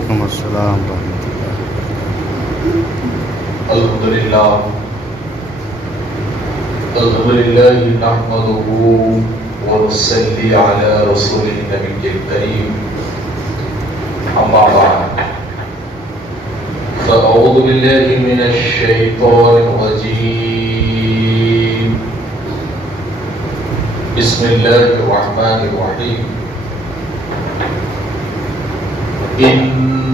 وعلیکم السلام ورحمۃ اللہ۔ الحمدللہ نحمدہ ونصلی علی رسول النبی الکریم، اما بعد فاعوذ باللہ من الشیطان الرجیم، بسم اللہ الرحمن الرحیم، ان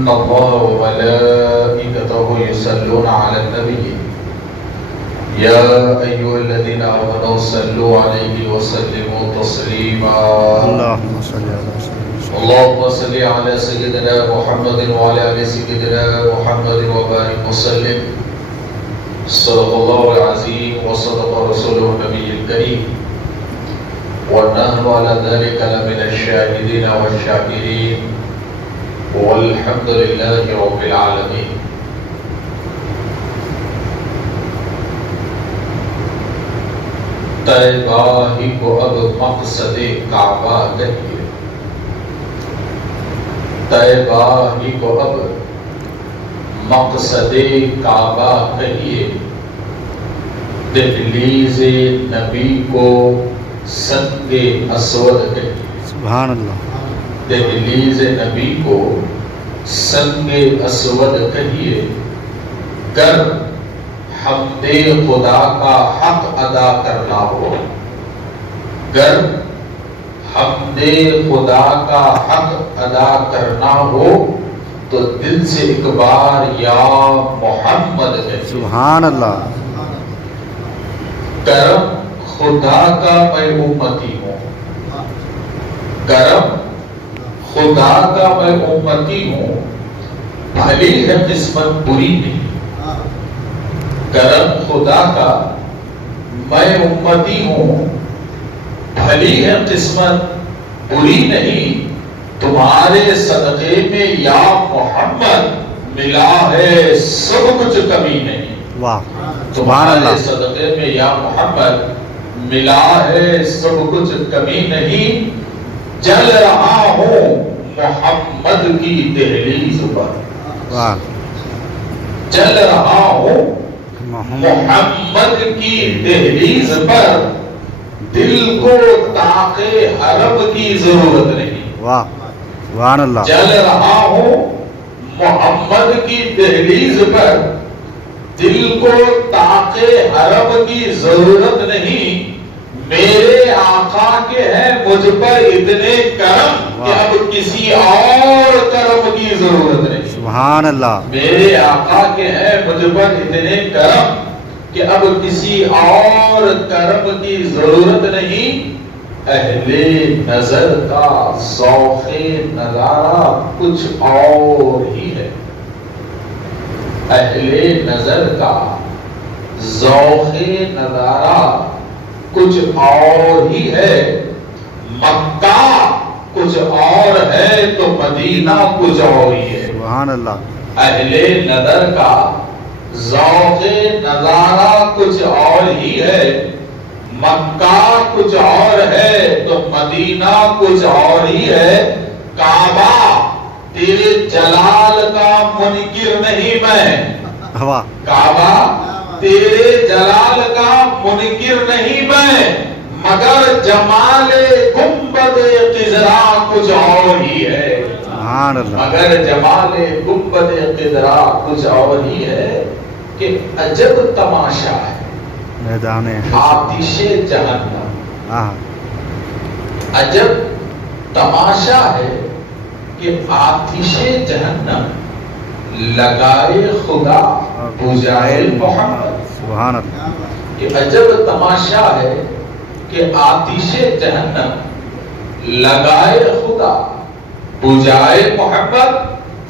اللہ وملائکتہ یصلون علی النبی یا ایھا الذین آمنوا صلوا علیہ وسلموا تسلیما، اللہم صلی علی سیدنا اللهم صل على سيدنا محمد وعلى آل سيدنا محمد وبارك وسلم، صدق الله العظيم وصدق رسوله النبي الكريم، ونحن على ذلك لمن الشاهدين والشاكرين، والحمد لله رب العالمين۔ طیبہ ہی کو اب مقصد کعبہ کہیے، طیبہ ہی کو اب مقصد کعبہ کہیے، دہلیز نبی کو سنگ اسود کہیے، سبحان اللہ۔ دہلیز نبی کو سنگ اسود کہیے، گر حمد خدا کا حق ادا کرنا ہو، گر حمد خدا کا حق ادا کرنا ہو تو دل سے ایک بار یا محمد کہیے۔ سبحان اللہ۔ کرم خدا کا میں امتی ہوں، کرم خدا کا میں امتی ہوں، بھلی ہے قسمت بری نہیں، کرم خدا کا میں امتی ہوں، بھلی ہے قسمت بری نہیں، تمہارے صدقے میں یا محمد ملا ہے سب کچھ کمی نہیں، واہ سبحان تمہارے اللہ۔ صدقے میں یا محمد ملا ہے سب کچھ کمی نہیں، جل رہا ہوں محمد کی دہلیز پر، واہ جل رہا ہوں محمد کی دہلیز پر، دل کو طاقے حرم کی ضرورت نہیں، واہ سبحان اللہ۔ جل رہا ہوں محمد کی دہلیز پر، دل کو طاقے حرم کی ضرورت نہیں، میرے آقا کے ہیں مجھ پر اتنے کرم کہ اب کسی اور کرم کی ضرورت نہیں، سبحان اللہ۔ میرے آقا کے ہیں مجھ پر اتنے کرم کہ اب کسی اور کرم کی ضرورت نہیں، اہل نظر کا ذوق نظارہ کچھ اور ہی ہے، اہل نظر کا ذوق نظارہ کچھ اور ہی ہے، مکہ کچھ اور ہے تو مدینہ کچھ اور ہی ہے، سبحان اللہ۔ اہل نظر کا ذوق نظارہ کچھ اور ہی ہے، مکہ کچھ اور ہے تو مدینہ کچھ اور ہی ہے، کعبہ تیرے جلال کا منکر نہیں میں، واہ کعبہ تیرے جلال کا منکر نہیں میں، مگر جمال گنبد خضرا کچھ اور ہی ہے، سبحان اللہ۔ مگر جمال گنبد خضرا کچھ اور ہی ہے، کہ عجب تماشا ہے میدان آتش جہنم، ہاں عجب تماشا ہے کہ آتش جہنم لگائے خدا بجائے محمد، سبحان اللہ۔ کہ عجب تماشا ہے کہ آتش جہنم لگائے خدا بجائے محمد،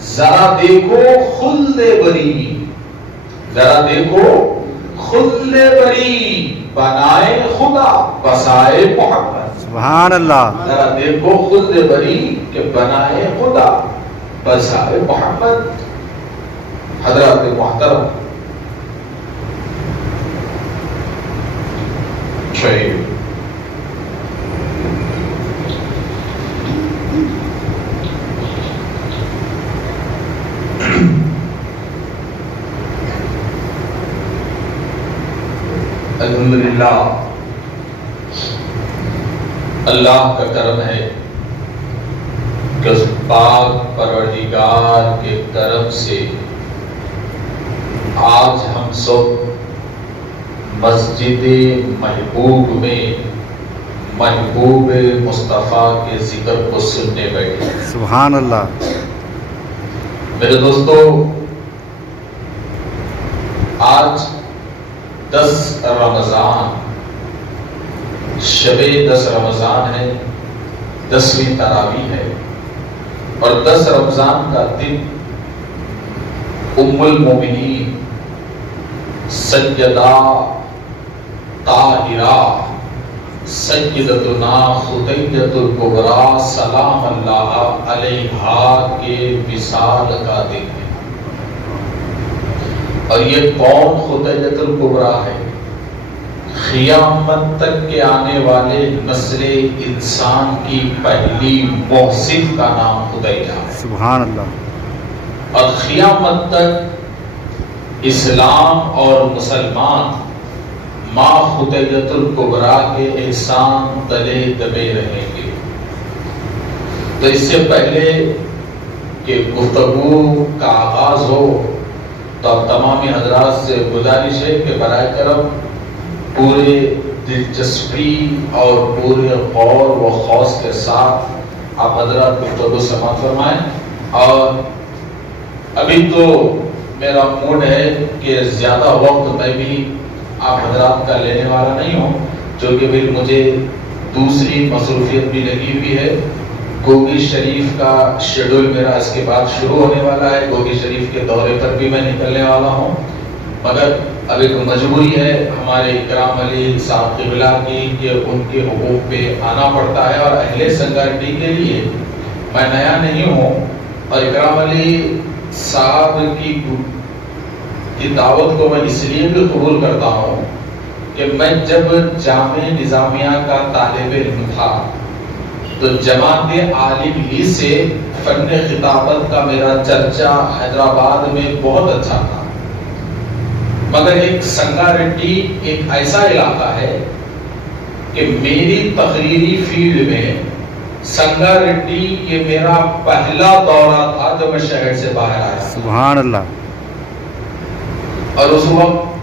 ذرا دیکھو خلد بری، ذرا دیکھو خلد بری، بنائے خدا بسائے محمد، سبحان اللہ۔ ذرا دیکھو خلد بری کہ بنائے خدا بسائے محمد۔ حضرات محترم، شہید الحمدللہ اللہ کا کرم ہے کہ اس پاک پروردگار کے کرم سے آج ہم سب مسجد محبوب میں محبوب مصطفیٰ کے ذکر کو سننے بیٹھے. سبحان اللہ. میرے دوستو، آج 10 رمضان، شب 10 رمضان ہے، 10ویں تراویح ہے، اور 10 رمضان کا دن ام المومنین سیدہ طاہرہ سیدتنا خدیجۃ الکبریٰ سلام اللہ علیہا کے وصال کا دن ہے. اور یہ کون خدیجۃ الکبریٰ ہے؟ قیامت تک کے آنے والے نسل انسان کی پہلی محسن کا نام خدیجہ ہے. سبحان اللہ. اور قیامت تک اسلام اور مسلمان ماں خدیجۃ الکبریٰ کے احسان تلے دبے رہیں گے. تو اس سے پہلے کہ گفتگو کا آغاز ہو تو اب تمامی حضرات سے گزارش ہے کہ برائے کرم پورے دلچسپی اور پورے غور و خوض کے ساتھ آپ حضرات گفتگو سماعت فرمائیں. اور ابھی تو میرا موڈ ہے کہ زیادہ وقت میں بھی آپ حضرات کا لینے والا نہیں ہوں، چونکہ پھر مجھے دوسری مصروفیت بھی لگی ہوئی ہے. گوگی شریف کا شیڈول میرا اس کے بعد شروع ہونے والا ہے. گوگی شریف کے دورے پر بھی میں نکلنے والا ہوں، مگر اب ایک مجبوری ہے ہمارے اکرام علی صاحب قبلہ کی کہ ان کے حقوق پہ آنا پڑتا ہے. اور اہل سنگاریڈی کے لیے میں نیا نہیں ہوں، اور اکرام علی صاحب کی دعوت کو میں اس لیے بھی قبول کرتا ہوں کہ میں جب جامعہ نظامیہ کا طالب علم تھا تو جماعت عالم ہی سے فن خطابت کا میرا چرچا حیدرآباد میں بہت اچھا تھا. مگر ایک سنگاریڈی ایک ایسا علاقہ ہے کہ میری تقریری فیلڈ میں سنگاریڈی یہ میرا پہلا دورہ تھا جب میں شہر سے باہر آیا. سبحان اللہ. اور اس وقت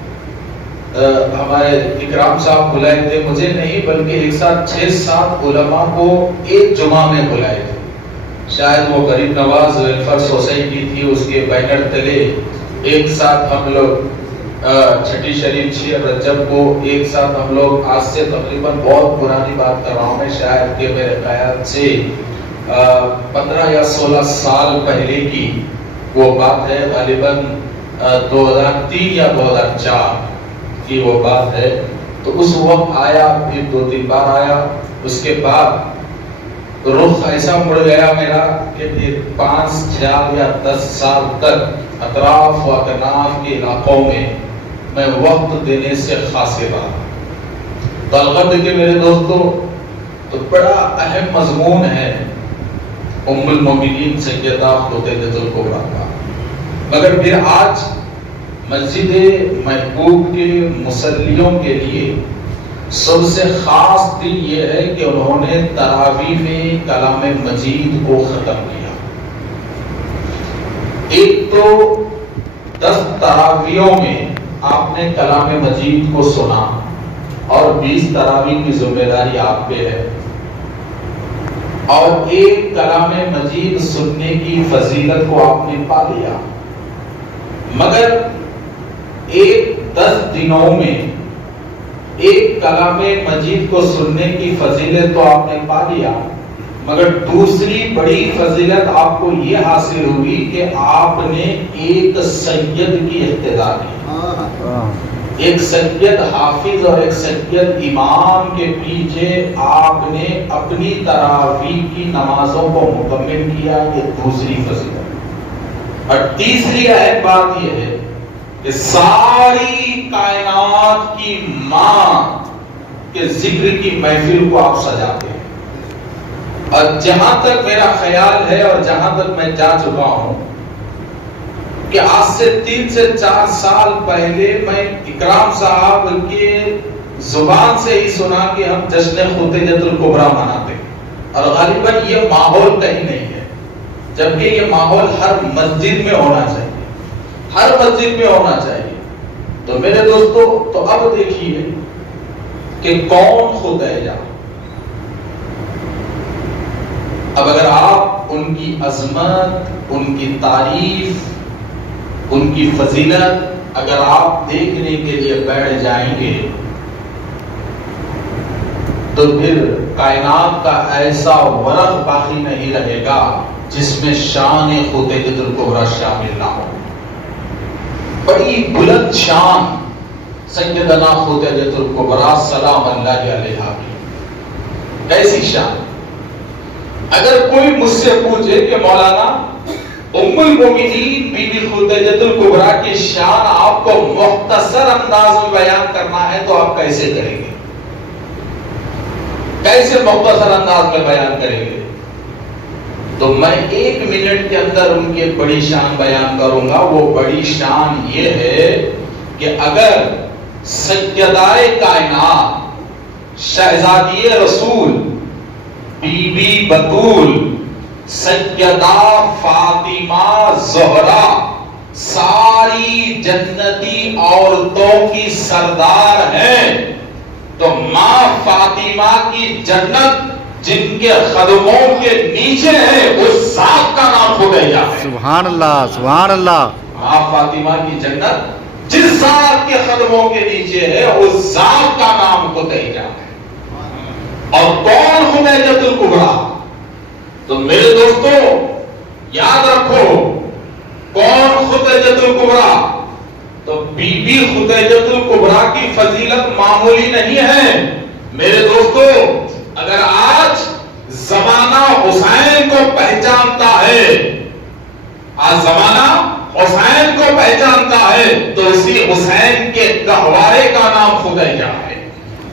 ہمارے اکرام صاحب بلائے تھے، مجھے نہیں بلکہ ایک ساتھ 6-7 علماء کو ایک جمعہ میں بلائے تھے. شاید وہ غریب نواز ویلفیئر سوسائٹی تھی، اس کے بینر تلے ایک ساتھ ہم لوگ چھٹی شریف 6 رجب کو ایک ساتھ ہم لوگ آج سے تقریباً بہت پرانی بات کر رہا ہوں میں، شاید کہ میرے خیال سے 15 یا 16 سال پہلے کی وہ بات ہے، غالباً 2003 یا 2004 کی وہ بات ہے. تو اس وقت آیا، پھر 2-3 بار آیا. اس کے بعد رخ ایسا مڑ گیا میرا کہ پھر 5 یا 10 سال تک اطراف و اکناف کے علاقوں میں وقت دینے سے خاصے رہا. تو الغرض کے میرے دوستو، تو بڑا اہم مضمون ہے ام المومنین سیدہ خدیجۃ الکبریٰ کا. مگر پھر آج مسجد محبوب کے مصلیوں کے لیے سب سے خاص دن یہ ہے کہ انہوں نے تراویح میں کلام مجید کو ختم کیا. ایک تو 10 تراویحوں میں آپ نے کلام مجید کو سنا اور 20 تراویح کی ذمہ داری آپ پہ ہے، اور ایک کلام مجید سننے کی فضیلت کو آپ نے پا لیا. مگر ایک 10 دنوں میں ایک کلام مجید کو سننے کی فضیلت تو آپ نے پا لیا، مگر دوسری بڑی فضیلت آپ کو یہ حاصل ہوئی کہ آپ نے ایک سید کی اقتدا کی. ایک سید حافظ اور ایک سید امام کے پیچھے آپ نے اپنی تراویح کی نمازوں کو مکمل کیا. یہ دوسری فضیلت. اور تیسری اہم بات یہ ہے کہ ساری کائنات کی ماں کے ذکر کی محفل کو آپ سجاتے ہیں. اور جہاں تک میرا خیال ہے اور جہاں تک میں جا چکا ہوں کہ آج سے 3 سے 4 سال پہلے میں اکرام صاحب کے زبان سے ہی سنا کہ ہم جشن خطیجۃ الکبریٰ مناتے، اور غالباً یہ ماحول کہیں نہیں ہے، جبکہ یہ ماحول ہر مسجد میں ہونا چاہیے، ہر مسجد میں ہونا چاہیے۔ تو میرے دوستو، تو اب دیکھیے کہ کون خطیجہ۔ اب اگر آپ ان کی عظمت، ان کی تعریف، ان کی فضیلت اگر آپ دیکھنے کے لیے بیٹھ جائیں گے تو پھر کائنات کا ایسا ورق باقی نہیں رہے گا جس میں شان خطیجۃ الکبریٰ شامل نہ ہو۔ بڑی بلند شان سیدنا خطیجۃ الکبریٰ سلام اللہ علیہا کی، کیسی شان۔ اگر کوئی مجھ سے پوچھے کہ مولانا ام المومنین بی بی خطیجۃ الکبریٰ کی شان آپ کو مختصر انداز میں بیان کرنا ہے تو آپ کیسے کریں گے؟ کیسے مختصر انداز میں بیان کریں گے؟ تو میں 1 منٹ کے اندر ان کی ایک بڑی شان بیان کروں گا۔ وہ بڑی شان یہ ہے کہ اگر سیدائے کائنات شہزادی رسول بی بی بطول سیدہ فاطمہ زہرا ساری جنتی عورتوں کی سردار ہیں، تو ماں فاطمہ کی جنت جن کے قدموں کے نیچے ہے اس ذات کا نام خطیجہ ہے۔ سبحان اللہ، سبحان اللہ۔ ماں فاطمہ کی جنت جس ذات کے قدموں کے نیچے ہے اس ذات کا نام خطیجہ ہے۔ اور کون خطیجۃ الکبریٰ؟ تو میرے دوستو یاد رکھو، کون خطیجۃ الکبریٰ؟ تو بی بی خطیجۃ الکبریٰ کی فضیلت معمولی نہیں ہے میرے دوستو۔ اگر آج زمانہ حسین کو پہچانتا ہے، آج زمانہ حسین کو پہچانتا ہے تو اسی حسین کے گہوارے کا نام خطیجہ ہے۔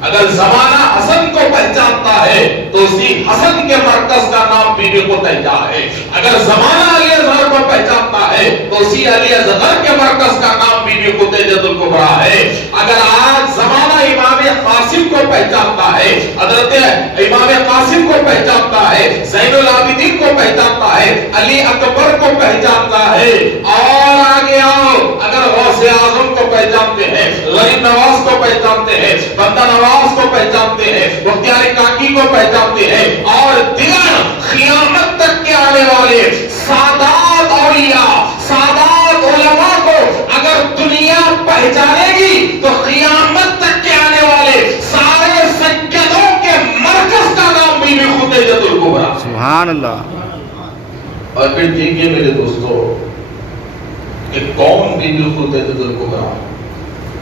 اگر زمانہ حسن کو پہچانتا ہے تو اسی حسن کے مرکز کا نام بی بی خطیجہ ہے۔ اگر زمانہ علی اصغر کو پہچانتا ہے تو اسی علی اصغر کے مرکز کا نام بی بی خطیجۃ الکبریٰ ہے۔ اگر آج زمانہ امام قاسم کو پہچانتا ہے، حضرت امام قاسم کو پہچانتا ہے، زین العابدین کو پہچانتا ہے، علی اکبر کو پہچانتا ہے، اور آگے آؤ، اگر غوث اعظم کو پہچانتے ہیں، غریب نواز کو پہچانتے ہیں، بندہ نواز کو پہچانتے ہیں، مختار کاکی کو پہچانتے ہیں، اور دیگر قیامت تک کے آنے والے سادات اولیاء، سادات علماء کو اگر دنیا پہچانے گی تو قیامت تک کے آنے والے سارے سجدوں کے مرکز کا نام بی بی خطیجۃ الکبریٰ۔ سبحان اللہ۔ اور پھر دیکھیے میرے دوستو کہ کون بی بی خطیجۃ الکبریٰ؟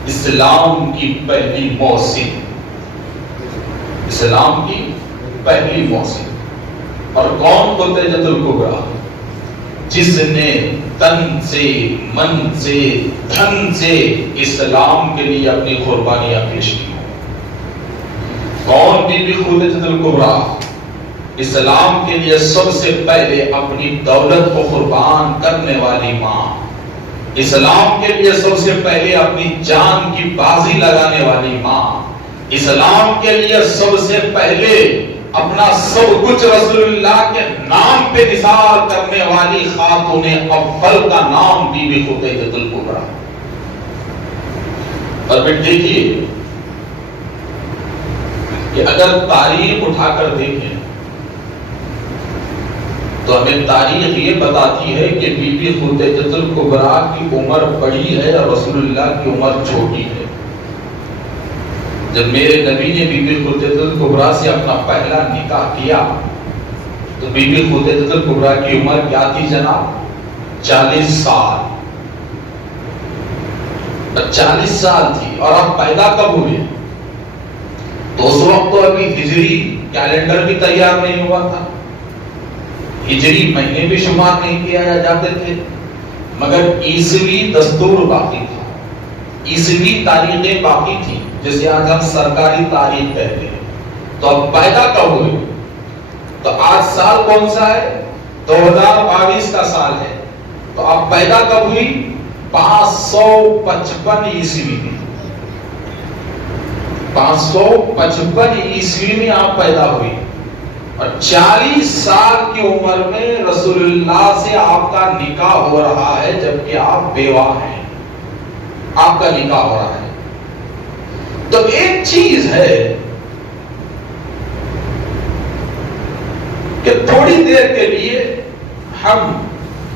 اسلام کی پہلی موسم، اسلام کی پہلی موسم۔ اور کون خطیجۃ الکبریٰ؟ جس نے تن سے، من سے، دھن سے اسلام کے لیے اپنی قربانیاں پیش کی۔ کون بی بی خطیجۃ الکبریٰ؟ اسلام کے لیے سب سے پہلے اپنی دولت کو قربان کرنے والی ماں، اسلام کے لیے سب سے پہلے اپنی جان کی بازی لگانے والی ماں، اسلام کے لیے سب سے پہلے اپنا سب کچھ رسول اللہ کے نام پہ نثار کرنے والی خاتون اول کا نام بی بی خطیجۃ الکبریٰ۔ اور پھر دیکھیے کہ اگر تاریخ اٹھا کر دیکھیں تو ہمیں تاریخ یہ بتاتی ہے کہ بی بی خطیجۃ الکبریٰ کی عمر بڑی ہے اور رسول اللہ کی عمر چھوٹی ہے۔ جب میرے نبی نے بی بی خطیجۃ الکبریٰ سے اپنا پہلا نکاح کیا تو بی بی خطیجۃ الکبریٰ کی عمر کیا تھی جناب؟ 40 سال۔ 40 سال تھی، اور اب پیدا کب ہوئے؟ تو اس وقت تو ابھی ہجری کیلنڈر بھی تیار نہیں ہوا تھا، ہجری مہینے بھی شمار نہیں کیا جاتے تھے، مگر عیسوی دستور باقی تھا، عیسوی تاریخیں باقی تھی، جسے آج ہم سرکاری تاریخ کہتے ہیں۔ تو اب پیدا کب ہوئے؟ تو آج سال کون سا ہے؟ 2022 کا سال ہے۔ تو اب پیدا کب ہوئی؟ 555 عیسوی میں، 555 عیسوی میں آپ پیدا ہوئی اور 40 سال کی عمر میں رسول اللہ سے آپ کا نکاح ہو رہا ہے، جبکہ آپ بیوہ ہیں، آپ کا نکاح ہو رہا ہے۔ تو ایک چیز ہے کہ تھوڑی دیر کے لیے ہم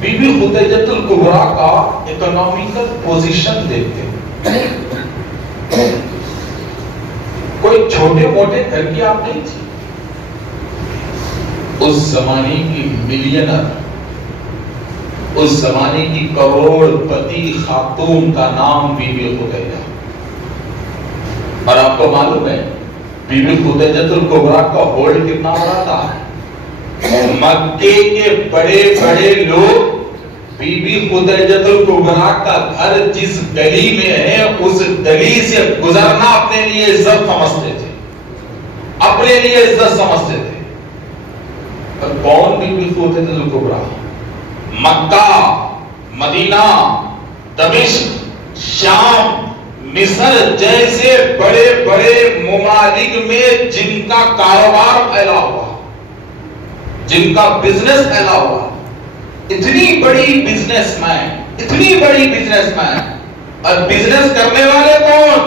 بی بی خدیجہ الکبریٰ کا اکنامیکل پوزیشن دیکھتے ہیں۔ کوئی چھوٹے موٹے گھر کی آپ نہیں تھی، اس زمانے کی ملینر، اس زمانے کی کروڑ پتی خاتون کا نام بی بی خدیجہ۔ اور آپ کو معلوم ہے بی بی خدیجہ الکبریٰ کا ہولڈ کتنا بڑا تھا؟ مکے کے بڑے بڑے لوگ بی بی خدیجہ الکبریٰ کا گھر جس گلی میں ہے اس گلی سے گزرنا اپنے لیے عزت سمجھتے تھے، اپنے لیے عزت سمجھتے تھے۔ پر کون بی بی خدیجہ الکبریٰ؟ مکہ، مدینہ، دمشق، شام، مصر جیسے بڑے بڑے ممالک میں جن کا کاروبار پھیلا ہوا، جن کا بزنس پھیلا ہوا، اتنی بڑی بزنس مین، اتنی بڑی بزنس مین، اور بزنس کرنے والے کون؟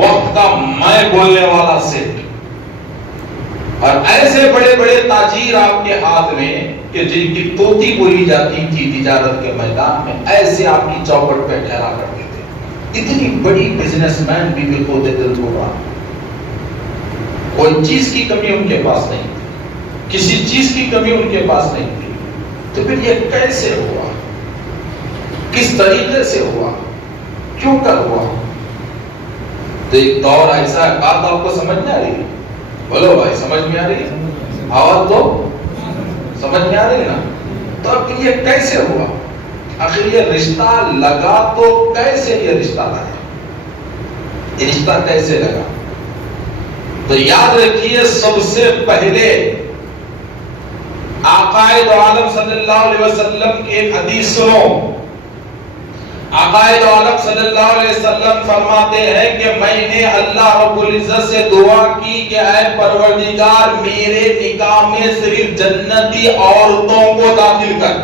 وقت کا میں بولنے والا سیٹ، اور ایسے بڑے بڑے تاجر آپ کے ہاتھ میں کہ جن کی توتی بولی جاتی تھی تجارت کے میدان میں، ایسے آپ کی چوکھٹ پہ ٹھہرا کرتے تھے۔ اتنی بڑی businessman Bibi Khadija al Kubra, کوئی چیز کی کمی ان کے پاس نہیں تھی، کسی چیز کی کمی ان کے پاس نہیں تھی۔ تو پھر یہ کیسے ہوا؟ کس طریقے سے ہوا؟ کیوں کر ہوا؟ تو ایک دور ایسا ہے، بات آپ کو سمجھ میں آ رہی ہے؟ بولو بھائی، سمجھ میں آ رہی ہے؟ آواز دو، سمجھ میں آ رہی ہے نا؟ تو اب یہ کیسے ہوا؟ آخر یہ رشتہ لگا تو کیسے یہ رشتہ لگا؟ یہ رشتہ کیسے لگا؟ تو یاد رکھیے، سب سے پہلے آقائے دو عالم صلی اللہ علیہ وسلم کی ایک حدیث سنو۔ آقائے دو عالم صلی اللہ علیہ وسلم فرماتے ہیں کہ میں نے اللہ رب العزت سے دعا کی کہ اے پروردگار میرے نکاح میں صرف جنتی عورتوں کو داخل کر،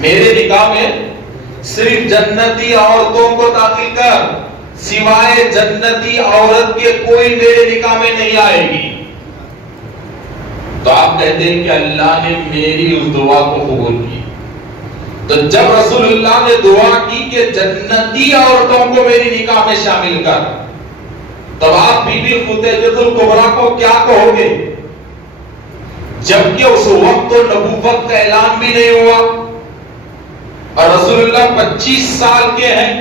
میرے نکاح میں صرف جنتی عورتوں کو داخل کر، سوائے جنتی عورت کے کوئی میرے نکاح میں نہیں آئے گی۔ تو آپ کہتے ہیں کہ اللہ نے میری اس دعا کو قبول کی۔ تو جب رسول اللہ نے دعا کی کہ جنتی عورتوں کو میری نکاح میں شامل کر، تب آپ بی بی خدیجہ الکبریٰ کو کیا کہو گے؟ جبکہ اس وقت تو نبوت کا اعلان بھی نہیں ہوا، اور رسول اللہ 25 سال کے ہیں،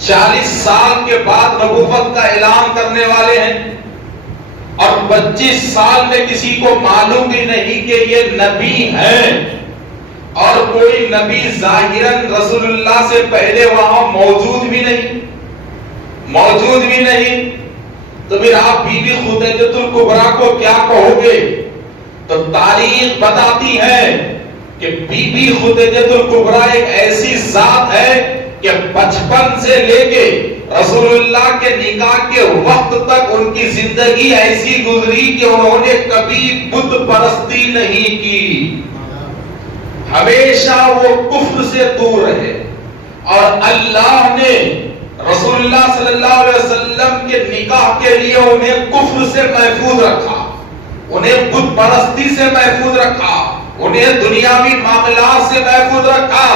40 سال کے بعد نبوت کا اعلان کرنے والے ہیں، اور 25 سال میں کسی کو معلوم بھی نہیں کہ یہ نبی ہیں، اور کوئی نبی ظاہراً رسول اللہ سے پہلے وہاں موجود بھی نہیں، موجود بھی نہیں۔ تو پھر آپ بی بی خدیجہ الکبریٰ کو کیا کہو گے؟ تو تاریخ بتاتی ہے کہ بی بی خدیجہ الکبریٰ ایک ایسی ذات ہے کہ بچپن سے لے کے رسول اللہ کے نکاح کے وقت تک ان کی زندگی ایسی گزری کہ انہوں نے کبھی بت پرستی نہیں کی، ہمیشہ وہ کفر سے دور رہے، اور اللہ نے رسول اللہ صلی اللہ علیہ وسلم کے نکاح کے لیے انہیں کفر سے محفوظ رکھا، انہیں بت پرستی سے محفوظ رکھا، انہیں دنیاوی معاملات سے محفوظ رکھا،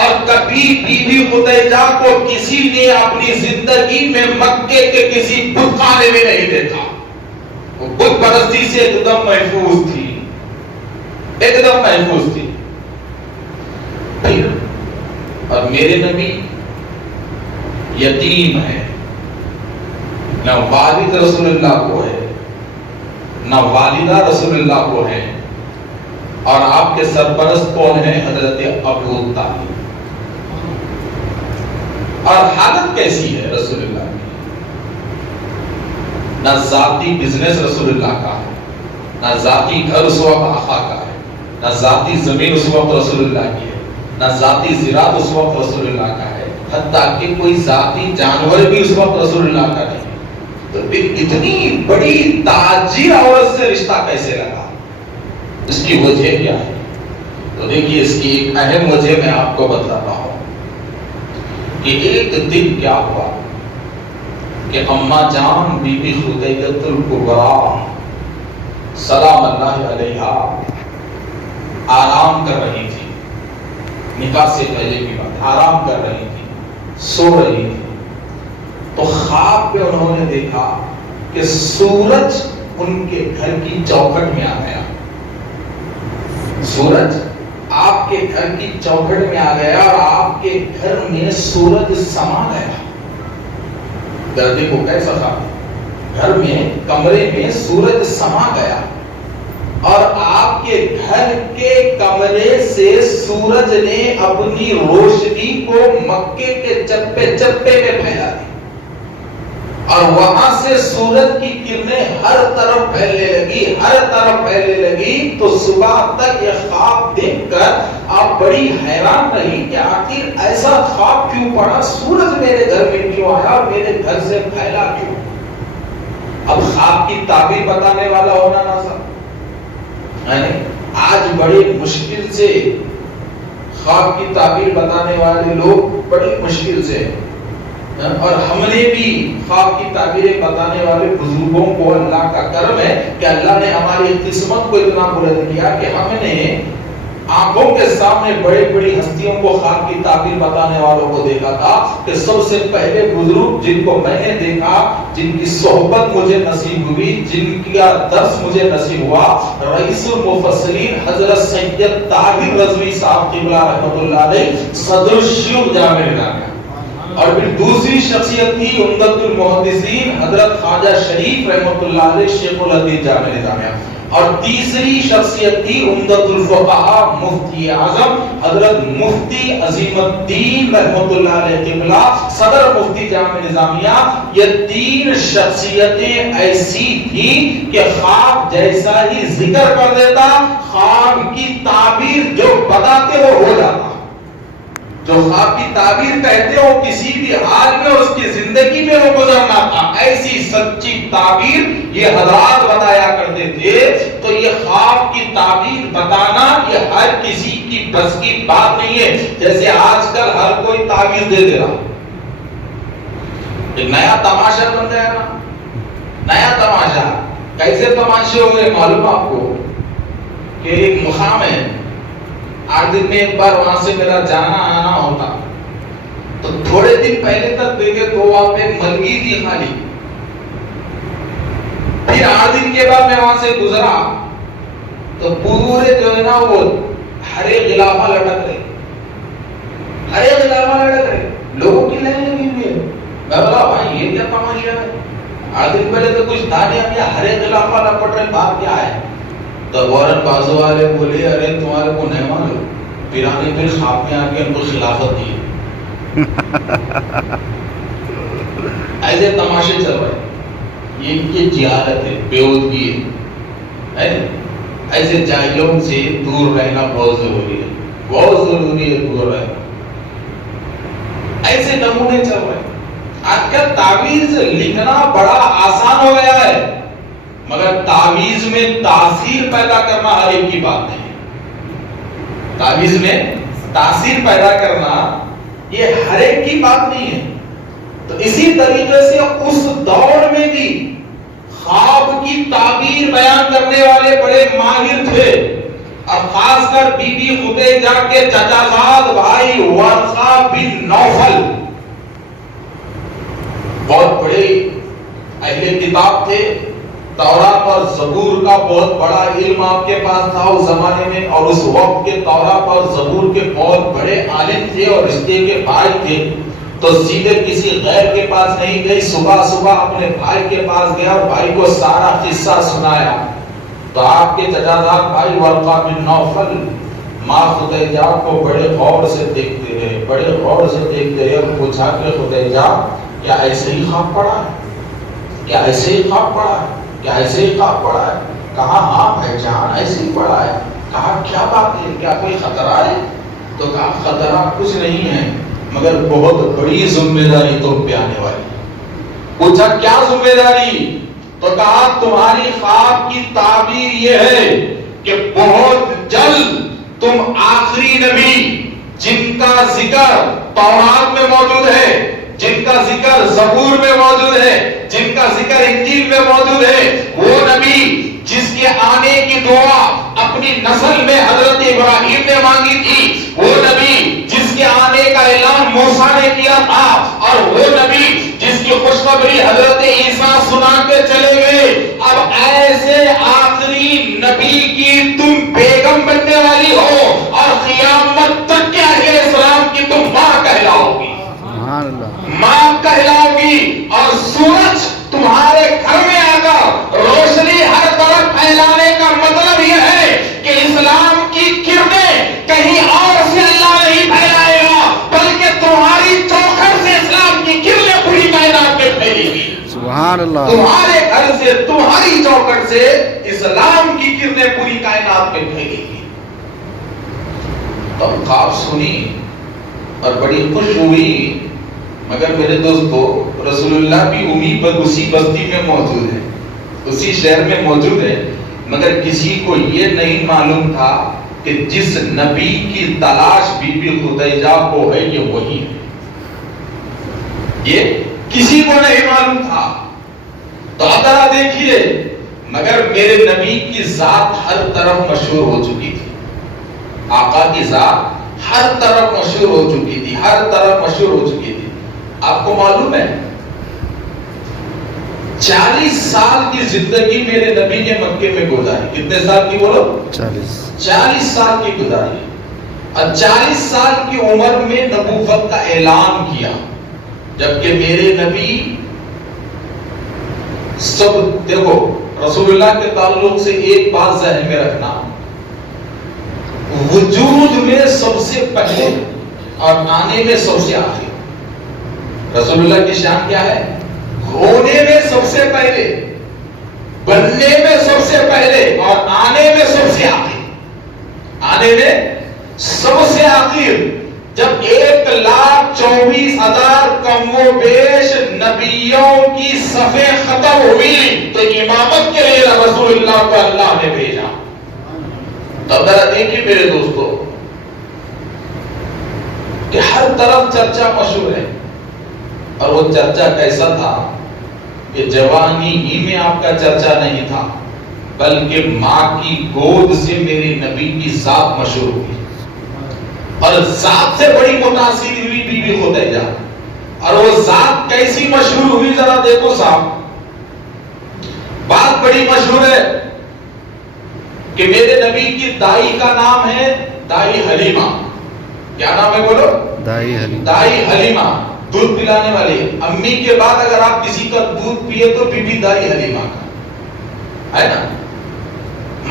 اور کبھی بی بی خدیجہ کو کسی نے اپنی زندگی میں مکے کے کسی بت خانے میں نہیں دیکھا، وہ بت پرستی سے ایک دم محفوظ تھی، ایک دم محفوظ تھی۔ پھر اور میرے نبی یتیم ہے، نہ والد رسول اللہ کو ہے، نہ والدہ رسول اللہ کو ہے، اور آپ کے سرپرست کون ہیں؟ حضرت ابو طالب۔ اور حالت کیسی ہے رسول اللہ کی؟ نہ ذاتی بزنس رسول اللہ کا ہے، نہ ذاتی گھر اس وقت آقا کا ہے، نہ ذاتی زمین اس وقت رسول اللہ کی ہے، نہ ذاتی زراعت اس وقت رسول اللہ کا ہے، حتیٰ کہ کوئی ذاتی جانور بھی اس وقت رسول اللہ کا نہیں. تو پھر اتنی بڑی تاجر عورت سے رشتہ کیسے لگا؟ اس کی وجہ کیا ہے؟ تو دیکھیے اس کی ایک اہم وجہ میں آپ کو بتاتا ہوں کہ ایک دن کیا ہوا کہ اماں جان بی بی خدیجہ الکبریٰ سلام اللہ علیہا آرام کر رہی تھی. نکاح سے پہلے کی بات، آرام کر رہی تھی، سو رہی تھی. تو خواب میں انہوں نے دیکھا کہ سورج ان کے گھر کی چوکھٹ میں آ گیا. سورج آپ کے گھر کی چوکھٹ میں آ گیا اور آپ کے گھر میں سورج سما گیا. گردے کو کیسا تھا؟ گھر میں کمرے میں سورج سما گیا اور آپ کے گھر کے کمرے سے سورج نے اپنی روشنی کو مکے کے چپے چپے میں پھیلا دی اور وہاں سے سورج کی کرنیں ہر طرف پھیلنے لگی، ہر طرف پھیلنے لگی. تو صبح تک یہ خواب دیکھ کر آپ بڑی حیران رہی کہ آخر ایسا خواب کیوں پڑا، سورج میرے گھر میں کیوں آیا اور میرے گھر سے پھیلا کیوں؟ اب خواب کی تعبیر بتانے والا ہونا نہ سب، آج بڑے مشکل سے خواب کی تعبیر بتانے والے لوگ بڑی مشکل سے، اور ہم نے بھی خواب کی تعبیریں بتانے والے بزرگوں کو اللہ کا کرم ہے کہ اللہ نے ہماری قسمت کو اتنا بلند کیا کہ ہم نے آنکھوں کے سامنے بڑی بڑی ہستیوں کو خواب کی تعبیر بتانے والوں کو دیکھا تھا. کہ سب سے پہلے بزرگ جن کو میں نے دیکھا، جن کی صحبت مجھے نصیب ہوئی، جن کا درس مجھے نصیب ہوا، رئیس المفسرین حضرت سید طاہر رضوی صاحب قبلہ رحمۃ اللہ علیہ صدر الشیوخ جامع نظامیہ. اور پھر دوسری شخصیت تھی عمدۃ المحدثین حضرت خواجہ شریف رحمۃ اللہ علیہ شیخ الحدیث جامع نظامیہ. اور تیسری شخصیت تھی عمدۃ الفقہاء مفتی اعظم حضرت مفتی عظیم الدین رحمۃ اللہ علیہ قبلہ صدر مفتی جامع نظامیہ. یہ تین شخصیتیں ایسی تھی کہ خواب جیسا ہی ذکر کر دیتا، خواب کی تعبیر جو بتاتے وہ ہو جاتا. جو خواب کی تعبیر کہتے ہو کسی بھی حال میں اس کی زندگی میں وہ گزرنا تھا. ایسی سچی تعبیر یہ حضرات بتایا کرتے تھے. تو یہ خواب کی تعبیر بتانا یہ ہر کسی کی بس کی بات نہیں ہے. جیسے آج کل ہر کوئی تعبیر دے دے رہا، ایک نیا تماشا بن گیا نا. نیا تماشا کیسے تماشے ہو گئے معلوم آپ کو کہ ایک مقام ہے، 8 دن میں ایک بار وہاں سے میرا جانا آنا ہوتا. تو تھوڑے دن پہلے تک دیکھے تو وہاں پہ ملگی تھی خالی. پھر 8 دن کے بعد میں وہاں سے گزرا تو پورے جو ہے نا وہ ہرے غلافہ لٹک رہے، ہرے غلافہ لٹک رہے، لوگوں کی لائن لگی ہوئی ہے. میں بولا بھائی یہ کیا تماشا ہے؟ 8 دن پہلے تو کچھ تھا نہیں، اب یہ ہرے غلافہ لپٹ رہے، بات کیا ہے؟ تو فوراً بازو والے بولے ارے تمہارے کو نہیں معلوم، پیرانے پھر خواب میں آ کے ان کو خلافت دی. ایسے تماشے چل رہے، یہ ان کی جہالت ہے، بےودگی ہے. ایسے جاہلوں سے دور رہنا بہت ضروری ہے، بہت ضروری ہے دور رہنا. ایسے نمونے چل رہے. آج کل تعویذ لکھنا بڑا آسان ہو گیا ہے، مگر تعویذ میں تاثیر پیدا کرنا ہر ایک کی بات نہیں. تعویذ میں تاثیر پیدا کرنا یہ ہر ایک کی بات نہیں ہے. تو اسی طریقے سے اس دور میں بھی خواب کی تعبیر بیان کرنے والے بڑے ماہر تھے، اور خاص کر بی بی خدیجہ کے چچا زاد بھائی ورقہ بن نوفل بہت بڑے اہل کتاب تھے. تورات اور زبور کا بہت بڑا علم آپ کے پاس تھا اس زمانے میں، اور اس وقت کے تورات اور زبور کے بہت بڑے عالم تھے اور رشتے کے بھائی تھے. تو سیدھے کسی غیر کے پاس نہیں گئی، صبح صبح اپنے بھائی کے پاس گیا اور بھائی کو سارا قصہ سنایا. تو آپ کے چچازاد بھائی ورقہ بن نوفل ماں خدیجہ کو بڑے غور سے دیکھتے رہے، بڑے غور سے دیکھتے رہے اور پوچھا کہ خدیجہ کیا ایسے ہی خواب پڑا ہے؟ کیا ایسے ہی خواب پڑا ہے؟ کیا ایسے ہی خواب پڑا ہے؟ کہا ہاں بھائی جان ایسے ہی پڑا ہے. کہا کیا بات ہے، کیا کوئی خطرہ ہے؟ تو کہا خطرہ کچھ نہیں ہے، مگر بہت بڑی ذمہ داری تم پہ آنے والی. پوچھا کیا ذمہ داری؟ تو کہا تمہاری خواب کی تعبیر یہ ہے کہ بہت جلد تم آخری نبی جن کا ذکر تورات میں موجود ہے، جن کا ذکر زبور میں موجود ہے، جن کا ذکر انجیل میں موجود ہے، وہ نبی جس کے آنے کی دعا اپنی نسل میں حضرت ابراہیم نے مانگی تھی، وہ نبی جس کے آنے کا اعلان موسیٰ نے کیا تھا، اور وہ نبی جس کی خوشخبری حضرت عیسیٰ سنا کے چلے گئے، اب ایسے آخری نبی کی تم بیگم بننے والی ہو اور قیامت تک کے اہل اسلام کی تم ماں کہلاؤ گی. سبحان اللہ. ماں کہلاؤ گی، اور سورج تمہارے گھر میں آ کر روشنی ہر طرف پھیلانے کا مطلب یہ ہے کہ اسلام کی کرنیں کہیں اور سے اللہ نہیں پھیلائے گا، بلکہ تمہاری چوکھٹ سے اسلام کی کرنیں پوری کائنات میں پھیلے گی. سبحان اللہ. تمہارے گھر سے، تمہاری چوکھٹ سے اسلام کی کرنیں پوری کائنات میں پھیلے گی. تب خواب سنی اور بڑی خوش ہوئی، مگر میرے دوستو رسول اللہ بھی اسی بستی میں موجود ہے، اسی شہر میں موجود ہے، مگر کسی کو یہ نہیں معلوم تھا کہ جس نبی کی تلاش بی بی خدیجہ کو ہے یہ وہی ہے. یہ کسی کو نہیں معلوم تھا. تو ذرا دیکھیے، مگر میرے نبی کی ذات ہر طرف مشہور ہو چکی تھی. آقا کی ذات ہر طرف مشہور ہو چکی تھی، ہر طرف مشہور ہو چکی تھی. آپ کو معلوم ہے 40 سال کی زندگی میرے نبی نے مکے میں گزاری. کتنے سال کی بولو؟ 40 سال کی گزاری. اور 40 سال کی عمر میں نبوت کا اعلان کیا، جبکہ میرے نبی سب دیکھو رسول اللہ کے تعلق سے ایک بات ذہن میں رکھنا، وجود میں سب سے پہلے اور آنے میں سب سے آخر. رسول اللہ کی شان کیا ہے؟ ہونے میں سب سے پہلے، بننے میں سب سے پہلے، اور آنے میں سب سے آخر. آنے میں سب سے آخر. جب 1,24,000 کم و بیش نبیوں کی صفیں ختم ہوئی تو امامت کے لیے رسول اللہ کو اللہ نے بھیجا. تب ذرا دیکھیے میرے دوستو کہ ہر طرف چرچا مشہور ہے، اور وہ چرچا کیسا تھا کہ جوانی ہی میں آپ کا چرچا نہیں تھا، بلکہ ماں کی گود سے میرے نبی کی ذات مشہور ہوئی. اور ذات سے بڑی متاثر ہوئی بی بی خدیجہ. اور وہ ذات کیسی مشہور ہوئی ذرا دیکھو صاحب. بات بڑی مشہور ہے کہ میرے نبی کی دائی کا نام ہے دائی حلیمہ. کیا نام ہے بولو؟ دائی حلیمہ. دائی حلیمہ دودھ پلانے والی. امی کے بعد اگر آپ کسی کا دودھ پیے تو بی بی دائی حلیمہ کا ہے نا.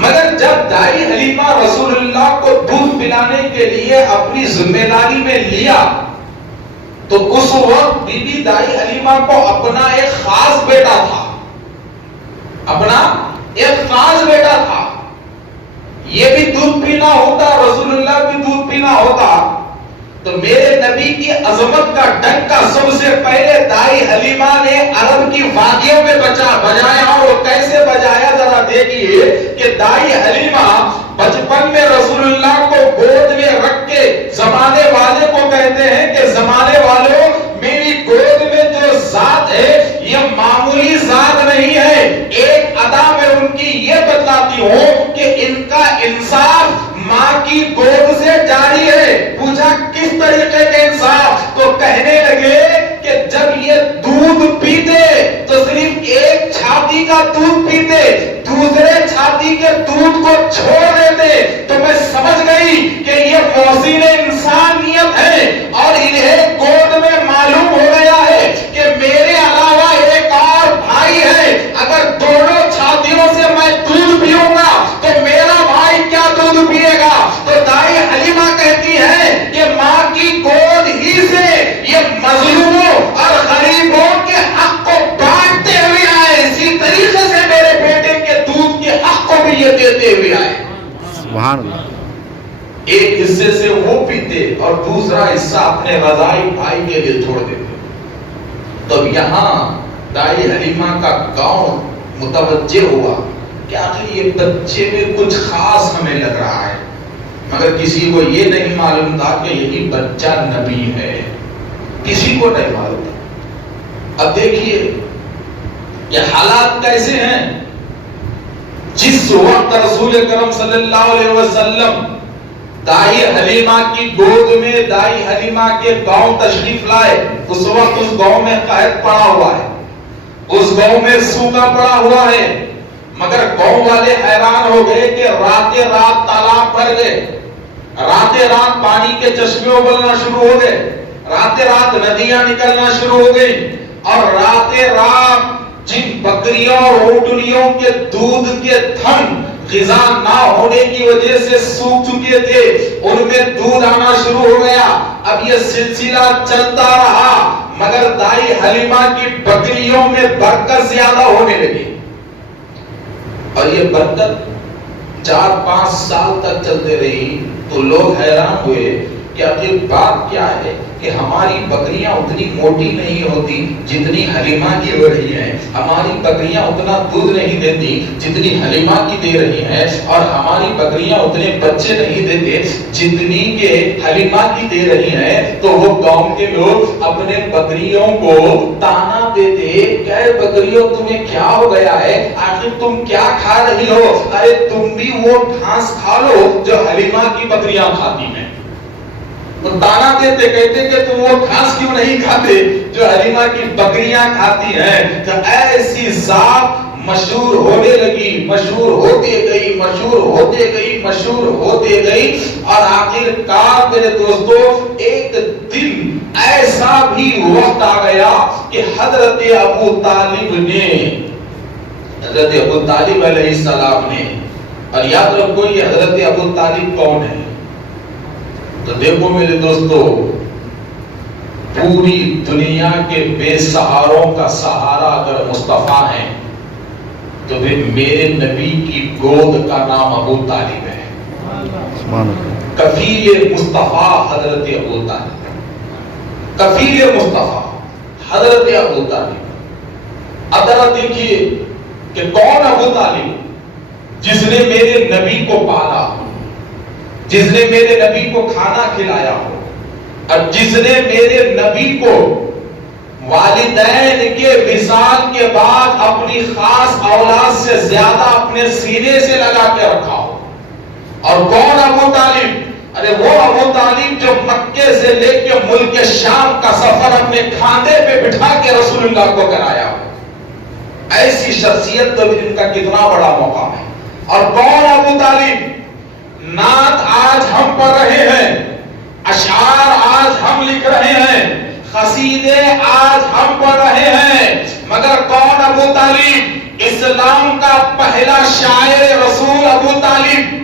مگر جب دائی حلیمہ رسول اللہ کو دودھ پلانے کے لیے اپنی ذمہ داری میں لیا تو اس وقت بی بی دائی حلیمہ کو اپنا ایک خاص بیٹا تھا، اپنا ایک خاص بیٹا تھا. یہ بھی دودھ پینا ہوتا، رسول اللہ بھی دودھ پینا ہوتا، تو میرے نبی کی عظمت کا ڈنکا سب سے پہلے دائی حلیمہ نے عرب کی وادیوں میں بجایا. اور وہ کیسے بجایا ذرا دیکھیے کہ دائی حلیمہ بچپن میں رسول اللہ کو گود میں رکھ کے زمانے والے کو کہتے ہیں کہ زمانے والوں میری گود میں جو ذات ہے یہ معمولی ذات نہیں ہے. ایک ادا میں ان کی یہ بتلاتی ہوں کہ ان کا انصاف ماں کی گود سے جاری ہے. پوچھا کس طریقے کے انصاف؟ تو کہنے لگے کہ جب یہ دودھ پیتے تو صرف ایک چھاتی کا دودھ پیتے، دوسرے چھاتی کے دودھ کو چھوڑ دیتے. تو میں سمجھ گئی کہ یہ موسم تھے اور دوسرا حصہ اپنے رضائی بھائی کے لیے چھوڑ دیتے. تو یہاں دائی حلیمہ کا گاؤں متوجہ ہوا کہ آخر یہ بچے میں کچھ خاص ہمیں لگ رہا ہے، مگر کسی کو یہ نہیں معلوم تھا کہ یہی بچہ نبی ہے، کسی کو نہیں معلوم تھا. اب دیکھیے یہ حالات کیسے ہیں. جس وقت رسول کرم صلی اللہ علیہ وسلم دائی حلیمہ کی گود میں دائی حلیمہ کے گاؤں تشریف لائے، اس وقت اس گاؤں میں قحط پڑا ہوا ہے، اس گاؤں میں سوکھا پڑا ہوا ہے. مگر گاؤں والے حیران ہو گئے کہ راتیں رات تالاب بھر گئے، راتیں رات پانی کے چشمے ابلنا شروع ہو گئے، راتیں رات ندیاں نکلنا شروع ہو گئی، اور راتیں رات جن بکریوں اور اونٹنیوں کے دودھ کے تھن غذا نہ ہونے کی وجہ سے سوکھ چکے تھے، ان میں دودھ آنا شروع ہو گیا. اب یہ سلسلہ چلتا رہا، مگر دائی حلیمہ کی بکریوں میں برکت زیادہ ہونے لگی، اور یہ برکت 4-5 سال تک چلتے رہی. تو لوگ حیران ہوئے کہ آخر بات کیا ہے کہ ہماری بکریاں اتنی موٹی نہیں ہوتی جتنی حلیمہ کی ہو رہی ہیں، ہماری بکریاں اتنا دودھ نہیں دیتی جتنی حلیمہ کی دے رہی ہیں، اور ہماری بکریاں اتنے بچے نہیں دیتے جتنی کہ حلیمہ کی دے رہی ہیں. تو وہ گاؤں کے لوگ اپنے بکریوں کو تانا دیتے کہ اے بکریوں تمہیں کیا ہو گیا ہے، آخر تم کیا کھا رہی ہو، ارے تم بھی وہ گھاس کھا لو جو حلیمہ کی بکریاں کھاتی ہیں. تو تانا دیتے، کہتے کہ تم وہ گھاس کیوں نہیں کھاتے جو حلیمہ کی بکریاں کھاتی ہیں. تو ایسی ذات مشہور ہونے لگی، مشہور ہوتے گئی، مشہور ہوتے گئی، مشہور ہوتے گئی، اور آخر کار میرے دوستو ایک دن ایسا بھی وقت آ گیا کہ حضرت ابو طالب علیہ السلام نے، اور یاد رکھو یہ حضرت ابو طالب کون ہے. تو دیکھو میرے دوستو، پوری دنیا کے بے سہاروں کا سہارا اگر مصطفیٰ ہے تو پھر میرے نبی کی گود کا نام ابو طالب ہے. کفیل مصطفیٰ حضرت ابو طالب، کفیل مصطفیٰ حضرت ابو طالب. اب ذرا دیکھیے کہ کون ابو طالب، جس نے میرے نبی کو پالا، جس نے میرے نبی کو کھانا کھلایا ہو، اور جس نے میرے نبی کو والدین کے وصال کے بعد اپنی خاص اولاد سے زیادہ اپنے سینے سے لگا کے رکھا ہو. اور کون ابو طالب؟ ارے وہ ابو طالب جو مکے سے لے کے ملک شام کا سفر اپنے کھاندے پہ بٹھا کے رسول اللہ کو کرایا ہو. ایسی شخصیت تو بھی ان کا کتنا بڑا موقع ہے. اور کون ابو طالب؟ نعت آج ہم پڑھ رہے ہیں، اشعار آج ہم لکھ رہے ہیں، قصیدے آج ہم پڑھ رہے ہیں، مگر کون ابو طالب؟ اسلام کا پہلا شاعر رسول ابو طالب،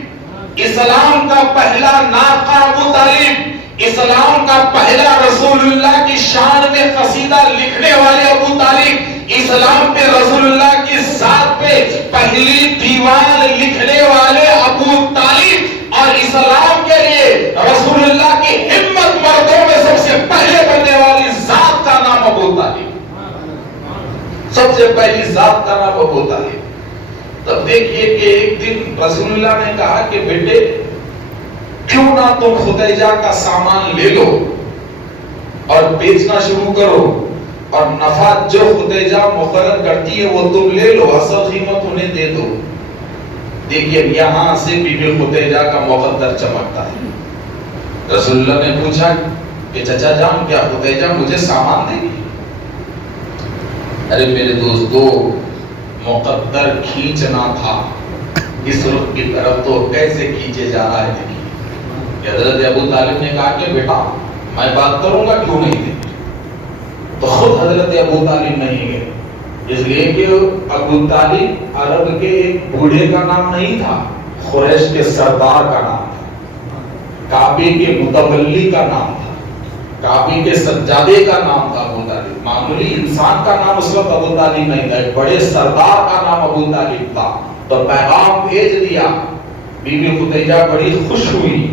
اسلام کا پہلا ناقہ ابو طالب، اسلام کا پہلا رسول اللہ کی شان میں قصیدہ لکھنے والے ابو طالب، اسلام پہ رسول اللہ کی ذات پہ پہلی دیوان لکھنے والے ابو طالب، اور اسلام کے لیے رسول اللہ کی ہمت مردوں میں سب سے پہلے بننے والی ذات کا نام ابو طالب، سب سے پہلی ذات کا نام ابو طالب. تب دیکھیے کہ ایک دن رسول اللہ نے کہا کہ بیٹے کیوں نہ تم خدیجہ کا سامان لے لو اور بیچنا شروع کرو، اور نفع جو خدیجہ مقرر کرتی ہے وہ تم لے لو، اصل قیمت انہیں دے دو. دیکھیے یہاں سے بی بی خدیجہ کا مقدر چمکتا ہے. رسول اللہ نے پوچھا کہ چچا جان کیا خدیجہ مجھے سامان دے گی؟ ارے میرے دوستو مقدر کھینچنا تھا، اس رخ کی طرف تو کیسے کھینچے جا رہا ہے. دیکھیے حضرت ابو طالب نے کہا کہ بیٹا میں بات کروں گا، کیوں نہیں دے. تو خود حضرت ابو طالب نہیں گئے، اس لیے کہ ابو طالب عرب کے ایک بوڑھے کا نام نہیں تھا، قریش کے سردار کا نام تھا، کعبے کے متولی کا نام تھا، کعبے کے سجادے کا نام تھا ابو طالب. معمولی انسان کا نام اس وقت ابو طالب نہیں تھا، ایک بڑے سردار کا نام ابو طالب تھا. تو پیغام بھیج دیا. بی بی خدیجہ بڑی خوش ہوئی،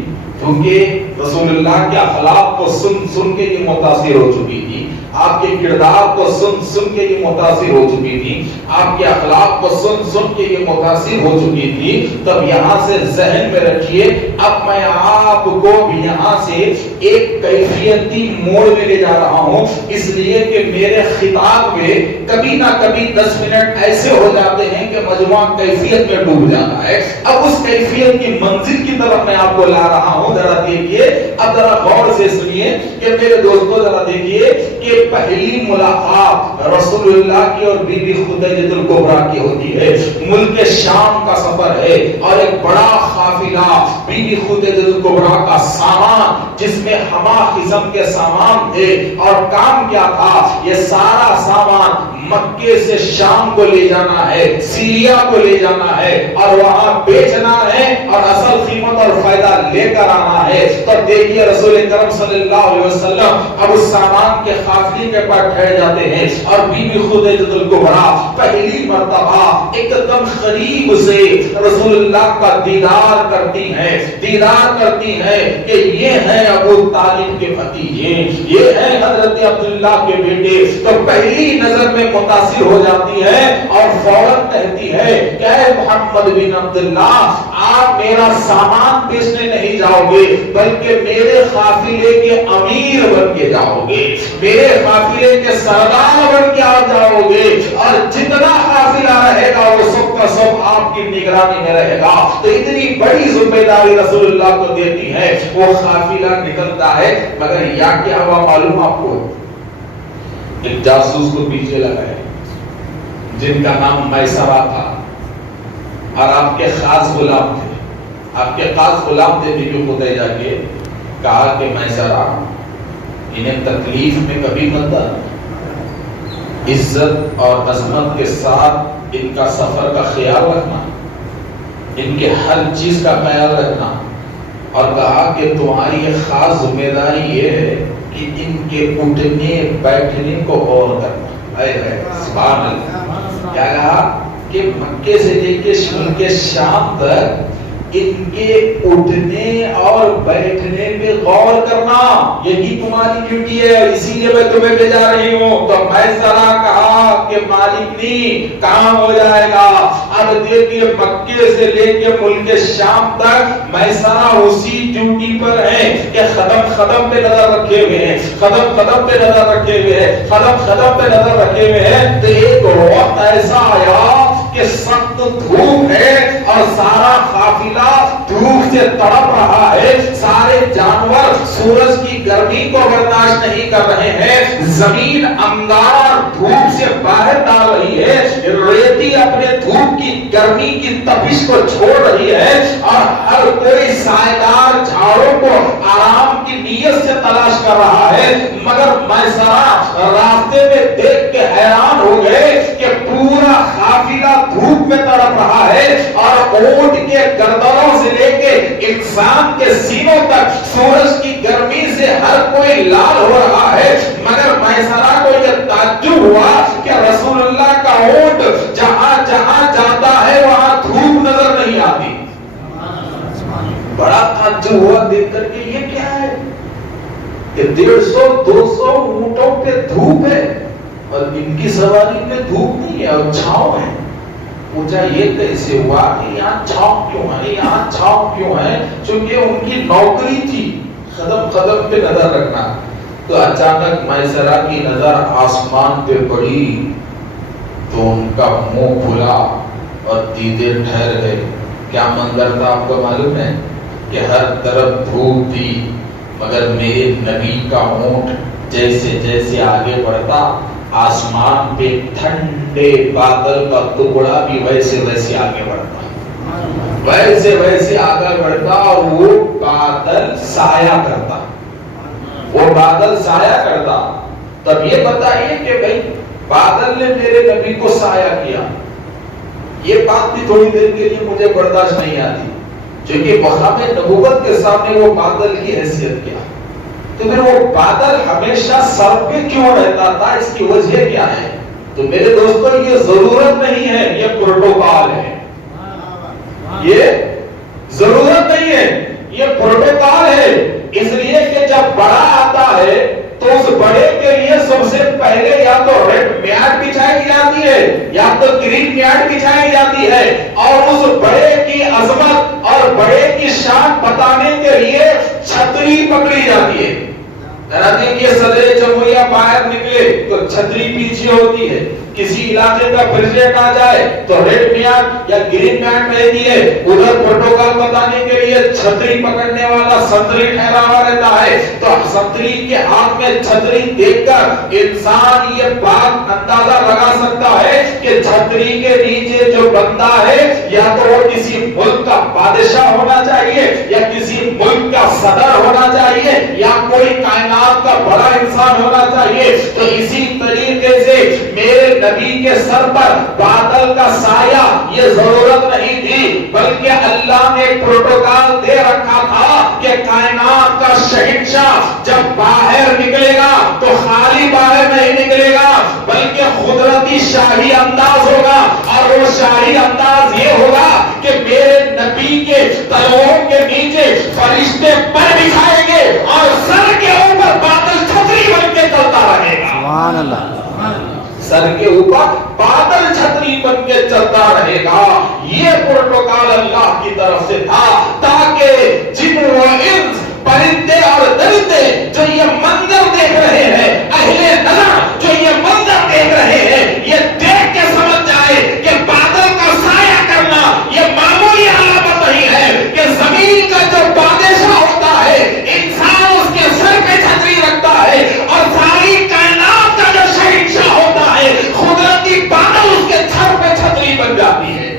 کیونکہ رسول اللہ کے اخلاق کو سن سن کے یہ متاثر ہو چکی تھی، آپ کے کردار کو سن سن کے یہ متاثر ہو چکی تھی، آپ کے اخلاق کو سن سن کے یہ متاثر ہو چکی تھی. تب یہاں سے ذہن میں رکھیے، اب میں آپ کو بھی یہاں سے ایک کیفیتی موڑ میں لے جا رہا ہوں، اس لیے کہ میرے خطاب میں کبھی نہ کبھی 10 منٹ ایسے ہو جاتے ہیں کہ مجموعہ کیفیت میں ڈوب جاتا ہے. اب اس کیفیت کی منزل کی طرف میں آپ کو لا رہا ہوں. ذرا دیکھیے، اب ذرا غور سے سنیے کہ میرے دوستو ذرا دیکھیے کہ پہلی ملاقات رسول اللہ کی اور بی بی خدیجہ الکبریٰ کی ہوتی ہے. ملک شام کا سفر ہے اور ایک بڑا قافلہ بی بی خدیجہ الکبریٰ کا سامان، جس میں ہما قسم کے سامان تھے، اور کام کیا تھا، یہ سارا سامان مکے سے شام کو لے جانا ہے، سیریا کو لے جانا ہے اور وہاں بیچنا ہے اور اصل قیمت اور فائدہ لے کر آنا ہے. تو دیکھیے رسول کرم صلی اللہ علیہ وسلم اب اس سامان کے قافلے کے پاس ٹھہر جاتے ہیں اور بی بی خدیجہ الکبریٰ پہلی مرتبہ ایک دم قریب سے رسول اللہ کا دیدار کرتی ہیں، دیدار کرتی ہیں کہ یہ ہیں ابو طالب کے بھتیجے، یہ ہیں حضرت عبداللہ کے بیٹے. تو پہلی نظر میں متاثر ہو جاتی ہے اور فوراً کہتی ہے کہ اے محمد بن عبداللہ، آپ میرا سامان بیچنے نہیں جاؤ گے بلکہ میرے قافلے کے امیر بن کے جاؤ گے، میرے قافلے کے سردار بن کے آپ جاؤ گے، اور جتنا قافلہ رہے گا وہ سب کا سب آپ کی نگرانی میں رہے گا. تو اتنی بڑی ذمہ داری رسول اللہ کو دیتی ہے. وہ قافلہ نکلتا ہے، مگر یا کیا ہوا معلوم آپ کو؟ ایک جاسوس کو پیچھے لگائے جن کا نام میسرہ تھا اور آپ کے خاص غلام تھے، آپ کے خاص غلام تھے. بی بی خدیجہ کے کہا کہ میسرہ، انہیں تکلیف میں کبھی مت ڈالنا، عزت اور عظمت کے ساتھ ان کا سفر کا خیال رکھنا، ان کے ہر چیز کا خیال رکھنا. اور کہا کہ تمہاری ایک خاص ذمہ داری یہ ہے کہ ان کے اٹھنے بیٹھنے کو غور کرنا. اے سبحان اللہ. کیا کہا کہ مکے سے لے کے ملک شام تک ان کے اٹھنے اور بیٹھنے پہ غور کرنا، یہی تمہاری ڈیوٹی ہے، اسی لیے میں تمہیں بھیجا رہی ہوں. تو میں ذرا کہا کہ مالک نہیں، کام ہو جائے گا. اب دیکھیے مکے سے لے کے ملک شام تک میں ذرا اسی ڈیوٹی پر ہیں کہ قدم پہ نظر رکھے ہوئے ہیں، قدم پہ نظر رکھے ہوئے ہیں، قدم پہ نظر رکھے ہوئے ہیں. تو ایک وقت ایسا آیا کہ سخت دھوپ ہے اور سارا قافلہ دھوپ سے تڑپ رہا ہے، سارے جانور سورج کی گرمی کو برداشت نہیں کر رہے ہیں، زمین انگار دھوپ سے باہر ڈال رہی ہے، ریتی اپنے دھوپ کی گرمی کی تپش کو چھوڑ رہی ہے، اور ہر کوئی سائیدار جھاڑوں کو آرام کی نیت سے تلاش کر رہا ہے. مگر میسرہ راستے میں دیکھ کے حیران ہو گئے کہ پورا قافلہ دھوپ میں تڑپ رہا ہے اور اونٹ کے گردنوں سے لے کے انسان کے سینوں تک سورج کی گرمی سے ہر کوئی لال ہو رہا ہے. مگر میسرہ کو یہ تعجب ہوا کہ رسول اللہ کا اونٹ جہاں جہاں جاتا ہے وہاں دھوپ نظر نہیں آتی. بڑا تعجب ہوا دیکھ کر کے یہ کیا ہے کہ 150-200 اونٹوں پہ دھوپ ہے اور ان کی سواری میں دھوپ نہیں ہے اور چھاؤں ہے. پوچھا یہ کیسے ہوا کہ یہاں چھاؤں کیوں ہے، یہاں چھاؤں کیوں ہے؟ چونکہ ان کی نوکری تھی قدم پہ نظر رکھنا. تو اچانک میسرہ کی نظر آسمان پہ پڑی تو ان کا منہ کھلا اور دیدے ٹھہر گئے. کیا منظر تھا آپ کو معلوم ہے کہ ہر طرف دھوپ تھی مگر میرے نبی کا اونٹ جیسے جیسے آگے بڑھتا آسمان پہ ٹھنڈے بادل کا ٹکڑا بھی ویسے ویسے آگے بڑھتا، ویسے ویسے آگے بڑھتا اور وہ بادل سایہ کرتا، وہ بادل سایہ کرتا. تب یہ بتائیے کہ بھائی بادل نے میرے نبی کو سایہ کیا، یہ بات بھی تھوڑی دیر کے لیے مجھے برداشت نہیں آتی، کیونکہ مقام نبوت کے سامنے وہ بادل کی حیثیت کیا. تو پھر وہ بادل ہمیشہ سر پہ کیوں رہتا تھا، اس کی وجہ کیا ہے؟ تو میرے دوستو یہ ضرورت نہیں ہے، یہ پروٹوکول ہے، یہ ضرورت نہیں ہے، یہ پروٹوکول ہے، اس لیے کہ جب بڑا آتا ہے تو اس بڑے کے لیے سب سے پہلے یا تو ریڈ میٹ بچھائی جاتی ہے یا تو گرین میٹ بچھائی جاتی ہے، اور اس بڑے کی عظمت اور بڑے کی شان بتانے کے لیے چھتری پکڑی جاتی ہے۔ دیکھیے صدر جمہوریہ باہر نکلے تو چھتری پیچھے ہوتی ہے، کسی علاقے کا پریزیڈنٹ آ جائے تو ریڈ میٹ یا گرین میٹ رہتی ہے، ادھر پروٹوکول بتانے کے لیے چھتری پکڑنے والا سنتری ٹھہرا ہوا رہتا ہے۔ تو سنتری کے ہاتھ میں چھتری دیکھ کر انسان یہ بات اندازہ لگا سکتا ہے کہ چھتری کے نیچے جو بندہ ہے یا تو وہ کسی ملک کا بادشاہ ہونا چاہیے یا کسی ملک کا صدر ہونا چاہیے یا کوئی کائنات کا بڑا انسان ہونا چاہیے۔ تو اسی طریقے سے میرے نبی کے سر پر بادل کا سایہ یہ ضرورت نہیں تھی، بلکہ اللہ نے پروٹوکول دے رکھا تھا کہ کائنات کا شہنشاہ جب باہر نکلے گا تو خالی باہر نہیں نکلے گا، بلکہ قدرتی شاہی انداز ہوگا، اور وہ شاہی انداز یہ ہوگا کہ میرے نبی کے تلووں کے نیچے فرشتے پر بچھائیں گے اور سر کے اوپر بادل چھتری بن کے چلتا رہے گا۔ سبحان اللہ۔ سر کے اوپر بادل چھتری بن کے چلتا رہے گا۔ یہ پروٹوکول اللہ کی طرف سے تھا تاکہ جن و انس، پرندے اور درندے جو یہ منظر دیکھ رہے ہیں، اہل نظر جو یہ منظر دیکھ رہے ہیں، یہ دیکھ کے سمجھ جائے کہ بادل کا سایہ کرنا یہ معمولی علامت نہیں ہے کہ زمین کا جو بادشاہ ہوتا ہے انسان اس کے سر پہ چھتری رکھتا ہے، اور ساری کائنات کا جو شہنشاہ ہوتا ہے قدرتی بادل اس کے سر پہ چھتری بن جاتی ہے۔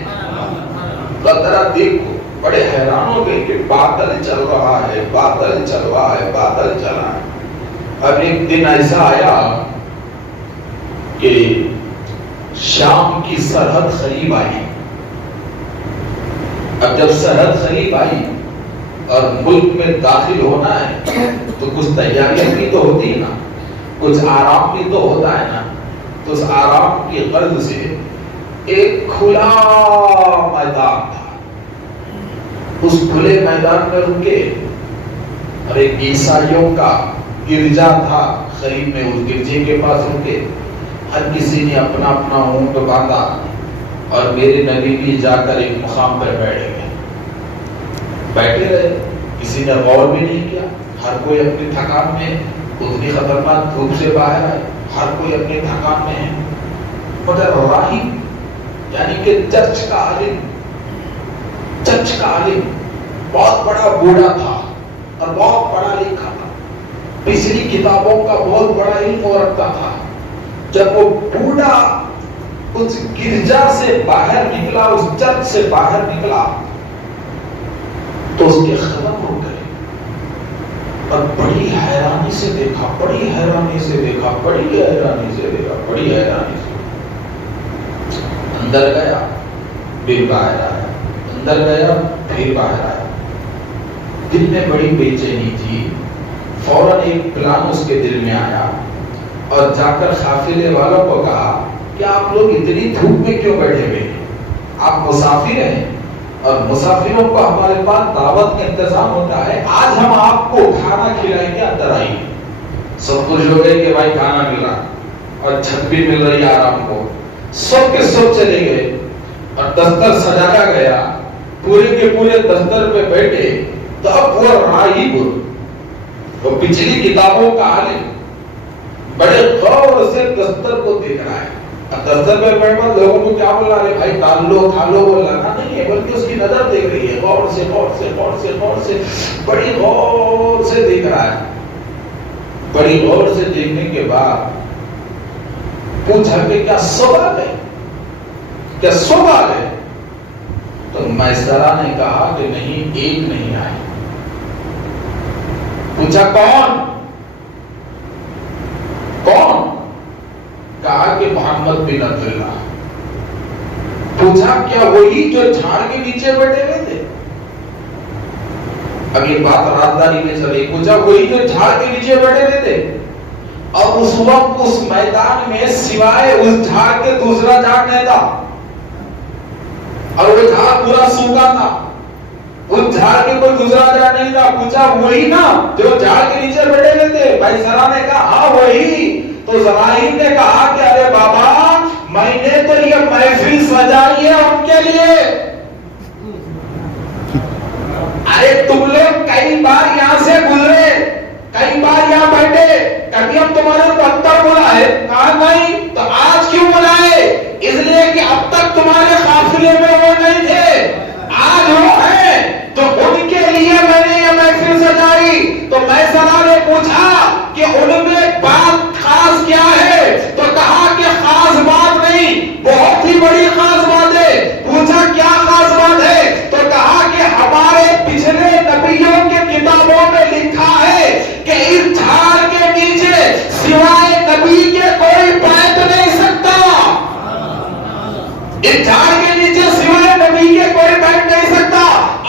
ذرا دیکھو، بڑے حیران ہو گئے کہ بادل چل رہا ہے، بادل چل رہا ہے، بادل چلا ہے۔ اب ایک دن ایسا آیا کہ شام کی سرحد قریب آئی۔ اب جب سرحد قریب آئی اور ملک میں داخل ہونا ہے تو کچھ تیاریاں بھی تو ہوتی ہے نا، کچھ آرام بھی تو ہوتا ہے نا۔ تو اس آرام کی غرض سے ایک کھلا میدان تھا، اس کھلے میدان میں رکے، اور ایک عیسائیوں کا گرجا تھا قریب میں، اس گرجے کے پاس رکے۔ ہر کسی نے اپنا اپنا اونٹ باندھا، اور میرے نبی بھی جا کر ایک مقام پر بیٹھ گئے، بیٹھے رہے، کسی نے غور بھی نہیں کیا، ہر کوئی اپنی تھکان میں، اتنی خطرناک دھوپ سے باہر آئے، ہر کوئی اپنی تھکان میں ہے۔ مگر راہب یعنی کہ چرچ کا عالم بہت بڑا بوڑھا تھا اور بہت پڑھا لکھا تھا، پچھلی کتابوں کا بہت بڑا علم وہ رکھتا تھا۔ جب وہ بوڑھا اس گرجا سے باہر نکلا، اس چرچ سے باہر نکلا، تو اس کے قدم رک گئے اور بڑی حیرانی سے دیکھا، بڑی حیرانی سے دیکھا، بڑی حیرانی سے دیکھا، بڑی حیرانی سے۔ اندر گیا پھر باہر آیا، اندر گیا پھر باہر آیا۔ دل میں بڑی بے چینی تھی، فوراً ایک پلان اس کے دل میں آیا اور جا کر قافلے والوں کو کہا کہ آپ لوگ اتنی دھوپ میں کیوں بیٹھے ہوئے ہیں؟ آپ مسافر ہیں اور مسافروں کو ہمارے پاس دعوت کا انتظام ہوتا ہے، آج ہم آپ کو کھانا کھلائیں گے، اندر آئیے۔ سب خوش ہو گئے کہ بھائی کھانا ملا اور چھت بھی مل رہی ہے آرام کو، سب کے سب چلے گئے اور دفتر سجایا گیا، پورے کے پورے دفتر پہ بیٹھے۔ تو اب وہ راہب، وہ پچھلی کتابوں کا عالم، بڑے غور سے دفتر کو دیکھ رہا ہے۔ اب دفتر میں بیٹھا لوگوں کو کیا بولا رہے، بھائی ڈال لو کھا لو، وہ لانا نہیں ہے، بلکہ اس کی نظر دیکھ رہی ہے، غور سے غور سے غور سے غور سے، بڑی غور سے دیکھ رہا ہے۔ بڑی غور سے دیکھنے کے بعد پوچھا کہ کیا سب آ گئے، کیا سب آ گئے؟ تو میسرہ نے کہا کہ نہیں، ایک نہیں آئے۔ پوچھا کون؟ کہا کہ محمد بن عبداللہ۔ پوچھا کیا وہی جو جھاڑ کے نیچے بیٹھے ہوئے تھے؟ اب یہ بات رازداری میں چلی۔ پوچھا وہی جو جھاڑ کے نیچے بیٹھے ہوئے تھے؟ اور اس وقت اس میدان میں سوائے اس جھاڑ کے دوسرا جھاڑ نہیں تھا، اور وہ جھاڑ پورا سوکھا تھا۔ اس جھاڑ کے کوئی دوسرا جھاڑ نہیں تھا. پوچھا وہی نا جو جھاڑ کے نیچے بیٹھے ہوئے تھے؟ بھائی سرا نے کہا ہاں وہی. تو زراحیل نے کہا کہ ارے بابا میں نے تو یہ محفل سجائی ہے ان کے لیے. ارے تم لوگ کئی بار یہاں سے گزرے, کئی بار یہاں بیٹھے, کبھی ہم تمہارے پتھر بلائے؟ کہا نہیں. تو آج کیوں بلائے؟ اس لیے کہ اب تک تمہارے قافلے میں وہ نہیں تھے, آج وہ ہیں, تو ان کے لیے میں نے یہ محفل سجائی. تو میں سنا نے پوچھا کہ ان میں بات خاص کیا ہے؟ تو کہا کہ خاص بات نہیں, بہت ہی بڑی خاص بات ہے. پوچھا کیا خاص بات ہے؟ تو کہا کہ ہمارے پچھلے نبیوں کے کتابوں میں لکھا ہے کہ اس جھاڑ کے نیچے سوائے نبی کے کوئی بیٹھ نہیں سکتا. اس جھاڑ کے نیچے سوائے نبی کے کوئی بیٹھ نہیں سکتا,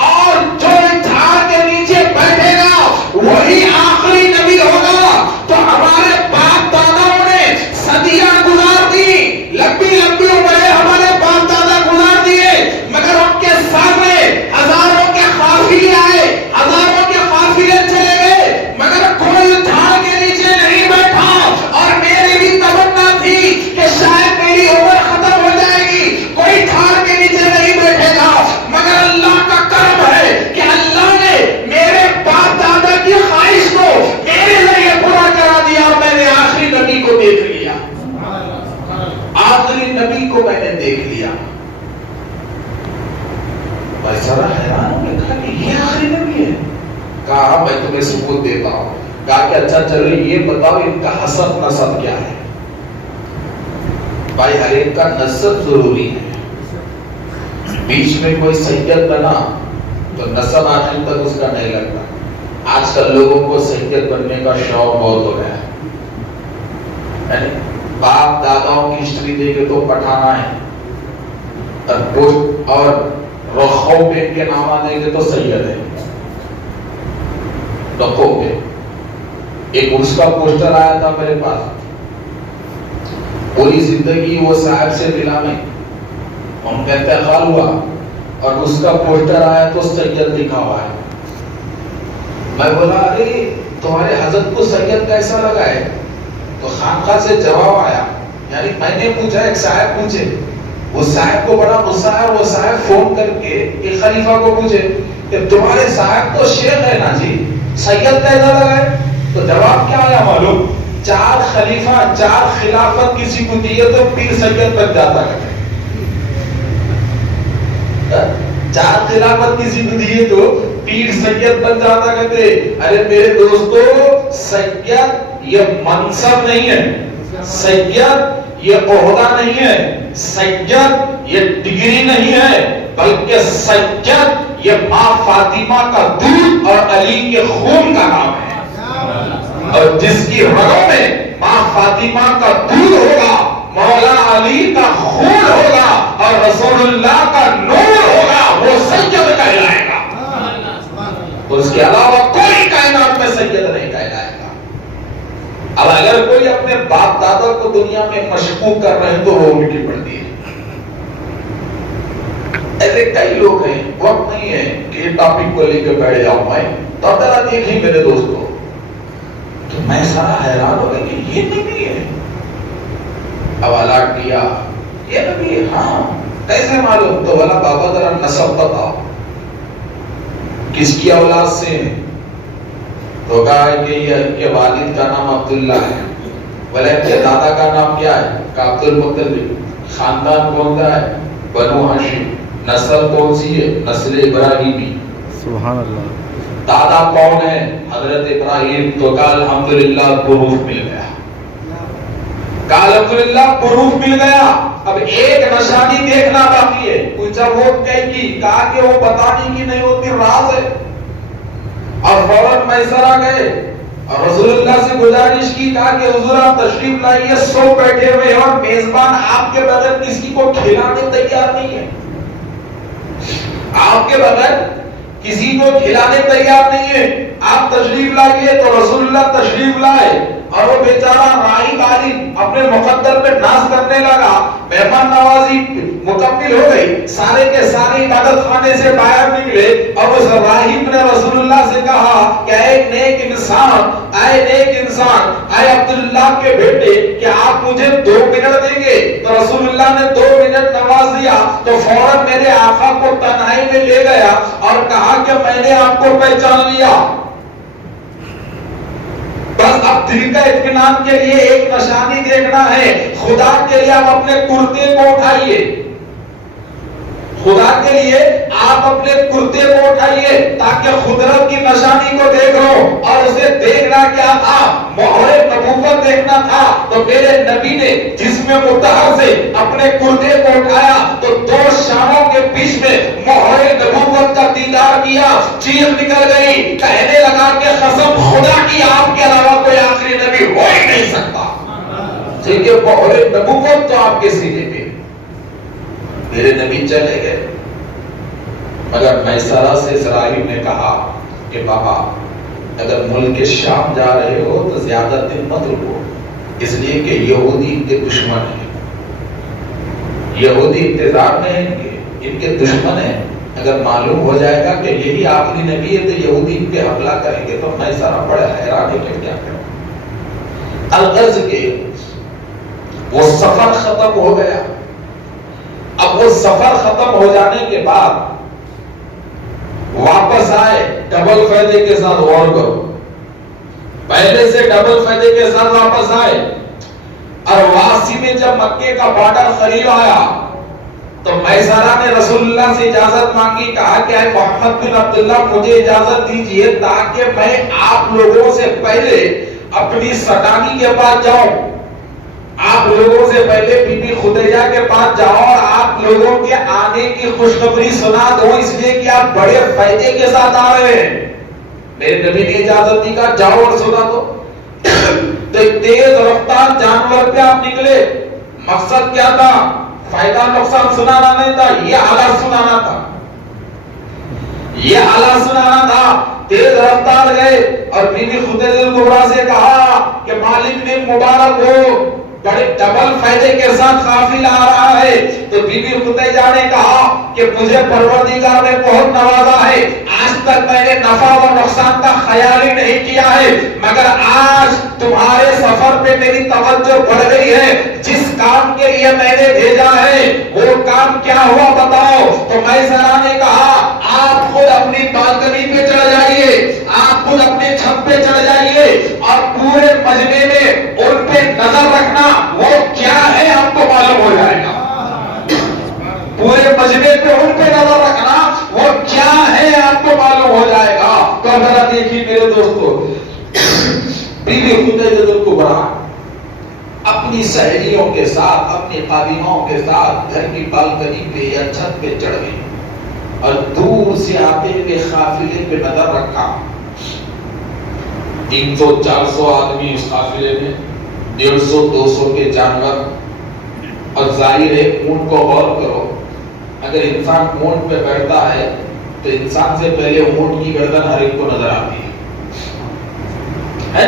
اور جو اس جھاڑ کے نیچے بیٹھے گا وہی آخری نبی ہوگا. تو ہمارے باپ داداؤں نے صدیاں گزار دی, لمبی لمبی عمریں ہمارے باپ دادا گزار دیے, مگر ان کے سامنے ہزاروں کے قافلے آئے, ہزاروں کے قافلے چلے گئے, مگر کوئی جھاڑ کے نیچے نہیں بیٹھا. اور میری بھی تمنا تھی کہ شاید میری عمر ختم ہو جائے گی, کوئی جھاڑ کے نیچے نہیں بیٹھے گا, مگر اللہ کا کرم ہے کہ اللہ نے میرے باپ دادا کی خواہش کو میرے ذریعے پورا کرا دیا, اور میں نے آخری نبی کو دیکھ لیا. آخری نبی کو میں نے دیکھ لیا. بھائی سارا حیران ہو گیا, کہا کہ یہ آخری نبی ہے. کہا میں تمہیں ثبوت دیتا ہوں. کہا کہ اچھا چلو یہ بتاؤ ان کا حسب نسب کیا ہے. بھائی ہر ایک کا نسب ضروری ہے. بیچ میں کوئی سید بنا تو نسب آخر تک اس کا نہیں لگتا. آج کل لوگوں کو سید بننے کا شوق بہت ہو گیا ہے, یعنی باپ داداؤں کی ہسٹری دیکھے تو پٹھانا ہے, اور رخو پہ کے نام دیکھے تو سید ہے. رخو پہ ایک اس کا پوسٹر آیا تھا میرے پاس, پوری زندگی وہ صاحب سے ملا نہیں, ان کا انتقال ہوا اور اس کا پوسٹر آیا تو سید لکھا ہوا ہے. میں بولا ارے تمہارے حضرت کو سید کیسا لگا ہے؟ تو خانقاہ سے جواب آیا, یعنی میں نے پوچھا, ایک صاحب پوچھے, وہ صاحب کو بڑا غصہ ہے, وہ صاحب فون کر کے ایک خلیفہ کو پوچھے کہ تمہارے صاحب تو شیخ ہے نا جی, سید کیسا لگا ہے؟ تو جواب کیا آیا معلوم؟ 4 خلیفہ 4 خلافت کسی کو دیے تو پیر سید بن جاتا ہے. 4 خلافت کسی کو دیے تو پیر سید بن جاتا کہتے. ارے میرے دوستو, سید یہ منصب نہیں ہے, سید یہ عہدہ نہیں ہے, سید یہ ڈگری نہیں ہے, بلکہ سید یہ ماں فاطمہ کا دودھ اور علی کے خون کا نام ہے. اور جس کی رگوں میں ماں فاطمہ کا دودھ ہوگا, مولا علی کا خون ہوگا اور رسول اللہ کا نور ہوگا, وہ سید کہلائے گا. اس کے علاوہ کوئی کائنات میں سید نہیں کہلائے گا. اب اگر کوئی اپنے باپ دادا کو دنیا میں مشکوک کر رہے ہیں تو وہ الٹی پڑتی ہے. ایسے کئی لوگ ہیں, وقت نہیں ہے کہ یہ ٹاپک کو لے کے بیٹھ جاؤں میں. تو اب ذرا دیکھیں میرے دوستو, تو میں سارا حیران ہو گیا کہ یہ نبی ہے. حوالہ کیا یہ نبی ہے. ہاں کیسے معلوم؟ تو بولا بابا ذرا نسب بتاؤ, کس کی اولاد سے ہیں؟ تو کہا کہ یہ ان کے والد کا نام عبداللہ ہے. بولے ان کے دادا کا نام کیا ہے؟ کہا عبد المطلب. خاندان کون سا ہے؟ بنو ہاشم. نسل کون سی ہے؟ نسل ابراہیمی. سبحان اللہ. دادا کون ہے؟ حضرت ابراہیم. تو کہا الحمدللہ پروف مل گیا. کہا الحمدللہ پروف مل گیا. اب ایک نشانی دیکھنا باقی ہے. پوچھا وہ کی؟ کہا کہ وہ بتانے کی نہیں ہوتی, راز ہے. اور فوراً میسرا گئے اور رسول اللہ سے گزارش کی, کہا کہ حضور آپ تشریف لائیے, سو بیٹھے ہوئے ہیں اور میزبان آپ کے بغیر کسی کو کھلانے تیار نہیں ہے. آپ کے بغیر کسی کو کھلانے تیار نہیں ہے, آپ تشریف لائیے. تو رسول اللہ تشریف لائے اور وہ بیچارہ راہی عالم اپنے مقدر پہ ناز کرنے لگا, مہمان نوازی مکمل ہو گئی، سارے کے سارے عبادت خانے سے باہر نکلے اور اس راہب نے رسول اللہ سے کہا کہ اے نیک انسان، اے نیک انسان، اے عبداللہ کے بیٹے، کہ آپ مجھے 2 منٹ دیں گے؟ تو رسول اللہ نے 2 منٹ نواز دیا تو فوراً میرے آقا کو تنہائی میں لے گیا اور کہا کہ میں نے آپ کو پہچان لیا، بس اب دل کا اطمینان کے لیے ایک نشانی دیکھنا ہے، خدا کے لیے آپ اپنے کرتے کو اٹھائیے، خدا کے لیے آپ اپنے کرتے کو اٹھائیے تاکہ قدرت کی نشانی کو دیکھ لو، اور اسے دیکھنا کیا تھا؟ مہر نبوت دیکھنا تھا۔ تو میرے نبی نے جسم مطہر سے اپنے کرتے کو اٹھایا تو 2 شاموں کے بیچ میں مہر نبوت کا دیدار کیا، چیخ نکل گئی، کہنے لگا کہ قسم خدا کی آپ کے علاوہ کوئی آخری نبی ہو ہی نہیں سکتا، کیونکہ مہر نبوت تو آپ کے سینے پہ۔ میرے نبی چلے گئے، مگر میسرہ سے اسرائیل نے کہا کہ بابا اگر ملک شام جا رہے ہو تو زیادہ دن مت رکو، اس لیے کہ یہودی ان کے دشمن ہیں، یہودی انتظار میں ہیں، ان کے دشمن ہیں، اگر معلوم ہو جائے گا کہ یہی آخری نبی ہے تو یہودی ان پہ حملہ کریں گے۔ تو میسرہ بڑے حیران ہے کہ کیا کریں۔ الغرض کے وہ سفر ختم ہو گیا۔ اب وہ سفر ختم ہو جانے کے بعد واپس آئے ڈبل فائدے کے ساتھ، غور کرو، پہلے سے ڈبل فائدے کے ساتھ واپس آئے، اور واسی میں جب مکے کا بارڈر قریب آیا تو میسرہ نے رسول اللہ سے اجازت مانگی، کہا کہ اے محمد بن عبداللہ مجھے اجازت دیجئے تاکہ میں آپ لوگوں سے پہلے اپنی سٹانی کے پاس جاؤں، آپ لوگوں سے پہلے بی بی خدیجہ کے پاس جاؤ اور آپ لوگوں کے آنے کی خوشخبری سنا دو، اس لیے کہ آپ بڑے فائدے کے ساتھ آ رہے ہیں۔ میرے نبی نے اجازت دی، کہا جاؤ اور سنا دو۔ تو ایک تیز رفتار جانور پہ آپ نکلے، مقصد کیا تھا؟ فائدہ نقصان سنانا نہیں تھا، یہ حالات سنانا تھا، یہ حالات سنانا تھا۔ تیز رفتار گئے اور بی بی خدیجہ کبریٰ سے کہا کہ مالک نے مبارک ہو، بڑے ڈبل فائدے کے ساتھ قافلہ آ رہا ہے۔ تو بی بی خدیجہ نے کہا کہ مجھے پروردگار نے بہت نوازا ہے، آج تک میں نے نفع و نقصان کا خیال ہی نہیں کیا ہے، مگر آج تمہارے سفر پہ میری توجہ بڑھ گئی ہے، جس کام کے لیے میں نے بھیجا ہے وہ کام کیا ہوا بتاؤ۔ تو میسرہ نے کہا آپ خود اپنی بالکنی پہ چڑھ جائیے، آپ خود اپنے چھت پہ چڑھ جائیے اور پورے مجمع میں ان پہ نظر رکھنا، وہ کیا ہے آپ کو معلوم ہو جائے گا، پورے مجمع پہ ان پہ نظر رکھنا، وہ کیا ہے آپ کو معلوم ہو جائے گا۔ تو ذرا دیکھیے میرے دوستو، بی بی خدیجہ کبریٰ اپنی سہیلیوں کے ساتھ، اپنی خادموں کے ساتھ گھر کی بالکنی پہ یا چھت پہ چڑھ گئی اور دور سے آتے ہوئے قافلے پہ نظر رکھا۔ 300-400 آدمی اس قافلے میں، 150-200 کے جانور، اور ظاہر ہے اونٹ کو غور کرو، اگر انسان اونٹ پہ بیٹھتا ہے تو انسان سے پہلے اونٹ کی گردن ہر ایک کو نظر آتی ہے،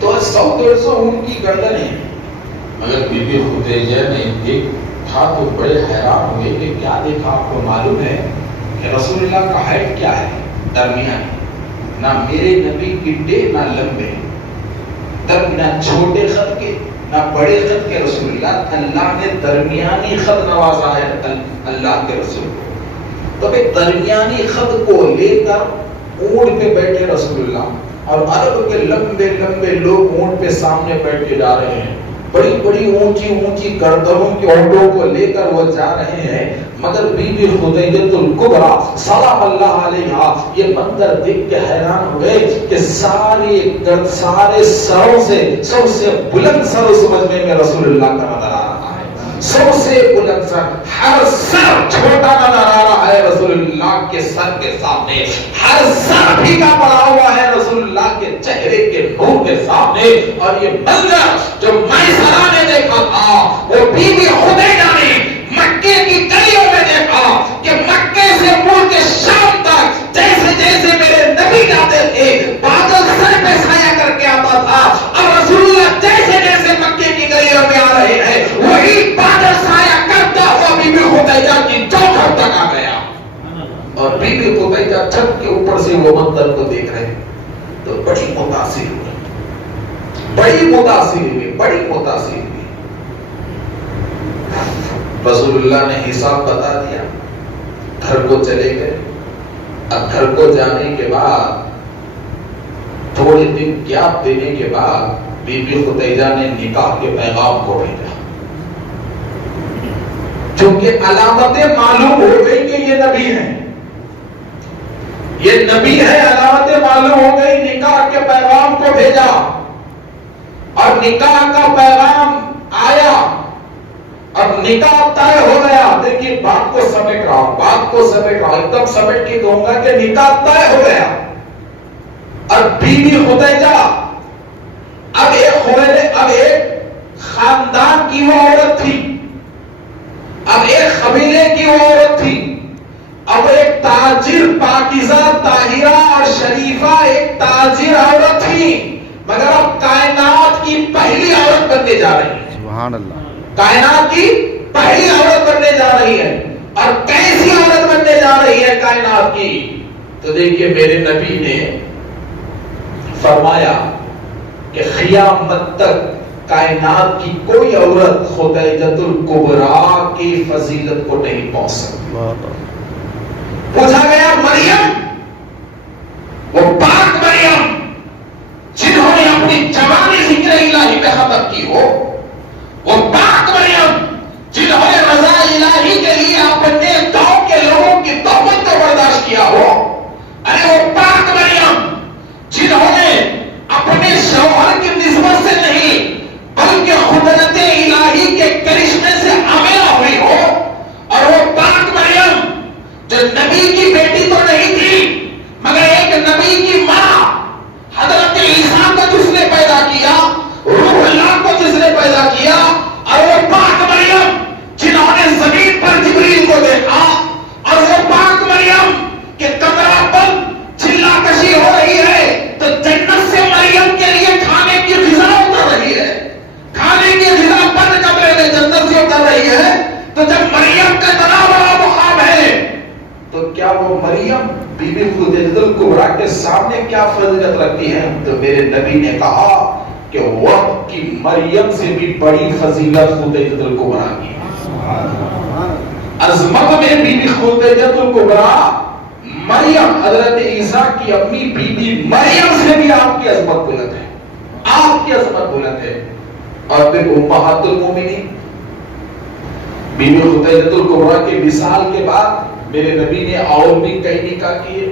تو 100-150 اونٹ کی گردن ہے، مگر بی بی خدیجہ نے دیکھا تو بڑے حیران ہوئے کہ کیا دیکھا؟ آپ کو معلوم ہے کہ رسول اللہ کا ہائٹ کیا ہے؟ درمیانی، نہ میرے نبی گڈے نہ لمبے، درمیان، چھوٹے خط کے نہ بڑے خط کے رسول اللہ، اللہ نے درمیانی خط نوازا ہے اللہ کے رسول کو۔ تو ایک درمیانی خط کو لے کر اونٹ پہ بیٹھے رسول اللہ، اور عرب کے لمبے لمبے لوگ اونٹ پہ سامنے بیٹھ کے جا رہے ہیں، بڑی بڑی اونچی اونچی گردنوں کے اونٹوں کو لے کر وہ جا رہے ہیں، مگر بی بی خدیجہ الکبریٰ سلام اللہ علیہا یہ منظر دیکھ کے حیران ہوئے کہ سارے سروں سے سب سے بلند سر اس مجمع میں رسول اللہ کا نظر آ رہا ہے، سب سے بلند سر، ہر سر چھوٹا نظر آ رہا ہے رسول اللہ کے سر کے سامنے، ہر سر بھیگا پڑا ہوا ہے رسول اللہ کے چہرے کے نور کے سامنے۔ اور یہ منظر جو میسرہ نے دیکھا تھا وہ بی بی خدیجہ نے مکے کی گلیوں میں دیکھا کہ مکے سے ملک شام تک جیسے جیسے میرے نبی جاتے تھے بادل سر پہ سایہ کر کے آتا تھا، اور رسول اللہ جیسے جیسے مکے کی گلیوں میں آ رہے ہیں وہی بادل سایہ کرتا ہوا بی یا چھت کے اوپر سے وہ منظر کو دیکھ رہے ہیں تو بڑی متاثر ہوئی، بڑی متاثر ہوئی، بڑی متاثر ہوئی۔ رسول اللہ نے حساب بتا دیا، گھر کو چلے گئے۔ اب گھر کو جانے کے بعد تھوڑے دن گیپ دینے کے بعد بی بی خدیجہ نے نکاح کے پیغام کو بھیجا، چونکہ علامتیں معلوم ہو گئی کہ یہ نبی ہیں، یہ نبی ہے، علامتیں معلوم ہو گئی، نکاح کے پیغام کو بھیجا اور نکاح کا پیغام آیا اور نکاح طے ہو گیا۔ دیکھیے بات کو سمیٹ رہا ہوں، بات کو سمیٹ رہا ہوں، ایک دم سمیٹ کے کہوں گا کہ نکاح طے ہو گیا اور بی بی خدیجہ اب ایک خاندان کی وہ عورت تھی، اب ایک قبیلے کی وہ عورت تھی، اب ایک تاجر پاکیزہ طاہرہ اور شریفہ ایک تاجر عورت تھی، مگر اب کائنات کی پہلی عورت بننے جا رہی ہے۔ سبحان اللہ۔ کائنات کی پہلی عورت بننے جا رہی ہے، اور کیسی عورت بننے جا رہی ہے کائنات کی؟ تو دیکھیے میرے نبی نے فرمایا کہ قیامت تک کائنات کی کوئی عورت خدیجۃ الکبریٰ کی فضیلت کو نہیں پہنچ سکتی۔ پوچھا گیا مریم، وہ پاک مریم جنہوں نے اپنی جوانی ذکر الہی پہ ختم کی ہو، وہ پاک مریم جنہوں نے رضا الہی کے لیے اپنے گاؤں کے لوگوں کی تہمت کو برداشت کیا ہو، ارے وہ پاک مریم جنہوں نے اپنے شوہر کی نسبت سے نہیں بلکہ قدرت الہی کے کرشمے سے آمیرہ ہوئی ہو، اور وہ پاک مریم جو نبی کی بیٹی تو نہیں تھی مگر ایک نبی کی ماں، حضرت عیسیٰ کو جس نے پیدا کیا، روح اللہ کو جس نے پیدا کیا، اور وہ پاک مریم جنہوں نے زمین پر جبریل کو دیکھا، اور وہ پاک مریم کہ کمرہ بند چلا کشی ہو رہی ہے تو جنت سے مریم کے لیے کھانے کی غذا اتر رہی ہے، کھانے کی غذا بند کمرے میں جنت سے اتر رہی ہے، تو جب مریم کا اتنا بڑا مقام ہے تو کیا وہ مریم بی بی خدیجۃ الکبریٰ کے سامنے کیا فضیلت رکھتی ہے؟ تو میرے نبی نے کہا کہ وقت کی مریم سے بھی بڑی فضیلت خدیجۃ الکبریٰ کی ہے۔ عظمت میں بی بی خدیجۃ الکبریٰ مریم حضرت عیسیٰ کی امی بی بی مریم سے بھی آپ کی عظمت بلند ہے، آپ کی عظمت بلند ہے۔ اور پھر امہات المومنین بی بی خدیجۃ الکبریٰ کے وصال کے بعد میرے نبی نے اور بھی کئی نکاح کیے،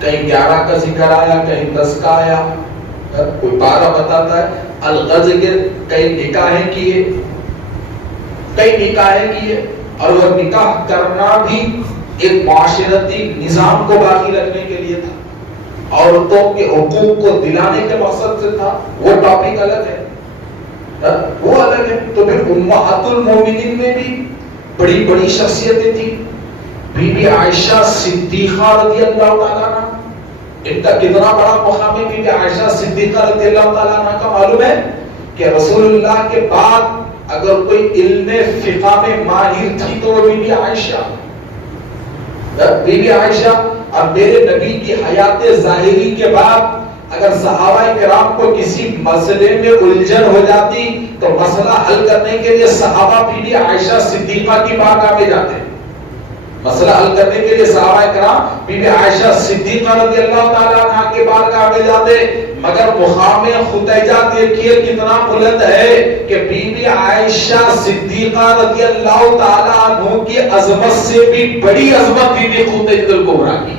کہیں 11 کا ذکر آیا، کہیں 10 کا آیا، کوئی 12 بتاتا ہے۔ الغز کے کئی نکاحیں کیے، کئی نکاحیں کیے، اور وہ نکاح کرنا بھی ایک معاشرتی نظام کو باقی رکھنے کے لیے تھا، عورتوں کے حقوق کو دلانے کے مقصد سے تھا، وہ ٹاپک الگ ہے، وہ الگ ہے۔ تو پھر امہات المومنین میں بھی بڑی بڑی شخصیتیں تھیں۔ بی بی عائشہ صدیقہ رضی اللہ تعالیٰ عنہ، ان کا کتنا بڑا مقام ہے بی بی عائشہ صدیقہ رضی اللہ تعالیٰ عنہ کا؟ معلوم ہے کہ رسول اللہ کے بعد اگر کوئی علم فقہ میں ماہر تھی تو وہ بی بی عائشہ، بی بی عائشہ۔ اب میرے نبی کی حیات ظاہری کے بعد اگر صحابہ کرام کو کسی مسئلے میں الجھن ہو جاتی تو مسئلہ حل کرنے کے لیے صحابہ بی بی عائشہ صدیقہ کی بارگاہ میں جاتے، مسئلہ حل کرنے کے لیے صحابہ کرام بی بی عائشہ صدیقہ رضی اللہ تعالیٰ عنہ کی بارگاہ میں جاتے، مگر مقام خدیجہ دیکھیے کتنا بلند ہے کہ بی بی عائشہ صدیقہ رضی اللہ تعالیٰ عنہ کی عظمت سے بھی بڑی عظمت بی بی خدیجہ الکبریٰ کی،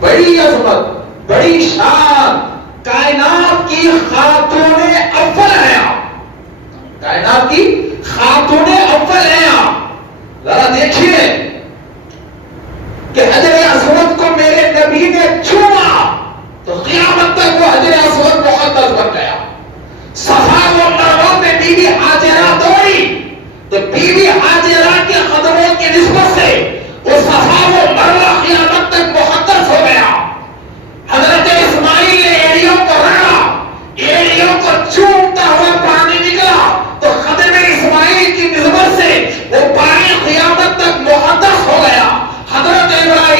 بڑی عظمت، بڑی شان، کائنات کی خاتون اول ہیں آپ، کائنات کی خاتون اول ہیں آپ۔ ذرا دیکھیے کہ حجر اسود کو میرے نبی نے چھوا تو قیامت تک وہ حجر اسود مقدس بن گیا۔ صفا و مروہ پہ بی بی ہاجرہ دوڑی تو بی بی ہاجرہ کے قدموں کی نسبت سے وہ صفا و مروہ قیامت تک مقدس ہو گیا۔ حضرت اسماعیل نے ایڑیوں کو رگڑا، ایڑیوں کو چومتا ہوا پانی نکلا تو قدم اسماعیل کی نسبت سے وہ پانی قیامت تک مقدس ہو گیا۔ حضرت ابراہیم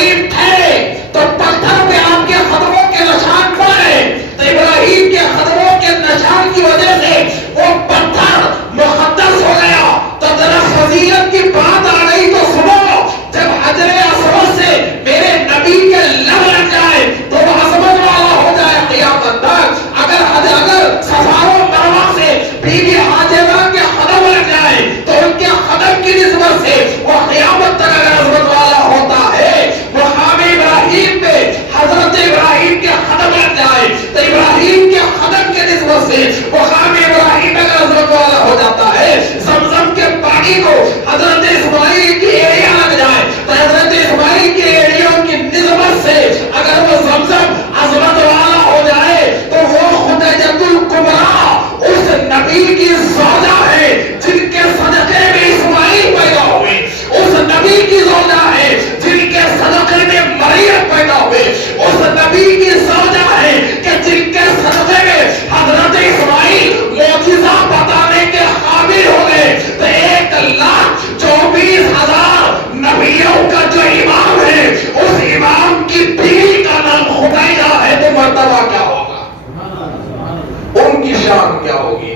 ان کی شان کیا ہوگی،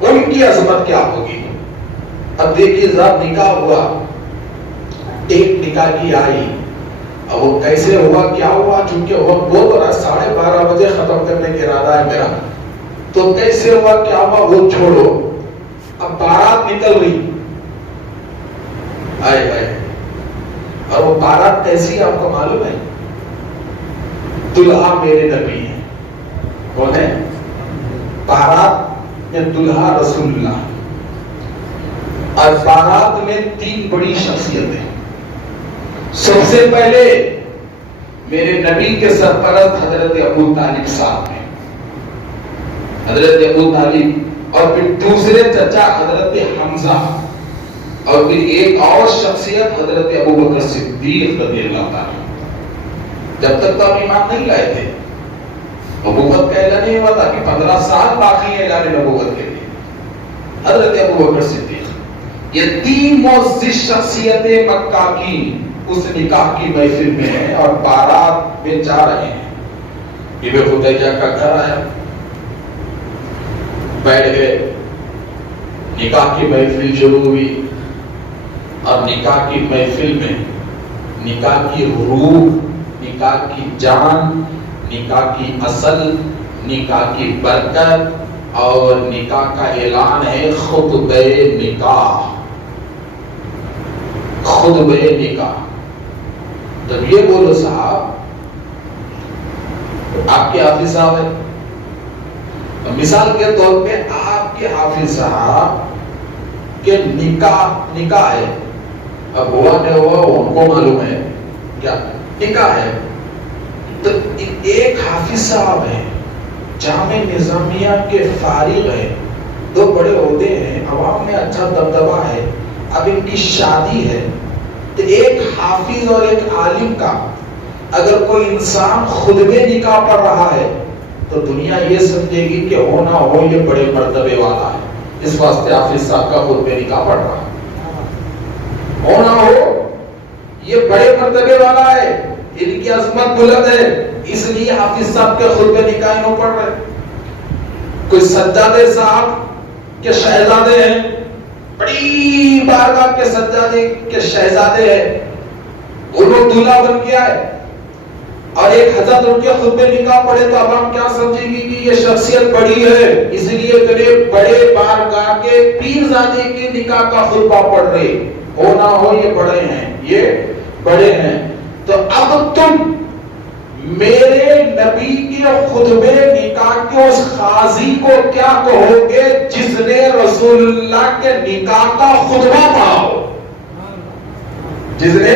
ان کی عظمت کیا ہوگی۔ اب دیکھیے ذات نکاح ہوا، ایک نکاح کی آئی، اب وہ کیسے ہوا کیا ہوا، چونکہ وقت بہت ہو رہا ہے، 12:30 بجے ختم کرنے کا ارادہ ہے میرا، تو کیسے ہوا کیا ہوا وہ چھوڑو، اب بارات نکل رہی، آئے آئے، اور وہ بارات کیسی آپ کو معلوم ہے؟ دلہا میرے نبی ہیں، کون ہے؟ بارات میں دلہا رسول اللہ، اور بارات میں 3 بڑی شخصیتیں۔ سب سے پہلے میرے نبی کے سرپرست حضرت ابو طالب صاحب ہیں، حضرت ابو طالب، اور پھر دوسرے چچا حضرت حمزہ، اور پھر ایک اور شخصیت حضرت ابو بکر صدیق رضی اللہ تعالیٰ۔ جب تک تو آپ ایمان نہیں لائے تھے، نبوت کا اعلان نہیں ہوا تھا کہ 15 سال باقی ہے اعلان نبوت کے لیے۔ حضرت ابو بکر صدیق، یہ 3 معزز شخصیتیں مکہ کی اس نکاح کی محفل میں ہیں اور بارات میں جا رہے ہیں۔ یہ خدیجہ کا گھر آیا، بیٹھ گئے، نکاح کی محفل شروع ہوئی، اور نکاح کی محفل میں نکاح کی روح، نکاح کی جان، نکاح کی اصل، نکاح کی برکت اور نکاح کا اعلان ہے خطبہ نکاح، خطبہ نکاح۔ تب یہ بولو صاحب، آپ کے حافظ صاحب ہیں، مثال کے طور پہ آپ کے حافظ صاحب کے نکاح ہے، اب ہوا نہیں ہوا ان کو معلوم ہے، کیا نکاح ہے، تو ایک حافظ صاحب ہیں، جامع نظامیہ کے فارغ ہیں، 2 بڑے عہدے ہیں، عوام میں اچھا دبدبہ ہے، اب ان کی شادی ہے، تو ایک حافظ اور ایک عالم کا اگر کوئی انسان خطبہ نکاح پڑھ رہا ہے تو دنیا یہ سمجھے گی کہ ہو نہ ہو یہ بڑے مرتبے والا ہے، اس واسطے حافظ صاحب کا خطبہ نکاح پڑھ رہا ہے، ہو نہ ہو یہ بڑے مرتبے والا ہے، ان کی عظمت بلند ہے، اس لیے حافظ صاحب کے خطبہ نکاح نہ پڑھ رہے۔ کوئی سجادے صاحب کے شہزادے ہیں، بڑی بارگاہ کے سجادے کے شہزادے ہیں، انہوں دولہا بن گیا ہے، اور ایک حضرت ان کے خطبہ نکاح پڑھے تو اب ہم کیا سمجھیں گے کہ یہ شخصیت بڑی ہے، اس لیے بڑے بارگاہ کے پیرزادے کے نکاح کا خطبہ پڑھ رہے، ہو نہ ہو یہ بڑے ہیں، یہ بڑے ہیں، تو اب تم میرے نبی کے خطبہ نکاح کے اس قاضی کو کیا کہو گے جس نے رسول اللہ کے نکاح کا خطبہ پڑھا ہو، جس نے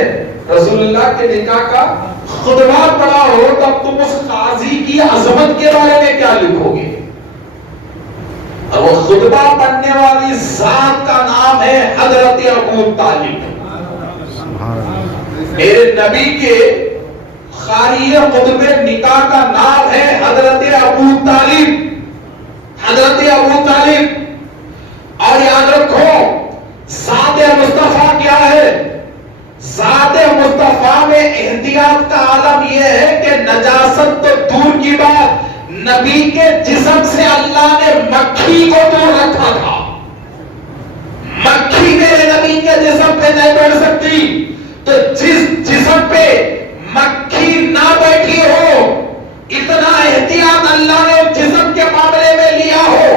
رسول اللہ کے نکاح کا خطبہ پڑھا ہو، تب تم اس قاضی کی عظمت کے بارے میں کیا لکھو گے؟ اور وہ خطبہ پڑھنے والی ذات کا نام ہے حضرت ابو طالب۔ میرے نبی کے قاری خطبہ نکاح کا نام ہے حضرت ابو طالب، حضرت ابو طالب۔ اور یاد رکھو ذات مصطفیٰ کیا ہے؟ ذات مصطفیٰ میں احتیاط کا عالم یہ ہے کہ نجاست تو دور کی بات، نبی کے جسم سے اللہ نے مکھی کو دور رکھا تھا، مکھی میرے نبی کے جسم پہ نہیں بیٹھ سکتی، تو جس جسم پہ مکھی نہ بیٹھی ہو، اتنا احتیاط اللہ نے جسم کے معاملے میں لیا ہو،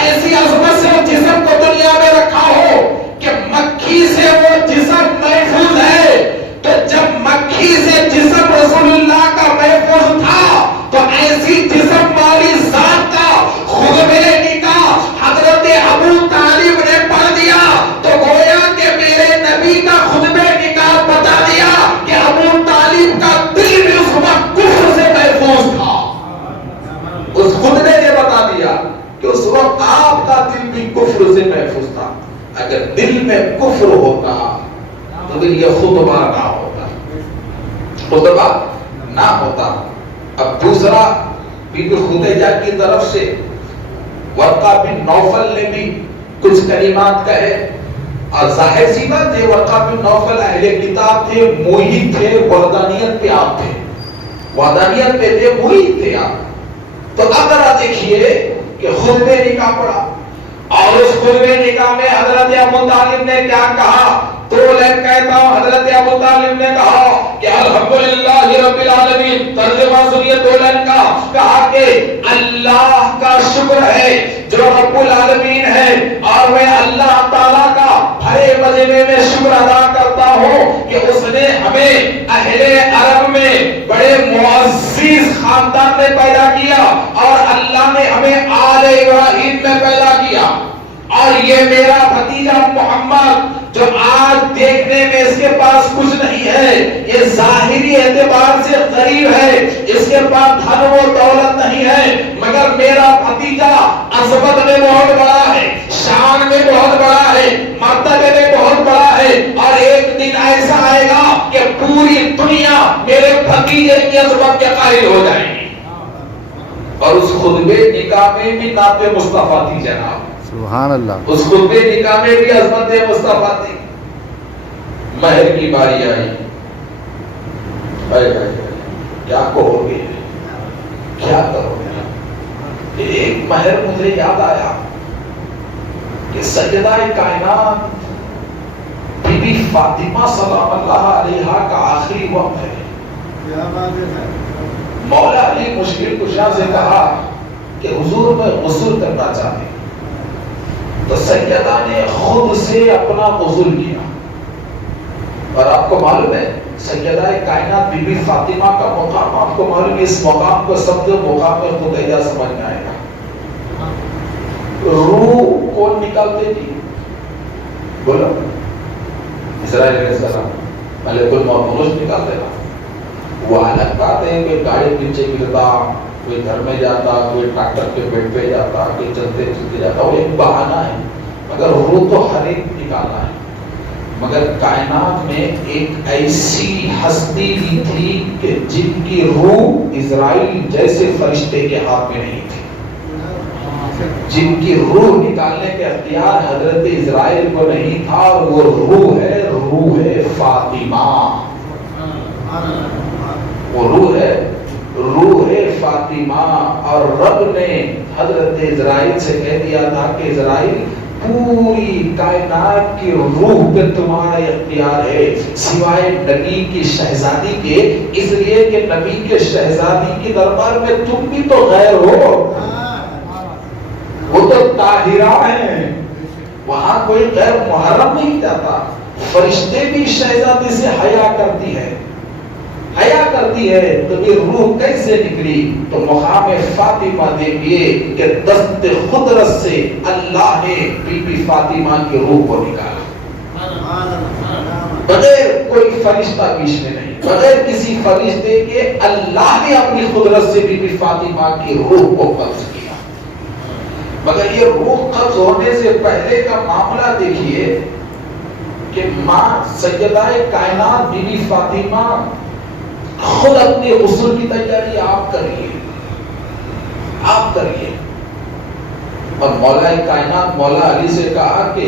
ایسی عظمت سے جسم کو دنیا میں رکھا ہو کہ مکھی سے وہ جسم محفوظ ہے، تو جب مکھی سے جسم رسول اللہ کا محفوظ تھا تو ایسی جسم والی ذات کا خطبہ نکاح حضرت ابو طالب نے پڑھ دیا، تو گویا کہ میرے نبی کا خطبہ نکاح بتا دیا کہ ابو طالب کا دل بھی اس وقت کفر سے محفوظ تھا، اس خطبے نے بتا دیا کہ اس وقت آپ کا دل بھی کفر سے محفوظ تھا۔ اگر دل میں کفر ہوتا تو پھر یہ خطبہ نہ ہوتا، خطبہ نہ ہوتا۔ اب دوسرا بی بی خدیجہ کی طرف سے ورقہ بن نوفل نے بھی کچھ کلمات کہے، اور ظاہر سی بات ہے ورقہ بن نوفل اہل کتاب تھے، موحد تھے، وحدانیت پہ آپ تھے، وحدانیت پہ تھے، موحد تھے آپ، تو اب ذرا دیکھیے کہ خطبہ نکاح پڑھا اور اس خطبہ نکاح میں حضرت ابو طالب نے کیا کہا؟ تو لائن کہتا ہوں، حضرت ابو طالب نے کہا کہ الحمدللہ رب العالمین، ترجمہ سنیے دو لائن کا، کہا کہ اللہ کا شکر ہے جو رب العالمین ہے، اور میں اللہ تعالیٰ کا بھرے مجمع میں شکر ادا کرتا ہوں کہ اس نے ہمیں اہل عرب میں بڑے معزز خاندان میں پیدا کیا، اور اللہ نے ہمیں آل ابراہیم میں پیدا کیا، اور یہ میرا بھتیجا محمد جو آج دیکھنے میں اس کے پاس کچھ نہیں ہے، یہ ظاہری اعتبار سے غریب ہے، اس کے پاس دھن و دولت نہیں ہے، مگر میرا بھتیجا عظمت میں بہت بڑا ہے، شان میں بہت بڑا ہے، مرتبے میں بہت بڑا ہے، اور ایک دن ایسا آئے گا کہ پوری دنیا میرے بھتیجے کی عظمت کے قائل ہو جائے گی۔ اور اس خطبے نکاح میں بھی نعت مصطفیٰ تھی جناب، سبحان اللہ، اس خطبے نکاح میں بھی عظمت مصطفیٰ تھی۔ مہر کی باری آئی، کیا کہو گے، کیا کرو گے؟ ایک مہر مجھے یاد آیا کہ سیدہ کائنات بی بی فاطمہ سلام اللہ علیہا کا آخری وقت ہے، مولا علی مشکل کشا سے کہا کہ حضور میں غسل کرنا چاہتے، تو سیدہ نے خود سے اپنا غسل کیا، اور آپ کو معلوم ہے سیدہ کائنات بی بی فاطمہ کا مقام، آپ کو معلوم ہے اس مقام کو سب سے مقام خدیجہ سمجھ میں آئے گا۔ روح کون نکالتے تھی؟ بولو، اسرائیل علیہ السلام، ملک الموت نکال دینا۔ وہ الگ بات ہے، کوئی گاڑی پیچھے گرتا، کوئی گھر میں جاتا، کوئی ڈاکٹر کے بیڈ پہ جاتا، کوئی چلتے چلتے جاتا، وہ ایک بہانہ ہے، مگر روح تو ہر ایک نکالنا ہے۔ مگر کائنات میں ایک ایسی ہستی بھی تھی کہ جن کی روح اسرائیل جیسے فرشتے کے ہاتھ میں نہیں تھی، جن کی روح نکالنے کے اختیار حضرت اسرائیل کو نہیں تھا، اور وہ روح ہے فاطمہ، وہ روح ہے فاطمہ۔ اور رب نے حضرت اسرائیل سے کہہ دیا تھا کہ اسرائیل پوری کائنات کی روح پہ تمہارا اختیار ہے سوائے نبی کی شہزادی کے، اس لیے کہ نبی کے شہزادی کی دربار میں تم بھی تو غیر ہو، وہ تو طاہرہ ہیں، وہاں کوئی غیر محرم نہیں جاتا۔ فرشتے بھی شہزادی سے حیا کرتی ہے، تو یہ روح کیسے نکلی؟ تو مقام فاطمہ دیکھیے کہ دست قدرت سے اللہ نے بی بی فاطمہ کی روح کو نکالا، بغیر کوئی فرشتہ بیچ میں نہیں، بغیر کسی فرشتے کے اللہ نے اپنی قدرت سے بی بی فاطمہ کی روح کو قبض کیا۔ مگر یہ روح قبض ہونے سے پہلے کا معاملہ دیکھیے کہ ماں سیدہ کائنات بی بی فاطمہ خود اپنے غسل کی تیاری آپ کریے، اور مولا کائنات مولا علی سے کہا کہ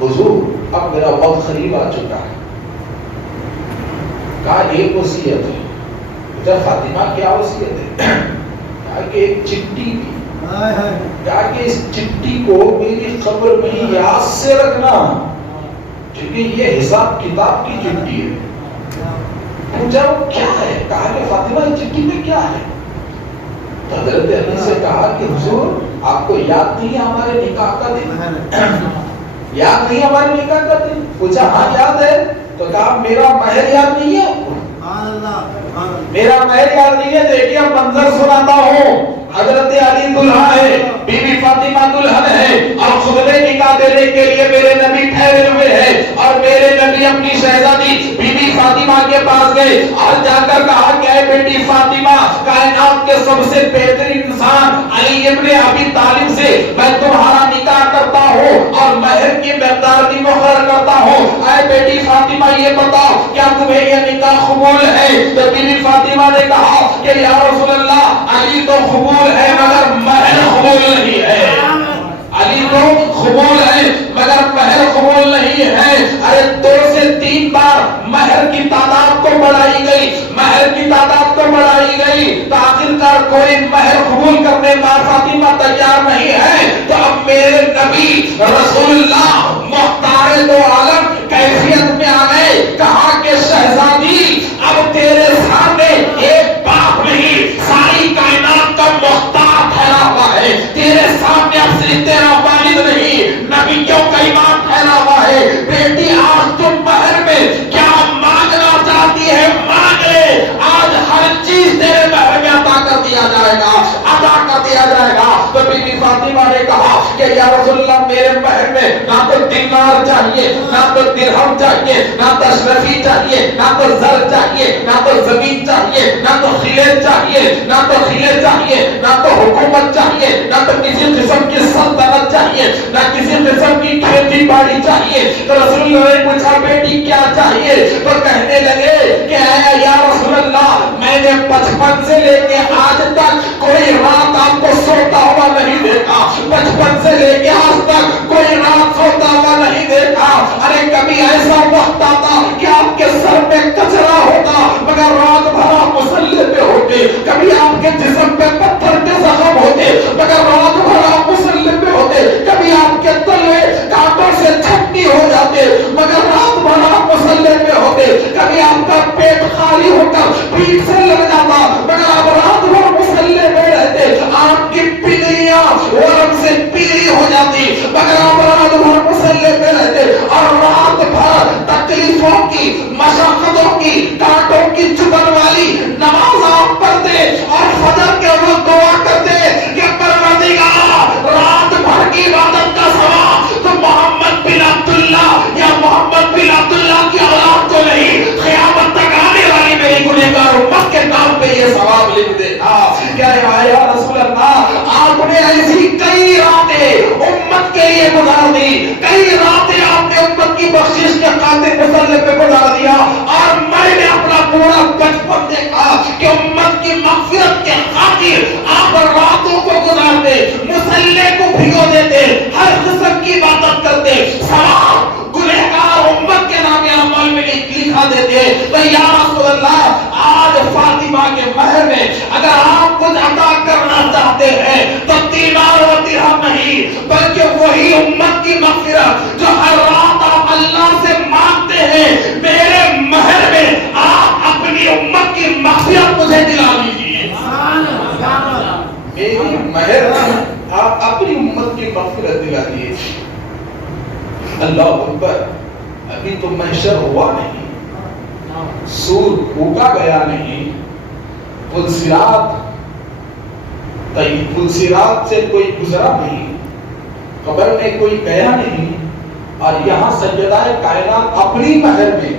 حضور اب میرا وقت قریب آ چکا ہے، کہا ایک وصیت ہے۔ بیٹا فاطمہ کیا وصیت ہے؟ کہا کہ ایک چٹھی تھی، کہا کہ اس چٹھی کو میری قبر میں ہی یاد سے رکھنا، کیونکہ یہ حساب کتاب کی چٹھی ہے۔ پوچھا وہ کیا ہے؟ کہا کہ فاطمہ اس چٹھی میں کیا ہے؟ حضرت علی سے کہا کہ حضور آپ کو یاد نہیں ہے ہمارے نکاح کا دن؟ یاد نہیں ہمارے نکاح کا دن؟ پوچھا ہاں یاد ہے، تو کہا میرا مہر یاد نہیں ہے؟ میرا مہر یاد نہیں ہے؟ دیکھیے منظر سناتا ہوں، حضرت علی دلہا ہے، بی بی فاطمہ دلہن ہے، اور خطبے نکاح دینے کے لیے میرے نبی ٹھہرے ہوئے ہیں، اور میرے نبی اپنی شہزادی بی بی فاطمہ کے پاس گئے اور جا کر کہا کہ اے بیٹی فاطمہ، کائنات کے سب سے بہترین انسان علی ابن ابی طالب سے میں تمہارا نکاح کرتا ہوں اور مہر کی مقدار بھی مقرر کرتا ہوں، اے بیٹی فاطمہ یہ بتاؤ کیا تمہیں یہ نکاح قبول ہے؟ تو بی بی فاطمہ نے کہا کہ یا رسول اللہ علی تو قبول ہے مگر مہر قبول نہیں ہے، علی تو قبول ہے مگر مہر قبول نہیں ہے۔ ارے 2 سے 3 بار مہر کی تعداد کو بڑھائی گئی، مہر کی تعداد کو بڑھائی گئی، گئی تو آخرکار کوئی مہر قبول کرنے ماں فاطمہ تیار نہیں ہے، تو اب میرے نبی رسول اللہ مختار دو عالم کیفیت میں آ گئے، کہا کہ شہزادی اب تیرے سامنے ایک باپ نہیں ساری کائنات کا مختار ٹھہرا ہوا ہے، تیرے سامنے اب صرف تیرا والد نہیں نبیوں کا امام ٹھہرا ہوا ہے، بیٹی آج تم مہر میں کیا مانگنا چاہتی ہے مانگ لے، آج ہر چیز تیرے مہر میں عطا کر دیا جائے گا، عطا کر دیا جائے گا۔ تو بی بی فاطمہ نے کہا کہ یا رسول اللہ میرے مہر میں نہ تو دینار چاہیے، نہ تو درہم چاہیے، نہ تشریفی چاہیے، نہ تو زر چاہیے، نہ تو زمین چاہیے، نہ تو خلے چاہیے، نہ تو خلے چاہیے، نہ تو حکومت چاہیے، نہ تو کسی قسم کی سلطنت چاہیے، نہ کسی قسم کی کھیتی باڑی چاہیے۔ تو رسول اللہ نے پوچھا بیٹی کیا چاہیے؟ تو کہنے لگے کہ اے یا رسول اللہ میں نے بچپن سے لے کے آج تک کوئی رات آپ کو سوتا ہوا نہیں دیکھا، بچپن سے لے کے آج تک کوئی رات سوتا ہوا نہیں دیکھا، ارے کبھی ایسا وقت آتا کہ آپ کے سر پہ کچرا ہوتا مگر رات بھر آپ مصلی پہ ہوتے، کبھی آپ کے جسم پہ پتھر کے زخم ہوتے مگر رات بھر آپ مصلی پہ ہوتے، کبھی آپ کے تلوے کانٹوں سے چھٹنی ہو جاتے مگر رات بھر آپ مصلی پہ ہوتے، کبھی آپ کا پیٹ خالی ہو کر پیٹ سے لگ جاتا مگر آپ رات بھر مصلی پہ رہتے، آپ کی پگڑیاں ورم سے پیلی ہو جاتی مگر آپ رات بھر مصلی پہ رہتے، اور رات بھر تکلیفوں کی مشقتوں کی کانٹوں کی چبھن والی نماز آپ پڑھتے اور فجر کے وقت دعا کرتے کہ پروردگار رات بھر کی عبادت کا ثواب تو محمد بن عبداللہ یا محمد بن عبداللہ کی اولاد کو نہیں، قیامت تک آنے والی میری گنہگار امت کے نام پہ یہ ثواب لکھ دے۔ کیا یا رسول اللہ آپ نے ایسی کئی راتیں امت کے لیے گزار دی، کئی راتیں آپ نے امت کی بخشش کے خاطر مصلی پہ گزار دیا، اور میں نے اپنا پورا بچپن دیکھا کہ امت کی مغفرت کے خاطر آپ راتوں کو گزارتے، مصلی کو بھگو دیتے، ہر قسم کی عبادت کرتے، ثواب گنہگار امت کے نام اعمال میں لکھا دیتے۔ تو یا رسول اللہ آج فاطمہ کے مہر میں اگر آپ کچھ عطا کرنا چاہتے ہیں تو دینار و درہم نہیں بلکہ وہی امت کی مغفرت جو ہر رات آپ اللہ سے مانگتے ہیں، میرے مہر میں آپ اپنی امت کی مغفرت مجھے دلا دیجیے۔ میری مہر میں آپ اپنی امت کی مغفرت دلا دیجیے۔ اللہ اکبر، ابھی تو محشر ہوا نہیں، سور پھونکا گیا نہیں، پلسرات سے کوئی گزرا نہیں، قبر میں کوئی گیا نہیں، اور یہاں سجدہ کائنات اپنی مہر میں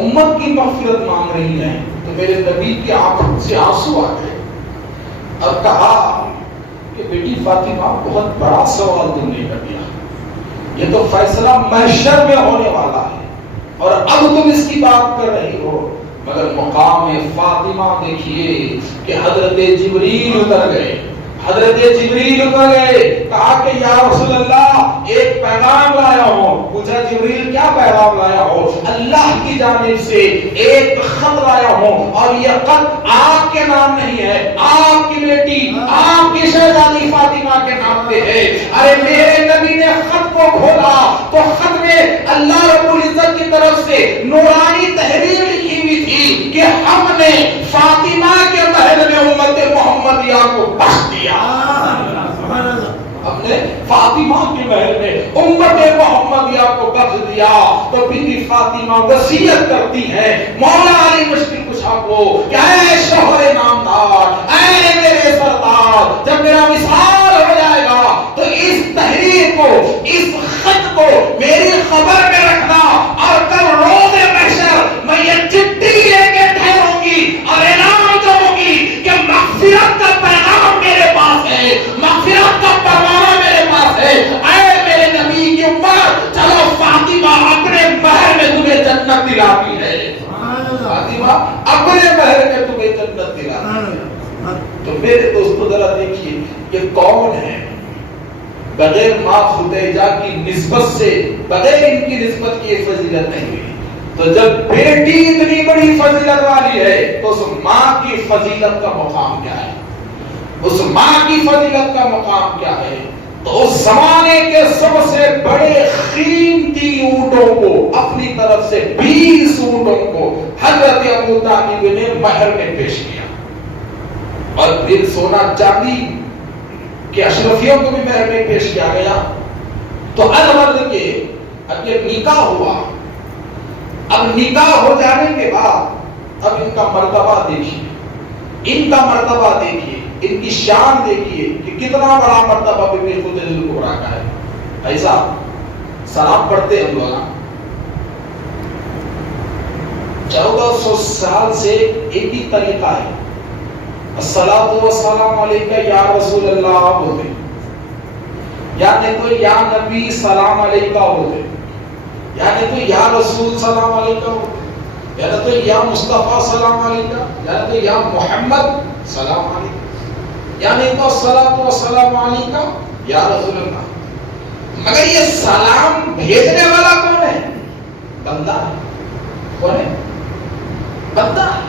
امت کی مغفرت مانگ رہی ہیں۔ تو میرے نبی کی آنکھوں سے آنسو آ گئے اور کہا کہ بیٹی فاطمہ بہت بڑا سوال تم نے کر دیا، یہ تو فیصلہ محشر میں ہونے والا ہے اور اب تم اس کی بات کر رہی ہو، مگر مقام فاطمہ دیکھیے کہ حضرت جبریل اتر گئے، حضرت جبریل اتر گئے، کہا کہ یا رسول اللہ ایک پیغام لایا ہوں۔ پوچھا جبریل کیا پیغام لایا ہو؟ اللہ کی جانب سے ایک خط لایا ہوں، اور یہ خط آپ کے نام نہیں ہے، آپ کی بیٹی آپ کی شہزادی فاطمہ کے نام پہ ہے۔ ارے میرے نبی نے خط کو کھولا تو خط میں اللہ رب العزت کی طرف سے نورانی تحریر لکھی ہوئی تھی کہ ہم نے فاطمہ کے مہر میں امت محمدیہ کو بخش دیا، ہم نے فاطمہ کے مہر میں امت محمدیہ کو بخش دیا۔ تو بی بی فاطمہ وصیت کرتی ہے مولا علی مشکل کشا کو کہ اے شوہر نامدار، اے میرے سردار، جب میرا وصال ہو جائے گا تو اس تحریر کو، اس خط کو میری خبر میں رکھنا، اور کل روز محشر میں یہ چٹھی لے کے ٹھہروں گی اور اعلان کروں گی کہ مغفرت کا پیغام میرے پاس ہے، مغفرت کا پروانہ میرے پاس ہے۔ اے میرے نبی کی امت، چلو فاطمہ اپنے مہر میں تمہیں جنت دلاتی ہے، فاطمہ اپنے مہر میں تمہیں جنت دلاتی ہے۔ تو میرے دوستو ذرا دیکھیے یہ کون ہے؟ بغیر ماں خدیجہ کی نسبت سے، بغیر ان کی نسبت کی فضیلت نہیں ہوئی۔ تو جب بیٹی اتنی بڑی فضیلت والی ہے تو اس ماں کی فضیلت کا مقام کیا ہے؟ اس ماں کی فضیلت کا مقام کیا ہے؟ تو اس زمانے کے سب سے بڑے قیمتی اونٹوں کو اپنی طرف سے 20 اونٹوں کو حضرت ابو طالب نے مہر میں پیش کیا، اور پھر سونا چاندی کے اشرفیوں کو بھی مہر میں پیش کیا گیا۔ تو المرد کے اب یہ نکاح ہوا، اب نکاح ہو جانے کے بعد اب ان کا مرتبہ دیکھیے، ان کا مرتبہ دیکھیے، ان کی شان دیکھیے کہ کتنا بڑا مرتبہ بی بی خدیجہ الکبریٰ کا ہے۔ ایسا سلام پڑھتے ہم لوگ 1400 سال سے ایک ہی طریقہ ہے، الصلاۃ والسلام علیکہ یا رسول اللہ بولتے، یا نہیں تو یا نبی سلام علیکہ بولتے، یا نہیں تو یا رسول سلام علیکہ بولتے، یا نہیں تو یا مصطفیٰ سلام علیکہ، یا نہیں تو یا محمد سلام علیکہ، یا نہیں تو الصلاۃ والسلام علیکہ یا رسول اللہ۔ مگر یہ سلام بھیجنے والا کون ہے؟ بندہ ہے۔ کون ہے؟ بندہ ہے۔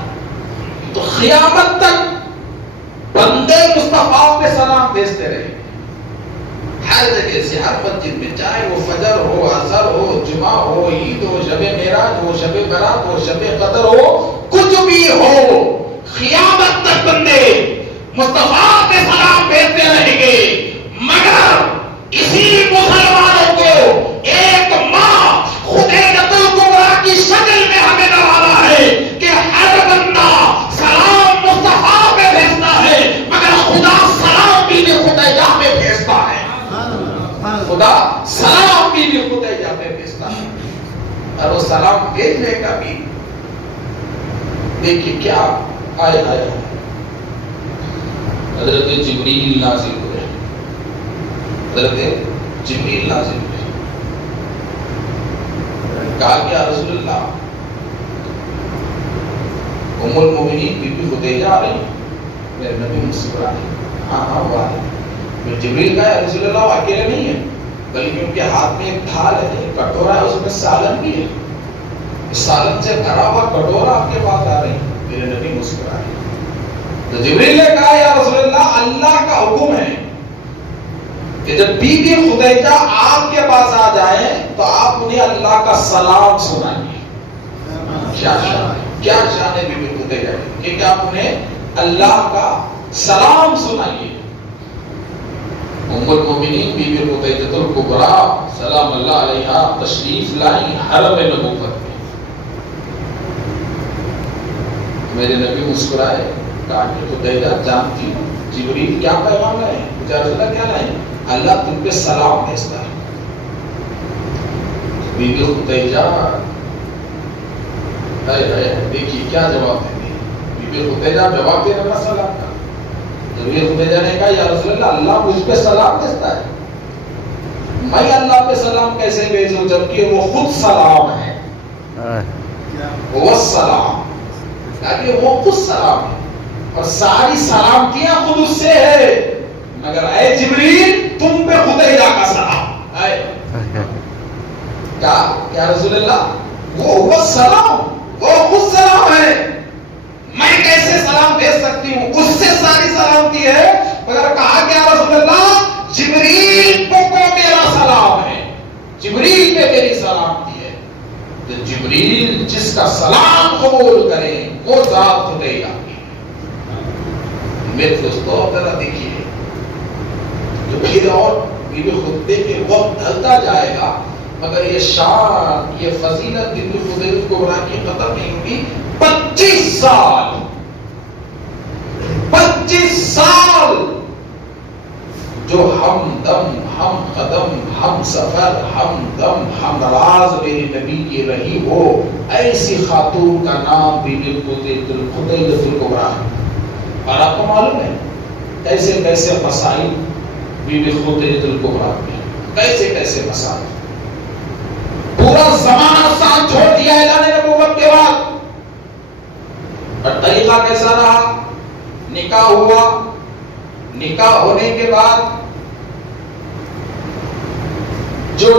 تو قیامت تک بندے مصطفیٰ پہ سلام بھیجتے رہے، ہر جگہ سے، ہر مسجد میں، چاہے وہ فجر ہو، عصر ہو، جمعہ ہو، عید ہو، شب معراج ہو، شب برات ہو، شب قدر ہو، کچھ بھی ہو، قیامت تک بندے مصطفیٰ پہ سلام بھیجتے رہیں گے۔ مگر اسی مسلمانوں کو ایک ماں خدیجہ الکبریٰ کی شکل میں ہمیں نوازا ہے کہ ہر بندہ سلام مصطفیٰ پہ بھیجتا ہے، مگر خدا سلام بھی خدیجہ پہ بھیجتا ہے۔ خدا سلام بھی خدیجہ پہ بھیجتا ہے، اور وہ سلام بھیجنے کا بھی دیکھیے کیا آیا۔ حضرت جبریل نازل ہوئے، حضرت جبریل نازل ہوئے، کہا کہ یا رسول اللہ ام المؤمنین بی بی خدیجہ آ رہی، میرے نبی مسکرائے، ہاں ہاں وہ آ رہی۔ جبریل کہا یا رسول اللہ وہ اکیلے نہیں ہے، بلکہ ان کے ہاتھ میں ایک تھال ہے، ایک کٹورا ہے، اس میں سالن بھی ہے، سالن سے بھرا ہوا کٹورا آپ کے پاس آ رہی، میرے نبی مسکرائے۔ تو جبریل نے کہا یا رسول اللہ اللہ کا حکم ہے کہ جب بی بی خدیجہ آپ کے پاس آ جائیں تو آپ انہیں اللہ کا سلام سنائیے۔ کیا شان ہے، کیا شان ہے بی بی خدیجہ کی کہ آپ انہیں اللہ کا سلام سنائیے۔ ام المؤمنین بی بی خدیجہ الکبریٰ سلام اللہ علیہا تشریف لائیں حرم نبوت میں۔ میرے نبی مسکرائے، کہا کہ خدیجہ جانتی ہوں جبریل کیا پیغام لائے؟ یا رسول اللہ کیا لائے؟ اللہ تم پہ سلام بھیجتا ہے۔ بی بی خدیجہ دیکھیے کیا جواب دیں گے، بی بی خدیجہ جواب دے رہا سلام کا۔ جبریل خدیجہ نے کہا یا رسول اللہ اللہ مجھ پہ سلام بھیجتا ہے، میں اللہ پہ سلام کیسے بھیجوں جبکہ وہ خود سلام ہے، وہ سلام، تاکہ وہ خود سلام ہے اور ساری سلامتیاں خود اس سے ہے، مگر اے جبریل تم پہ خدیجہ کا سلام ہے۔ کیا رسول اللہ وہ سلام، وہ خود سلام ہے، میں کیسے سلام بھیج سکتی ہوں، اس سے ساری سلامتی ہے، مگر کہا کیا رسول اللہ جبریل کو میرا سلام ہے، جبریل پہ میری سلامتی ہے۔ تو جبریل جس کا سلام قبول کرے وہ ذات خدیجہ کی۔ میرے دوستو ذرا دیکھیے جو پھر اور بی بی خدیجہ کے وقت ڈھلتا جائے گا، مگر یہ شان، یہ فضیلت بی بی خدیجہ الکبریٰ کی ختم نہیں ہوگی۔ 25 سال جو ہم دم، ہم قدم، ہم سفر، ہم دم، ہم راز میرے نبی کی رہی ہو، ایسی خاتون کا نام بی بی خدیجہ الکبریٰ ہے۔ اور آپ کو معلوم ہے کیسے کیسے مسائل بی بی خدیجہ الکبریٰ میں، کیسے کیسے مسائل، پورا زمانہ ساتھ چھوڑ دیا اعلان نبوت کے بعد، اور طریقہ کیسا رہا؟ نکاح ہوا، نکاح ہونے کے بعد جو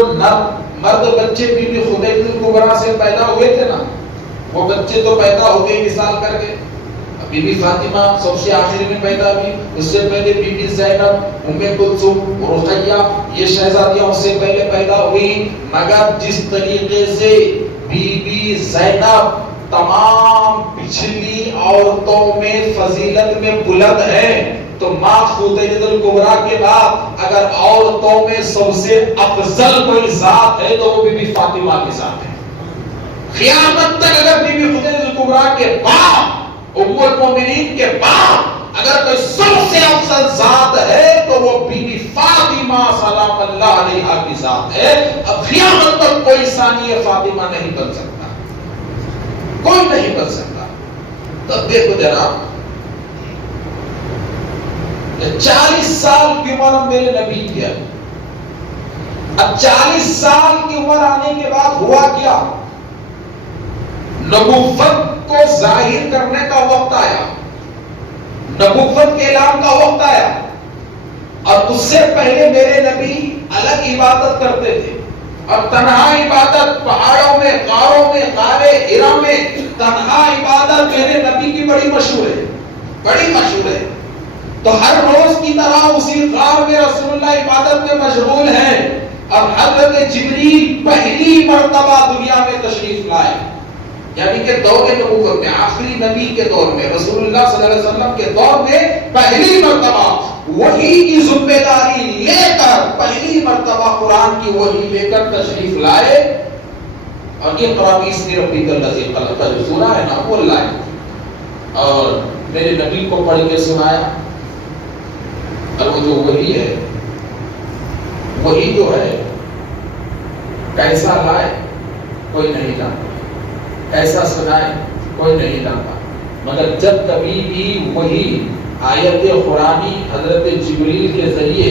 مرد بچے بی بی خدیجہ کبریٰ سے پیدا ہوئے تھے نا، وہ بچے تو پیدا ہو گئے مثال کر کے. بی بی فاطمہ سب سے آخری میں پیدا ہوئی، اس سے پہلے بی بی زینب، ام کلثوم، رقیہ، یہ شہزادیاں اس سے پہلے پیدا ہوئی. مگر جس طریقے سے بی بی زینب تمام پچھلی عورتوں میں فضیلت میں بلند ہے، تو ماں خدیجہ کبریٰ کے بعد اگر عورتوں میں سب سے افضل کوئی ذات ہے تو وہ بی بی فاطمہ کی ذات ہے. قیامت تک اگر بی بی خدیجہ کبریٰ کے بعد، ام المومنین کے بعد اگر کوئی سب سے افضل ذات ہے تو وہ بی بی فاطمہ سلام اللہ علیہا کی ذات ہے. اب قیامت تک کوئی ثانی فاطمہ نہیں بن سکتا، کوئی نہیں بن سکتا. تو دیکھو جناب، 40 سال کی عمر میرے نبی کی ہے. اب 40 سال کی عمر آنے کے بعد ہوا کیا؟ نبوت کو ظاہر کرنے کا وقت آیا، نبوت کے اعلان کا وقت آیا. اور اس سے پہلے میرے نبی الگ عبادت کرتے تھے، اور تنہا عبادت پہاڑوں میں، غاروں میں، غار حرا میں تنہا عبادت میرے نبی کی بڑی مشہور ہے، بڑی مشہور ہے. تو ہر روز کی طرح اسی غار میں رسول اللہ عبادت میں مشغول ہیں. اور حضرت جبریل پہلی مرتبہ دنیا میں تشریف لائے، یعنی کہ دور نبوت میں، آخری نبی کے دور میں، رسول اللہ صلی اللہ علیہ وسلم کے دور میں پہلی مرتبہ وحی کی ذمہ داری لے کر، پہلی مرتبہ قرآن کی وحی لے کر تشریف لائے. اور یہ قرآن اسم ربک الذی خلق کا جو سورہ ہے نا وہ لائے اور میرے نبی کو پڑھ کے سنایا. اور وہ جو وحی ہے، وحی جو ہے کیسا لائے کوئی نہیں جانتا، ایسا سنائے کوئی نہیں جانتا. مگر جب کبھی بھی وہی آیت قرآنی حضرت جبریل کے ذریعے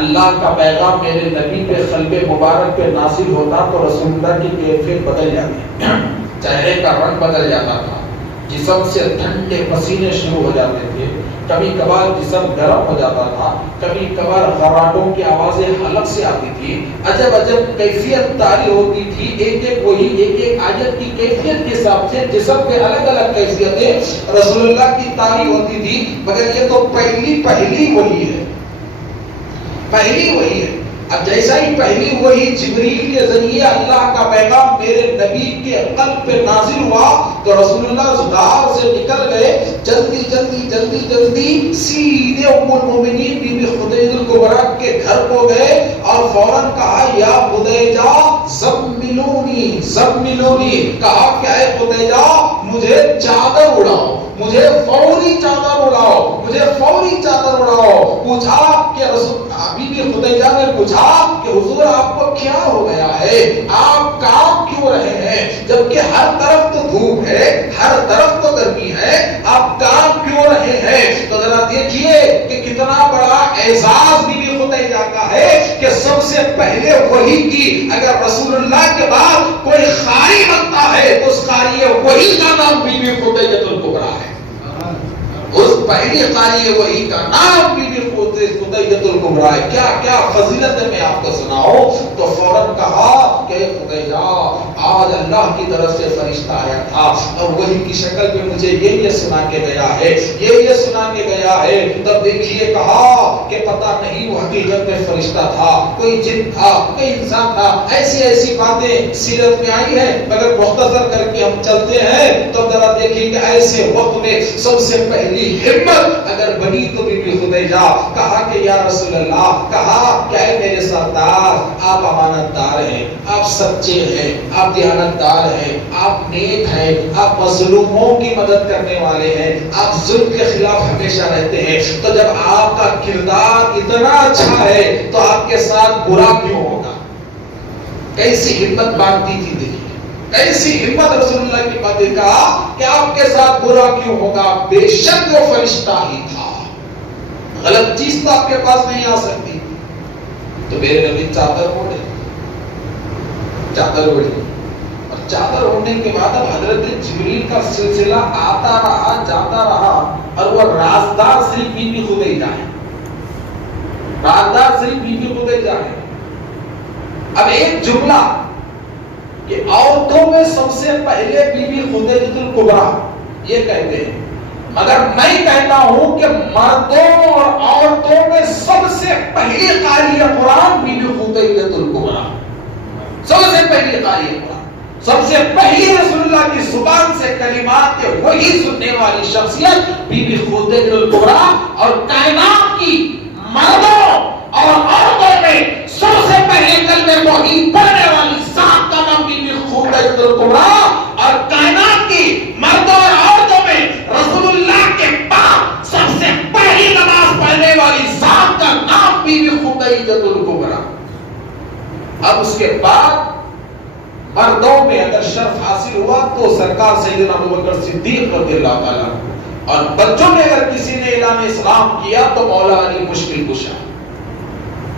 اللہ کا پیغام میرے نبی پہ، قلب مبارک پہ نازل ہوتا تو رسول اللہ کی کیفیت بدل جاتی، چہرے کا رنگ بدل جاتا تھا، جسم سے ٹھنڈے پسینے شروع ہو جاتے تھے، کبھی کبھار جسم گرم ہو جاتا تھا، کبھی کبھار خراٹوں کی آوازیں حلق سے آتی تھی. عجب عجب کیفیت طاری ہوتی تھی. ایک ایک وہی، ایک ایک آیت کی کیفیت کے حساب سے جسم پہ الگ الگ کیفیتیں رسول اللہ کی طاری ہوتی تھی. مگر یہ تو پہلی وہی ہے، پہلی وہی ہے. اب جیسا ہی پہلی وہی جبریل کے ذریعے اللہ کا پیغام میرے نبی کے قلب پہ نازل ہوا تو رسول اللہ غار سے نکل گئے، جلدی سیدھے ام المومنین بی بی خدیجہ کبریٰ کے گھر کو گئے اور فوراً کہا یا خدیجہ زملونی، کہا کہ اے خدیجہ مجھے چادر اڑاؤ، مجھے فوری چادر اڑاؤ، مجھے فوری چادر اڑاؤ. پوچھا کہ رسول بی بی خدیجہ نے پوچھا کہ حضور آپ کو کیا ہو گیا ہے، آپ کام کیوں رہے ہیں جبکہ ہر طرف تو دھوپ ہے، ہر طرف تو گرمی ہے، آپ کام کیوں رہے ہیں؟ تو ذرا دیکھیے کہ کتنا بڑا اعزاز بی بی خدیجہ کا ہے کہ سب سے پہلے وحی کی اگر رسول اللہ کے بعد کوئی قاری بنتا ہے تو اس قاری وحی کا نام بی بی خدیجہ کبریٰ ہے. اس پہلی قاری وحی کا نام بی بی خدیجہ کبریٰ ہے. کیا کیا فضیلت ہے میں آپ کو سناؤں. تو فوراً کہا کہ خدیجہ آج اللہ کی طرف سے فرشتہ آیا تھا اور وحی کی شکل میں مجھے یہ سنا کے گیا ہے، یہ سنا کے گیا ہے. تب دیکھیے کہا کہ پتہ نہیں وہ حقیقت میں فرشتہ تھا، کوئی جن تھا، کوئی انسان تھا. ایسی باتیں سیرت میں آئی ہیں مگر مختصر کر کے ہم چلتے ہیں. تو ذرا دیکھیے کہ ایسے وقت میں سب سے پہلی ہمت اگر بنی تو بی بی خدیجہ کہا کہ یا رسول اللہ، کہا کہ اے میرے سردار آپ امانت دار ہیں، آپ سچے ہیں، آپ دیانتدار ہیں، آپ نیک ہیں، آپ مظلوموں کی مدد کرنے والے ہیں، آپ ظلم کے خلاف ہمیشہ رہتے ہیں. تو جب آپ کا کردار اتنا اچھا ہے تو آپ کے ساتھ برا کیوں ہوگا؟ کیسی ہمت باندھی تھی، دیکھیے ایسی ہمت رسول اللہ کی باتیں کہا کہ آپ کے ساتھ برا کیوں ہوگا، بے شک وہ فرشتہ ہی تھا، غلط چیز تو آپ کے پاس نہیں آ سکتی. تو میرے نبی چادر اوڑھے، چادر اوڑھی اور چادر اوڑھنے کے بعد اب حضرت جبریل کا سلسلہ آتا رہا جاتا رہا اور وہ رازدار صرف بی بی خدیجہ ہے، رازدار صرف بی بی خدیجہ ہے. اب ایک جملہ کہ عورتوں میں سب سے پہلے بی بی خدیجہ الکبریٰ یہ کہتے ہیں، مگر میں کہتا ہوں کہ مردوں اور عورتوں میں سب سے پہلی قاری قرآن بی بی خدیجہ الکبریٰ، سب سے پہلی قاری قرآن، سب سے پہلی رسول اللہ کی زبان سے کلمات کے وہی سننے والی شخصیت بی بی خدیجہ الکبریٰ، اور کائنات کی مردوں اور عورتوں میں سب سے پہلے کلمہ توحید پڑھنے والی ذات کا نام بی بی خدیجہ الکبریٰ، اور کائنات کی مردوں اور عورتوں میں رسول اللہ کے بعد سب سے پہلی نماز پڑھنے والی ذات کا نام بی بی خدیجہ الکبریٰ۔ اب اس کے بعد مردوں میں اگر شرف حاصل ہوا تو سرکار سیدنا ابوبکر صدیق رضی اللہ تعالیٰ، اور بچوں میں اگر کسی نے اعلان اسلام کیا تو مولا علی مشکل کشا۔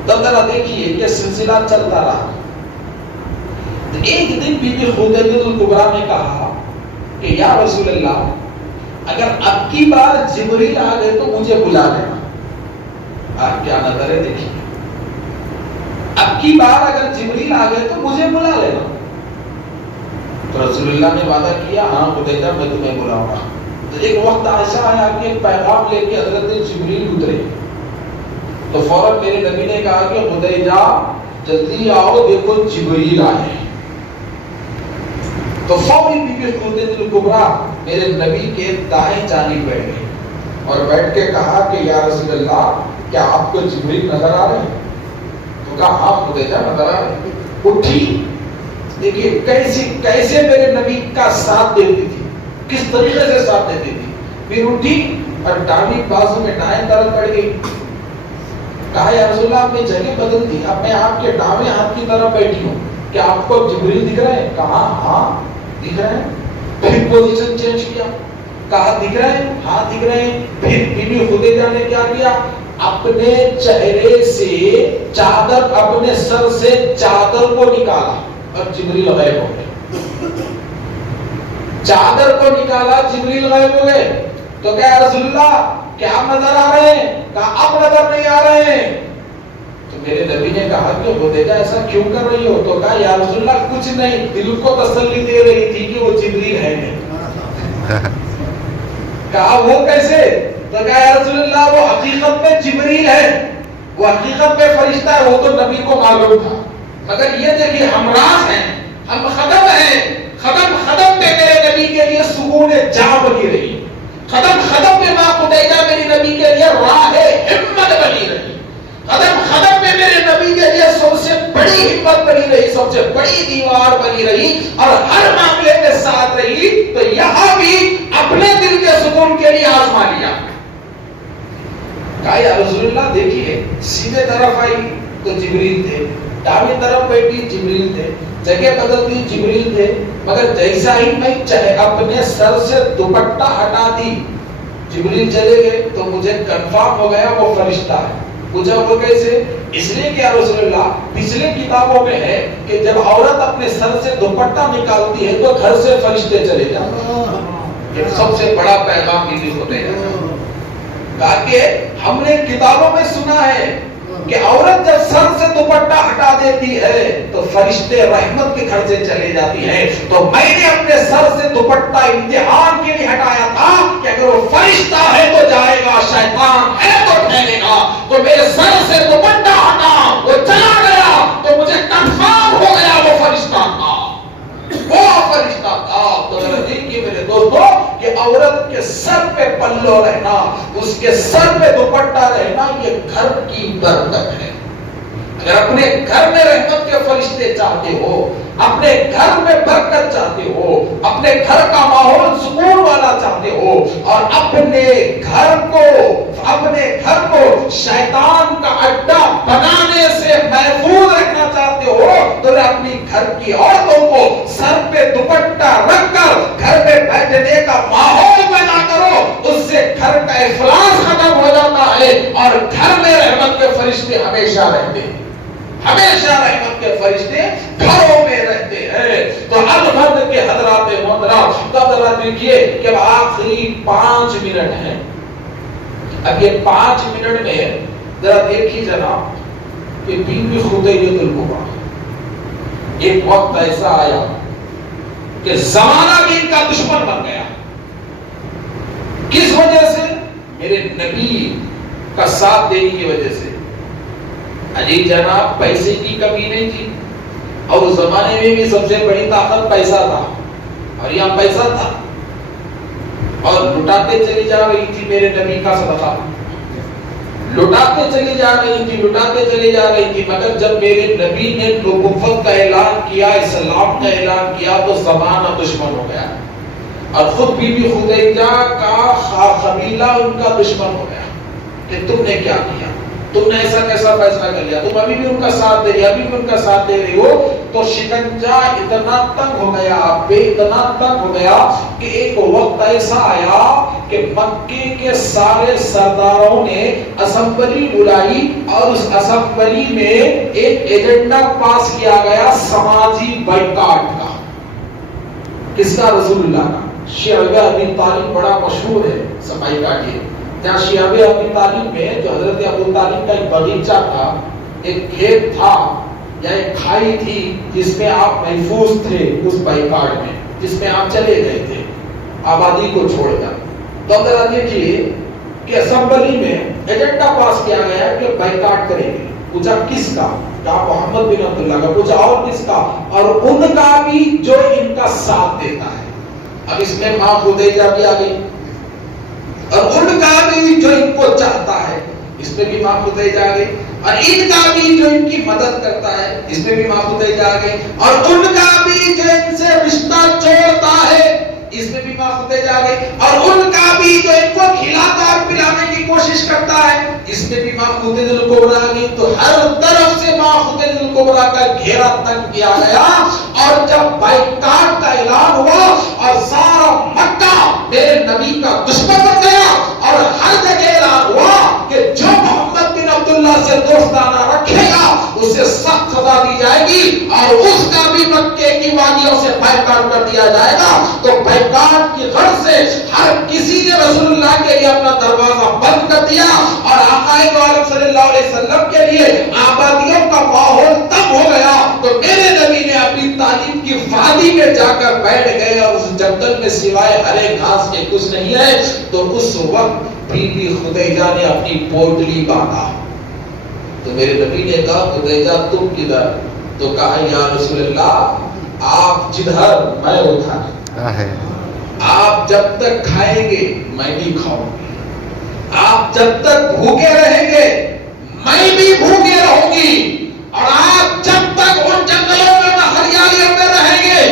تب ذرا دیکھیے یہ سلسلہ چلتا رہا۔ تو ایک دن بی بی خدیجہ الکبریٰ نے کہا کہ یا رسول اللہ، اگر اب کی بار جبریل آ گئے تو مجھے بلا لینا۔ آپ کیا نظر ہے دیکھیے، اب کی بار اگر جبریل آ گئے تو مجھے بلا لینا۔ تو رسول اللہ نے وعدہ کیا، ہاں خدیجہ میں تمہیں بلاؤں گا۔ تو ایک وقت ایسا آیا کہ ایک پیغام لے کے حضرت جبریل اترے، تو فوراً میرے نبی نے کہا کہ خدیجہ جلدی آؤ، دیکھو جبریل آئے۔ تو فوری بی بی خدیجہ الکبریٰ میرے نبی کے دائیں جانب بیٹھ گئی اور بیٹھ کے کہا کہ یا رسول اللہ، کیا آپ کو جبریل نظر آ رہے ہیں؟ تو کہا ہاں خدیجہ نظر آ رہے ہیں۔ اٹھی، دیکھیے کیسے میرے نبی کا ساتھ دیتی تھی، کس طریقے سے ساتھ دیتی تھی۔ پھر اٹھی اور داڑھی بازو میں دائیں طرف بڑھ گئی، کہا یا رسول اللہ، اپنی جگہ بدل دی، اب میں آپ کے دائیں ہاتھ کی طرف بیٹھی ہوں، کیا آپ کو جبریل دکھ رہے ہیں؟ کہا ہاں دکھ رہے ہیں۔ پھر پوزیشن چینج کیا، کہا دکھ رہے ہیں؟ ہاں دکھ رہے ہیں۔ پھر بی بی خدیجہ نے کیا کیا، اپنے چہرے سے چادر، اپنے سر سے چادر کو نکالا اور جبریل غائب ہو گئے۔ چادر کو نکالا، جبریل غائب ہو گئے۔ تو کہا رسول اللہ، کیا آپ نظر آ رہے ہیں؟ کہا اب نظر نہیں آ رہے ہیں۔ تو میرے نبی نے کہا کہ خدیجہ ایسا کیوں کر رہی ہو؟ تو کہا یا رسول اللہ کچھ نہیں، دل کو تسلی دے رہی تھی کہ وہ جبریل ہے نہیں۔ کہا وہ کیسے؟ تو کہا یا رسول اللہ، وہ حقیقت میں جبریل ہے، وہ حقیقت میں فرشتہ ہے، وہ تو نبی کو معلوم تھا، مگر یہ دیکھیے ہم راز ہیں، ہم خدم ہیں، خدم پہ میرے نبی کے لیے سکون جاں بنی رہی، خدم پہ ماں خدیجہ میری نبی کے لیے راہ ہمت بنی رہی، خدم پہ میرے نبی کے لیے سب سے بڑی ہمت بنی رہی، سب سے بڑی دیوار بنی رہی، اور ہر معاملے میں ساتھ رہی۔ تو یہاں بھی اپنے دل کے سکون کے لیے آزما لیا۔ کہا یا رسول اللہ دیکھیے، سیدھے طرف آئی تو جبریل تھے، دائیں طرف بیٹھی جبریل تھے، جگہ بدلتی جبریل تھے، مگر جیسا ہی میں اپنے سر سے دوپٹہ ہٹا دی جبریل چلے گئے، تو مجھے کنفرم ہو گیا وہ فرشتہ ہے۔ پوچھا وہ کیسے؟ اس لیے کہ یا رسول اللہ، پچھلے کتابوں میں ہے کہ جب عورت اپنے سر سے دوپٹہ نکالتی ہے تو گھر سے فرشتے چلے جاتے ہیں۔ یہ سب سے بڑا پیغام بھی ہوتے ہیں، تاکہ ہم نے کتابوں میں سنا ہے کہ عورت جب سر سے دوپٹہ ہٹا دیتی ہے تو فرشتے رحمت کے گھر سے چلے جاتی ہیں۔ تو میں نے اپنے سر سے دوپٹہ امتحان کے لیے ہٹایا تھا کہ اگر وہ فرشتہ ہے تو جائے گا، شیطان ہے تو ٹھہرے گا۔ تو میرے سر سے دوپٹہ ہٹا، وہ چلا گیا، تو مجھے کنفرم ہو گیا وہ فرشتہ تھا، وہ فرشتہ تھا۔ تو دیکھیے میرے دوستو کہ عورت کے سر پہ پلو رہنا، اس کے سر پہ دوپٹہ رہنا، یہ گھر کی برکت ہے۔ اگر اپنے گھر میں رحمت کے فرشتے چاہتے ہو، اپنے گھر میں برکت چاہتے ہو، اپنے گھر کا ماحول سکون والا چاہتے ہو، اور اپنے گھر کو شیطان کا اڈا بنانے سے محفوظ رکھنا چاہتے ہو، تو اپنی گھر کی عورتوں کو سر پہ دوپٹہ رکھ کر گھر میں بیٹھنے کا ماحول پیدا کرو، اس سے گھر کا افلاس ختم ہو جاتا ہے، اور گھر میں رحمت کے فرشتے ہمیشہ رہتے ہیں، ہمیشہ رحمت کے فرشتے گھروں میں رہتے ہیں۔ تو المرد کے حضرات محترم، تب ذرا دیکھیے کہ آخری 5 منٹ ہیں۔ اب یہ 5 منٹ میں ذرا دیکھیے جناب کہ بی بی خدیجہ الکبریٰ ایک وقت ایسا آیا کہ زمانہ بھی ان کا دشمن بن گیا. کس وجہ سے؟ میرے نبی کا ساتھ دینے کی وجہ سے. علی جناب پیسے کی کمی نہیں تھی، اور اس زمانے میں بھی سب سے بڑی طاقت پیسہ تھا، اور یہاں پیسہ تھا، اور لٹاتے چلی جا رہی تھی میرے نبی کا صدقہ، لٹاتے چلی جا رہی تھی، لٹاتے چلی جا رہی تھی. مگر جب میرے نبی نے نبوت کا اعلان کیا، اسلام کا اعلان کیا، تو زمانہ دشمن ہو گیا، اور خود بی بی خدیجہ کا قبیلہ ان کا دشمن ہو گیا کہ تم نے کیا کیا، تم نے ایسا کیسا فیصلہ کر لیا، تم ابھی بھی ان کا ساتھ دے رہی، ابھی بھی ان کا ساتھ دے رہی ہو. تو شکنجہ اتنا تنگ ہو گیا، آپ پہ اتنا تنگ ہو گیا کہ ایک وقت ایسا آیا کہ مکے کے سارے سرداروں نے اسمبلی بلائی، اور اس اسمبلی میں ایک ایجنڈا پاس کیا گیا سماجی بائیکاٹ کا. کس کا؟ رسول اللہ کا. شعب ابی طالب بڑا مشہور ہے سمائی کاٹیے. جہاں شعب ابی طالب میں جو حضرت ابو طالب کا ایک باغیچہ تھا، ایک کھیت تھا یا ایک کھائی تھی، جس میں آپ محفوظ تھے، اس بائیکاٹ میں جس میں آپ چلے گئے تھے آبادی کو چھوڑ کر. تو ذرا دیکھیے کہ اسمبلی میں ایجنڈا پاس کیا گیا کہ بائیکاٹ کریں گے. پوچھا کس کا؟ کہا محمد بن عبداللہ کا. پوچھا اور کس کا؟ اور ان کا بھی جو ان کا ساتھ دیتا ہے. اب اس میں ماں خدیجہ بھی آ گئی، اور ان کا بھی جو ان کو چاہتا ہے، اس میں بھی ماں خدیجہ آ گئی، اور ان کا بھی جو ان کی مدد کرتا ہے، اس میں بھی ماں خدیجہ آ گئی، اور ان کا بھی جو ان سے رشتہ جوڑتا ہے، اس میں بھی ماں خدیجہ آ گئی، اور ان کا بھی جو ان کو کھلاتا اور پلانے کی کوشش کرتا ہے، اس میں بھی ماں خدیجہ الکبریٰ آ گئی. تو ہر طرف سے ماں خدیجہ الکبریٰ کا گھیرا تنگ کیا گیا. اور جب بائیکاٹ کا اعلان ہوا اور سارا مکہ میرے نبی کا دشمن بن گیا، اور ہر جگہ اعلان ہوا کہ جو محمد بن عبداللہ سے دوستانہ رکھے گا اسے سخت سزا دی جائے گی، اور اس کا بھی مکے کی وادیوں سے بائیکاٹ کر دیا جائے گا. تو بائیکاٹ کی غرض سے ہر کسی نے رسول اللہ کے لیے اپنا دروازہ بند کر دیا، اور آقا عالم صلی اللہ علیہ وسلم کے لیے آبادیوں کا ماحول تب ہو گیا. تو میرے نبی نے ابی طالب کی وادی میں جا کر بیٹھ گئے، اور اس جنگل میں سوائے ہرے گھاس کے کچھ نہیں ہے. تو اس وقت بی بی خدیجہ نے اپنی پوٹلی باندھا. تو میرے نبی نے کہا خدیجہ تم کدھر؟ تو کہا یا رسول اللہ آپ جدھر میں ادھر. آپ جب تک کھائیں گے میں بھی کھاؤں گی، آپ جب تک بھوکے رہیں گے میں بھی بھوکے رہوں گی، اور آپ جب تک ان جنگلوں میں ہریالیوں میں رہیں گے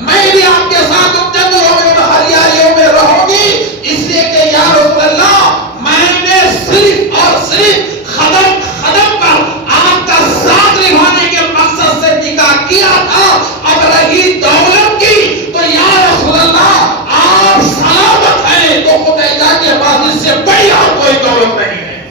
میں بھی آپ کے ساتھ ان جنگلوں میں ہریالیوں میں رہوں گی. اس لیے کہ یا رسول اللہ میں نے صرف اور صرف قدم قدم پر آپ کا ساتھ نبھانے کے مقصد سے نکاح کیا تھا. اب رہی دولت کی تو یا رسول اللہ آپ سلامت ہیں، تو خدیجہ کے پاس اس سے بڑی اور کوئی دولت نہیں ہے،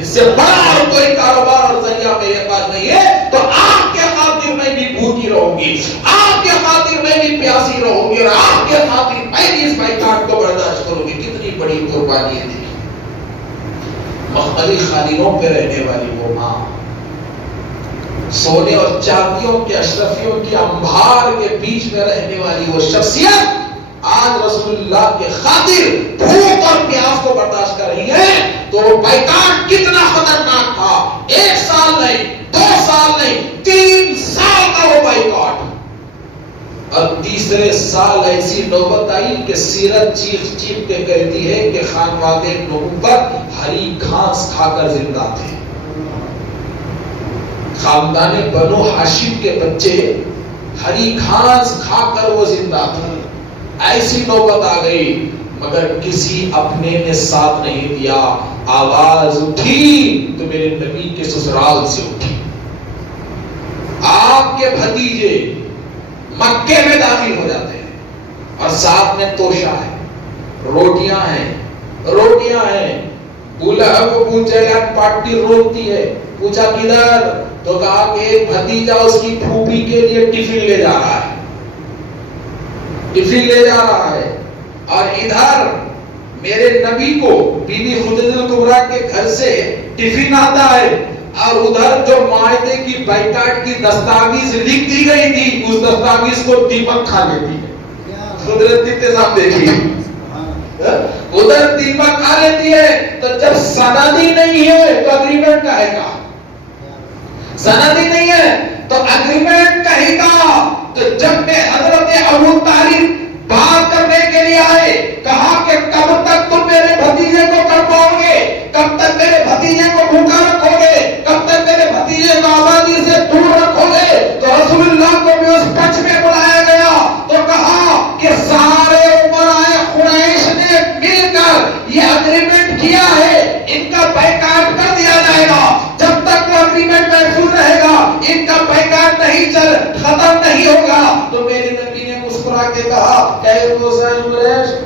اس سے بڑا اور کوئی کاروبار اور ذریعہ میرے پاس نہیں ہے. تو آپ کے خاطر میں بھی بھوکی رہوں گی، آپ کے خاطر میں بھی پیاسی رہوں گی، اور آپ کے خاطر میں بھی اس بائیکاٹ کو برداشت کروں گی. کتنی بڑی قربانی ہے. مخملی خالیوں پہ رہنے والی وہ ماں، سونے اور چاندیوں کے اشرفیوں کی انبار کے بیچ میں رہنے والی وہ شخصیت آج رسول اللہ کے خاطر بھوک اور پیاس کو برداشت کر رہی ہے. تو وہ بائیکاٹ کتنا خطرناک تھا. 1 سال نہیں، 2 سال نہیں، 3 سال کا وہ بائیکاٹ. اور تیسرے سال ایسی نوبت آئی کہ سیرت چیخ چیخ کے کہتی ہے کہ خانواد نبوت ہری گھاس کھا کر زندہ تھے. خاندان بنو ہاشم کے بچے ہری گھاس کھا کر وہ زندہ تھے. ایسی نوبت آ گئی، مگر کسی اپنے نے ساتھ نہیں دیا. آواز اٹھی تو میرے نبی کے سسرال سے اٹھی. آپ کے بھتیجے مکے میں داخل ہو جاتے ہیں، اور ساتھ میں توشہ ہے، روٹیاں ہیں، روٹیاں ہیں. ابو جہل پارٹی روکتی ہے. پوچھا کدھر؟ تو کہا کہ ایک بھتیجا اس کی پھوپھی کے لیے ٹفن لے جا رہا ہے، ٹفن لے جا رہا ہے. اور ادھر میرے نبی کو بی بی خدیجہ الکبریٰ کے گھر سے ٹفن آتا ہے. اور ادھر جو معاہدے کی بائیکاٹ کی دستاویز لکھ دی گئی تھی اس دستاویز کو دیمک کھا لیتی ہے. قدرتی نظام دیکھیے, ادھر دیمک کھا لیتی ہے. تو جب سند ہی نہیں ہے تو اگریمنٹ کا ہے گا, سند ہی نہیں ہے تو اگریمنٹ کہے گا. تو جب میں حضرت ابو طالب بات کرنے کے لیے آئے, کہا کہ کب تک تم میرے بھتیجے کو کر پاؤ گے, کب تک میرے بھتیجے کو بھوکا رکھو گے, کب تک میرے بھتیجے کو آبادی سے دور رکھو گے. تو رسول اللہ کو بھی اس پچ میں بلایا گیا تو کہا کہ سارے امرائے قریش نے مل کر یہ اگریمنٹ کیا ہے, ان کا بائیکاٹ کر دیا جائے گا. جب تک وہ اگریمنٹ محفوظ رہے گا ان کا بائیکاٹ نہیں ختم نہیں ہوگا. تو میرے نبی نے مسکرا کے کہا,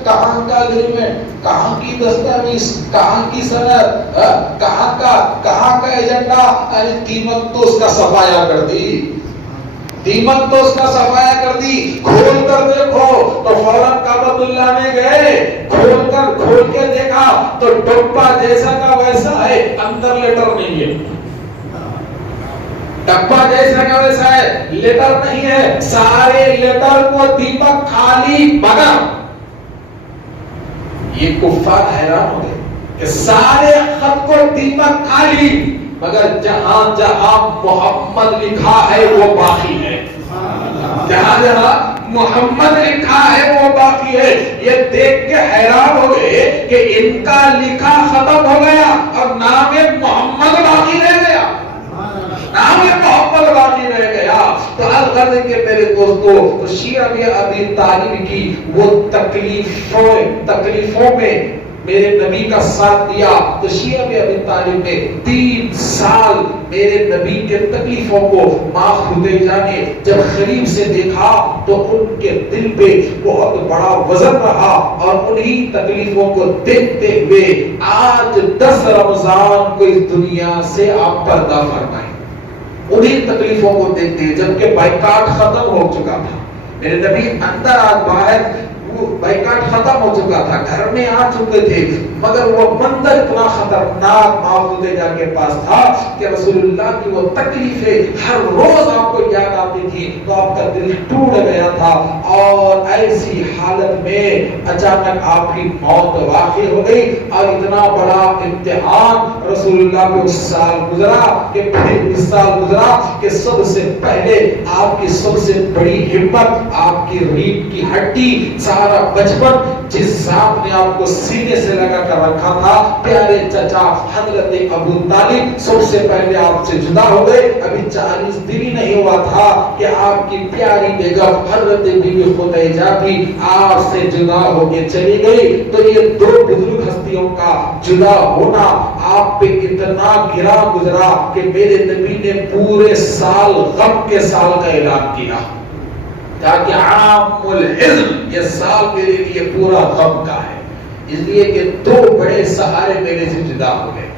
کہاں کا اگریمنٹ, کہاں کی دستاویز, کہاں کی سند, کہاں کا ایجنڈا. ارے دیمک تو اس کا صفایا کر دی, دیمک تو اس کا صفایا کر دی. کھول کر دیکھو تو فوراً کعبۃ اللہ میں گئے, کھول کے دیکھا تو ڈبہ جیسا کا ویسا ہے, اندر لیٹر نہیں ہے. ڈبہ جیسا کا ویسا ہے, لیٹر نہیں ہے. سارے لیٹر کو دیمک خالی, مگر یہ کفار حیران ہو گئے کہ سارے خط کو دیمک خالی, مگر جہاں جہاں محمد لکھا ہے وہ باقی ہے. جہاں جہاں محمد لکھا ہے وہ باقی ہے. یہ دیکھ کے حیران ہو گئے کہ ان کا لکھا ختم ہو گیا اور نام محمد باقی رہ گیا, نام محمد باقی رہ گیا. تو الغرض کے میرے دوستو, شیعہ بھی ابی طالب کی وہ تکلیفوں میں میرے نبی کا ساتھ دیا. تو شیعہ بھی ابی طالب نے 3 سال میرے نبی کے تکلیفوں کو ماں خدیجہ نے جب قریب سے دیکھا تو ان کے دل پہ بہت بڑا وزن رہا, اور انہی تکلیفوں کو دیکھتے ہوئے آج 10 رمضان کو اس دنیا سے آپ پردہ فرمائیں. انہی تکلیفوں کو دیکھتے, جبکہ بائیکاٹ ختم ہو چکا تھا. میرے نبی اندر آج باہر, وہ بائیکاٹ ختم ہو چکا تھا, گھر میں آ چکے تھے, مگر وہ منظر اتنا خطرناک ماں خدیجہ کے پاس تھا کہ رسول اللہ کی وہ تکلیفیں ہر روز آپ کو یاد آتی تھی. تو آپ کا دل ٹوٹ گیا تھا, اور ایسی حالت میں اچانک آپ کی موت واقع ہو گئی. اور اتنا بڑا امتحان رسول اللہ کو اس سال گزرا کہ پھر اس سال گزرا کہ سب سے پہلے آپ کی سب سے بڑی ہمت, آپ کی ریڑھ کی ہڈی, سارا بچپن جس ذات نے آپ کو سینے سے لگا کر رکھا تھا, پیارے چچا حضرت ابو طالب سب سے پہلے آپ سے جدا ہو گئے. ابھی 40 دن ہی نہیں ہوا تھا کہ آپ کی پیاری بیگم حضرت بی بی خدیجہ بھی آپ سے جدا ہو کے چلی گئی. تو یہ 2 بزرگ ہستیوں کا جدا ہونا آپ پہ اتنا گرا گزرا کہ میرے نبی نے پورے سال غم کے سال کا اعلان کیا, تاکہ عام الحزن, یہ سال میرے لیے پورا غم کا ہے. اس لیے کہ 2 بڑے سہارے میرے سے جدا ہو گئے,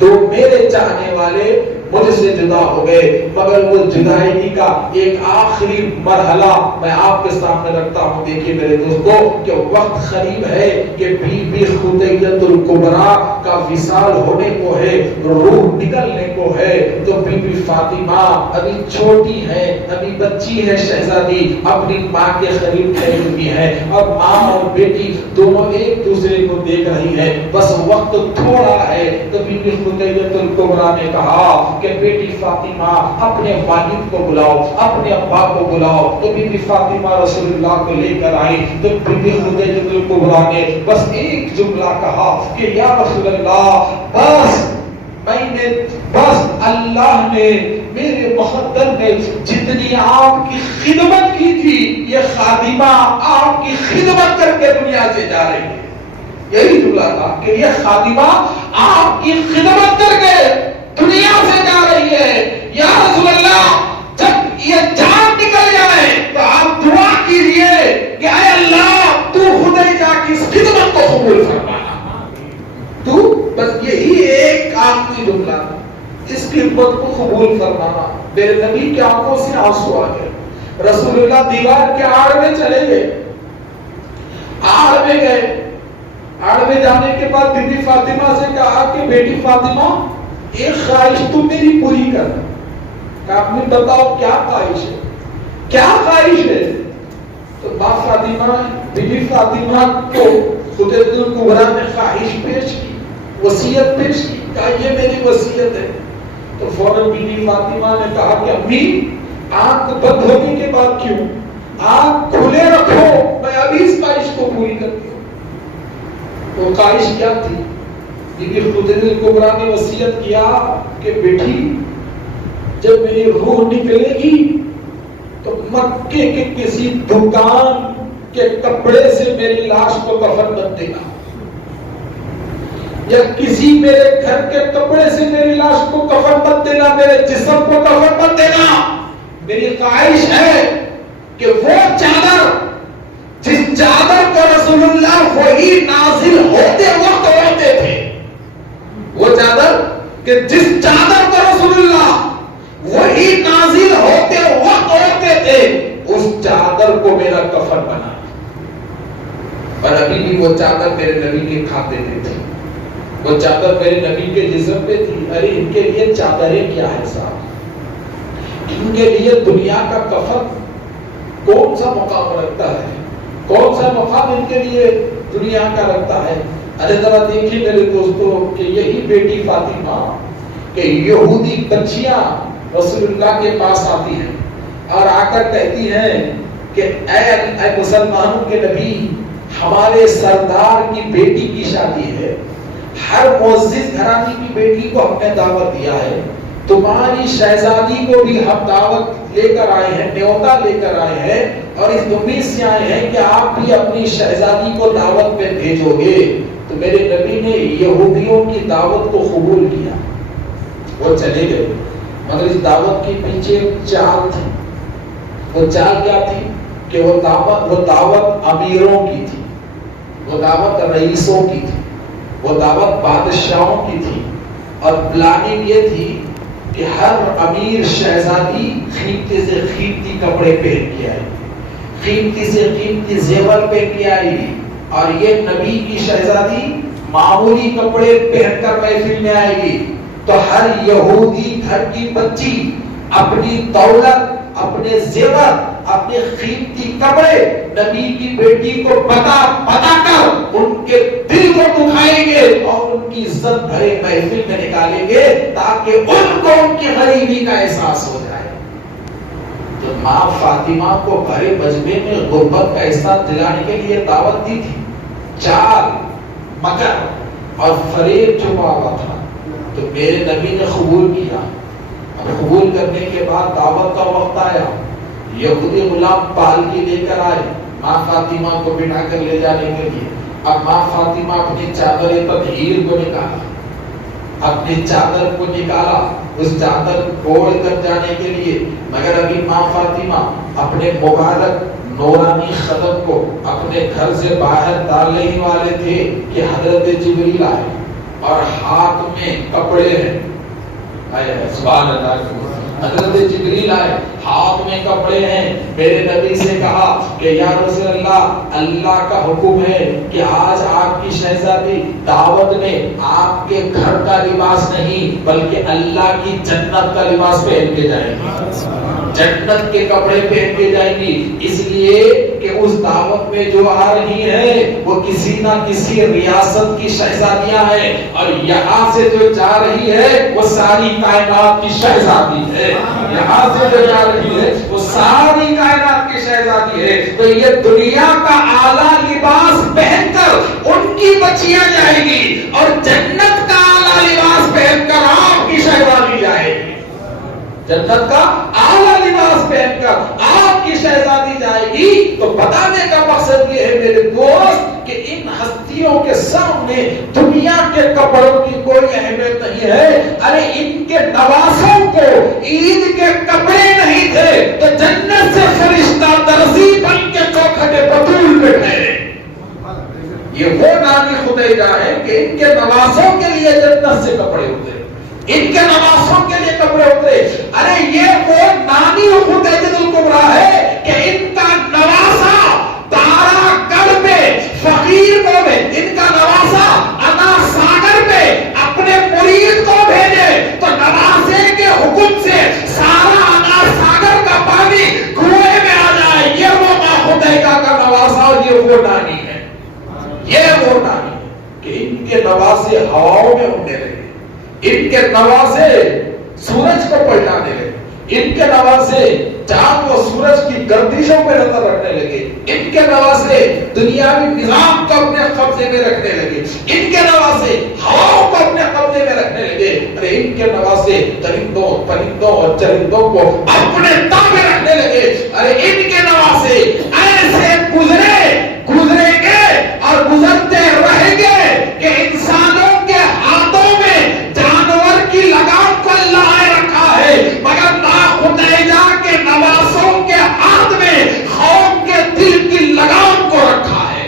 2 میرے چاہنے والے مجھ سے جدا ہو گئے. مگر وہ جدائی کا ایک آخری مرحلہ میں آپ کے سامنے رکھتا ہوں. دیکھیے میرے دوستو کہ وقت قریب ہے کہ بی بی خدیجہ الکبریٰ کا وصال ہونے کو ہے, روح نکلنے کو ہے. تو بی بی فاطمہ ابھی چھوٹی ہے, ابھی بچی ہے, شہزادی اپنی ماں کے قریب ٹھہری ہوئی ہے, اور ماں اور بیٹی دونوں ایک دوسرے کو دیکھ رہی ہے. بس وقت تھوڑا ہے. تو بی بی خدیجہ الکبریٰ نے کہا کہ بیٹی فاطمہ اپنے والد کو بلاؤ, اپنے ابا کو بلاؤ. تو بی بی فاطمہ رسول اللہ کو لے کر آئی. تو بی بی خدیجہ الکبریٰ نے بس ایک جملہ کہا کہ یا رسول اللہ, بس اللہ نے, میرے مقدر نے جتنی آپ کی خدمت کی تھی, یہ خادمہ آپ کی خدمت کر کے دنیا سے جا رہی ہے. یہی جملہ تھا کہ یہ خادمہ آپ کی خدمت کر کے دنیا سے جا رہی ہے. یا رسول اللہ, جب یہ جان نکل جائے تو آپ دعا کیجئے کہ اے اللہ تو خدیجہ کی اس خدمت کو قبول فرمانا. تو بس یہی ایک آخری جملہ تھا, اس خدمت کو قبول فرمانا. میرے نبی کی آنکھوں سے آنسو آ گئے. رسول اللہ دیوار کے آڑ میں چلے گئے, آڑ میں گئے. آڑ میں جانے کے بعد بی بی فاطمہ سے کہا کہ بیٹی فاطمہ ایک خواہش تو میری پوری کر. کہ آپ نے بتاؤ کیا خواہش ہے, کیا خواہش ہے؟ تو ماں فاطمہ, بیوی فاطمہ کو خدیجہ الکبریٰ نے خواہش پیش کی, وصیت پیش کی, کہا یہ میری وصیت ہے. تو فوراً بیوی فاطمہ نے کہا کہ امی آنکھ بند ہونے کے بعد کیوں, آنکھ کھلے رکھو, میں ابھی اس خواہش کو پوری کرتی ہوں. وہ خواہش کیا تھی؟ بیوی خدیجہ الکبریٰ نے وصیت کیا کہ بیٹی جب میری روح نکلے گی تو مکے کے کسی دکان کے کپڑے سے میری لاش کو کفن مت دینا, یا کسی میرے گھر کے کپڑے سے میری لاش کو کفن مت دینا, میرے جسم کو کفن مت دینا. میری خواہش ہے کہ وہ چادر جس چادر کو رسول اللہ وہی نازل ہوتے وقت اوڑھتے تھے, وہ چادر کہ جس چادر کو رسول اللہ وہی نازل ہوتے وقت اوڑھتے تھے, اس چادر کو میرا کفن بنا. پر ابھی بھی وہ چادر میرے نبی کے کھاتے میں تھی, وہ چادر میرے نبی کے جسم پہ تھی. ارے ان کے لیے چادریں کیا ہے صاحب, ان کے لیے دنیا کا کفن کون سا مقام رکھتا ہے, کون سا مقام ان کے لیے دنیا کا رکھتا ہے. ارے ذرا دیکھیے میرے دوستوں کہ یہی بیٹی فاطمہ کہ یہودی بچیاں رسول اللہ کے پاس آتی ہیں اور آ کر کہتی ہیں کہ اے مسلمانوں کے نبی, ہمارے سردار کی بیٹی کی شادی ہے, ہر معزز گھرانے کی بیٹی کو ہم نے دعوت دیا ہے, تمہاری شہزادی کو بھی ہم دعوت لے کر آئے ہیں, نیوتا لے کر آئے ہیں, اور اس امید سے آئے ہیں کہ آپ بھی اپنی شہزادی کو دعوت میں بھیجو گے. تو میرے نبی نے یہودیوں کی دعوت کو قبول کیا, وہ چلے گئے, مگر اس دعوت کے پیچھے چال تھی. وہ چال کیا تھی کہ وہ دعوت امیروں کی تھی, وہ دعوت رئیسوں کی تھی, وہ دعوت بادشاہوں کی تھی, اور پلاننگ یہ تھی کہ ہر امیر شہزادی قیمتی سے قیمتی کپڑے پہن کے آئے, قیمتی سے قیمتی زیور پہن کے آئی, اور یہ نبی کی شہزادی معمولی کپڑے پہن کر محفل میں آئے گی. تو ہر یہودی گھر کی بچی اپنی دولت, اپنے زیور, اپنے قیمتی کپڑے نبی کی بیٹی کو بتا کر ان کے دل کو دکھائیں گے اور ان کی عزت بھرے محفل میں نکالیں گے تاکہ ان کو ان کی غریبی کا احساس ہو جائے. تو ماں فاطمہ کو بھرے مجمع میں غربت کا احساس دلانے کے لیے دعوت دی تھی. چال, مکر اور فریب چھپا ہوا تھا. تو میرے نبی نے قبول کیا, اور قبول کرنے کے بعد دعوت کا وقت آیا, یہودی غلام پالکی لے کر آئے ماں فاطمہ کو بٹھا کر لے جانے کے لیے. اب ماں فاطمہ اپنی چادر تطہیر کو نکالا, اپنی چادر کو نکالا اس چادر اوڑھ کر جانے کے لیے, مگر ابھی ماں فاطمہ اپنے مبارک نورانی خدم کو اپنے گھر سے باہر ڈالنے ہی والے تھے کہ حضرت جبریل آئے اور ہاتھ میں کپڑے ہیں. سبحان اللہ, حضرت جبریل آئے, ہاتھ میں کپڑے ہیں. میرے نبی سے کہا کہ یا رسول اللہ, اللہ کا حکم ہے کہ آج آپ کی شہزادی دعوت میں آپ کے گھر کا لباس نہیں بلکہ اللہ کی جنت کا لباس پہن کے جائیں گی, جنت کے کپڑے پہن کے جائیں گی. اس لیے کہ اس دعوت میں جو آ رہی ہے وہ کسی نہ کسی ریاست کی شہزادیاں ہیں, اور یہاں سے جو جا رہی ہے وہ ساری کائنات کی شہزادی ہے. یہاں سے جو جا رہی ہے وہ ساری کائنات کی شہزادی ہے. تو یہ دنیا کا اعلیٰ لباس پہن کر ان کی بچیاں جائے گی, اور جنت کا اعلیٰ لباس پہن کر آپ کی شہزادی جائے گی. جنت کا اعلیٰ لباس پہن کر آپ کی شہزادی جائے گی. تو بتانے کا مقصد یہ ہے میرے دوست کہ ان ہستیوں کے سامنے دنیا کے کپڑوں کی کوئی اہمیت نہیں ہے. ارے ان کے نواسوں کو عید کے کپڑے نہیں تھے تو جنت سے فرشتہ درزی بن کے چوکھٹ بطول پہ ٹھہرے. یہ وہ نامی خدیجہ ہے کہ ان کے نواسوں کے لیے جنت سے کپڑے اترے, ان کے نواسوں کے لیے کپڑے اترے. ارے یہ وہ نامی خدیجہ الکبریٰ ہے کہ ان کا نواسا تارا گڑھ پہ فقیر کو میں, ان کا نواسا انا ساگر پہ اپنے مرید کو بھیجے نوازے سورج کو پلٹانے لگے، ان کے نوازے چاند و سورج کی گردشوں پہ نظر رکھنے لگے، ان کے نوازے دنیاوی نظام کو اپنے قبضے میں رکھنے لگے، ان کے نوازے ہواؤں کو اپنے قبضے میں رکھنے لگے، ارے ان کے نوازے درندوں پرندوں اور چرندوں کو اپنے تابع رکھنے لگے، ارے ان کے نوازے ایسے گزریں گے اور گزرتے رہیں گے کہ انسانوں کے ہاتھوں میں جانور کی لگام کو اللہ نے رکھا ہے، مگر خدیجہ کے نوازوں کے ہاتھ میں قوم کے دل کی لگام کو رکھا ہے،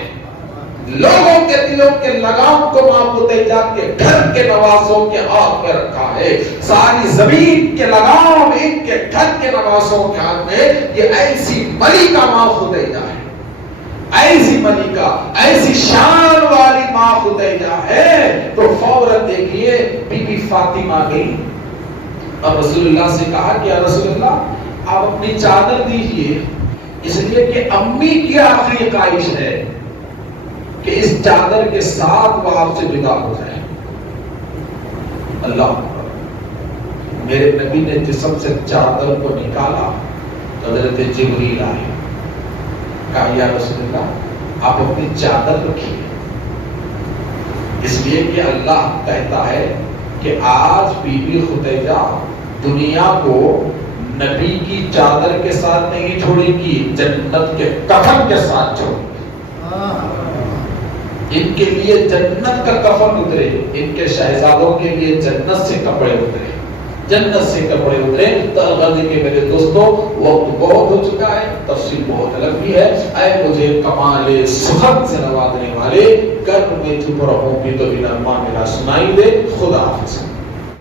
لوگوں کے دلوں کے لگام کو ماں خدیجہ کے گھر کے نوازوں کے ہاتھ میں رکھا ہے، ساری زمین کے لگام ان کے گھر کے نوازوں کے ہاتھ میں، یہ ایسی ملکہ ماں خدیجہ ہے، ایسی ملکہ ایسی شان والی ماں خدیجہ ہے۔ تو فوراً دیکھیے بی بی فاطمہ گئی اور رسول اللہ سے کہا کہ یا رسول اللہ آپ اپنی چادر دیجئے، اس لیے کہ امی کی آخری خواہش ہے کہ اس چادر کے ساتھ وہ آپ سے جدا ہو جائے۔ اللہ میرے نبی نے جسم سے چادر کو نکالا، حضرت جبریل آئے، کہا یا رسول اللہ آپ اپنی چادر رکھیے، اس لیے کہ اللہ کہتا ہے کہ آج بی بی خدیجہ دنیا کو نبی کی چادر کے ساتھ نہیں چھوڑے گی، جنت کے کفن کے ساتھ چھوڑے گی۔ ان کے لیے جنت کا کفن اترے، ان کے شہزادوں کے لیے جنت سے کپڑے اترے، جنت سے کپڑے اترے۔ ترغدی کے میرے دوستو وقت بہت ہو چکا ہے، تفصیل بہت الگ بھی ہے، اے مجھے کمال سخن سے نوازنے والے، گر میں چپ رہوں بھی تو بنا ماں میرا سنائی دے۔ خدا حافظ۔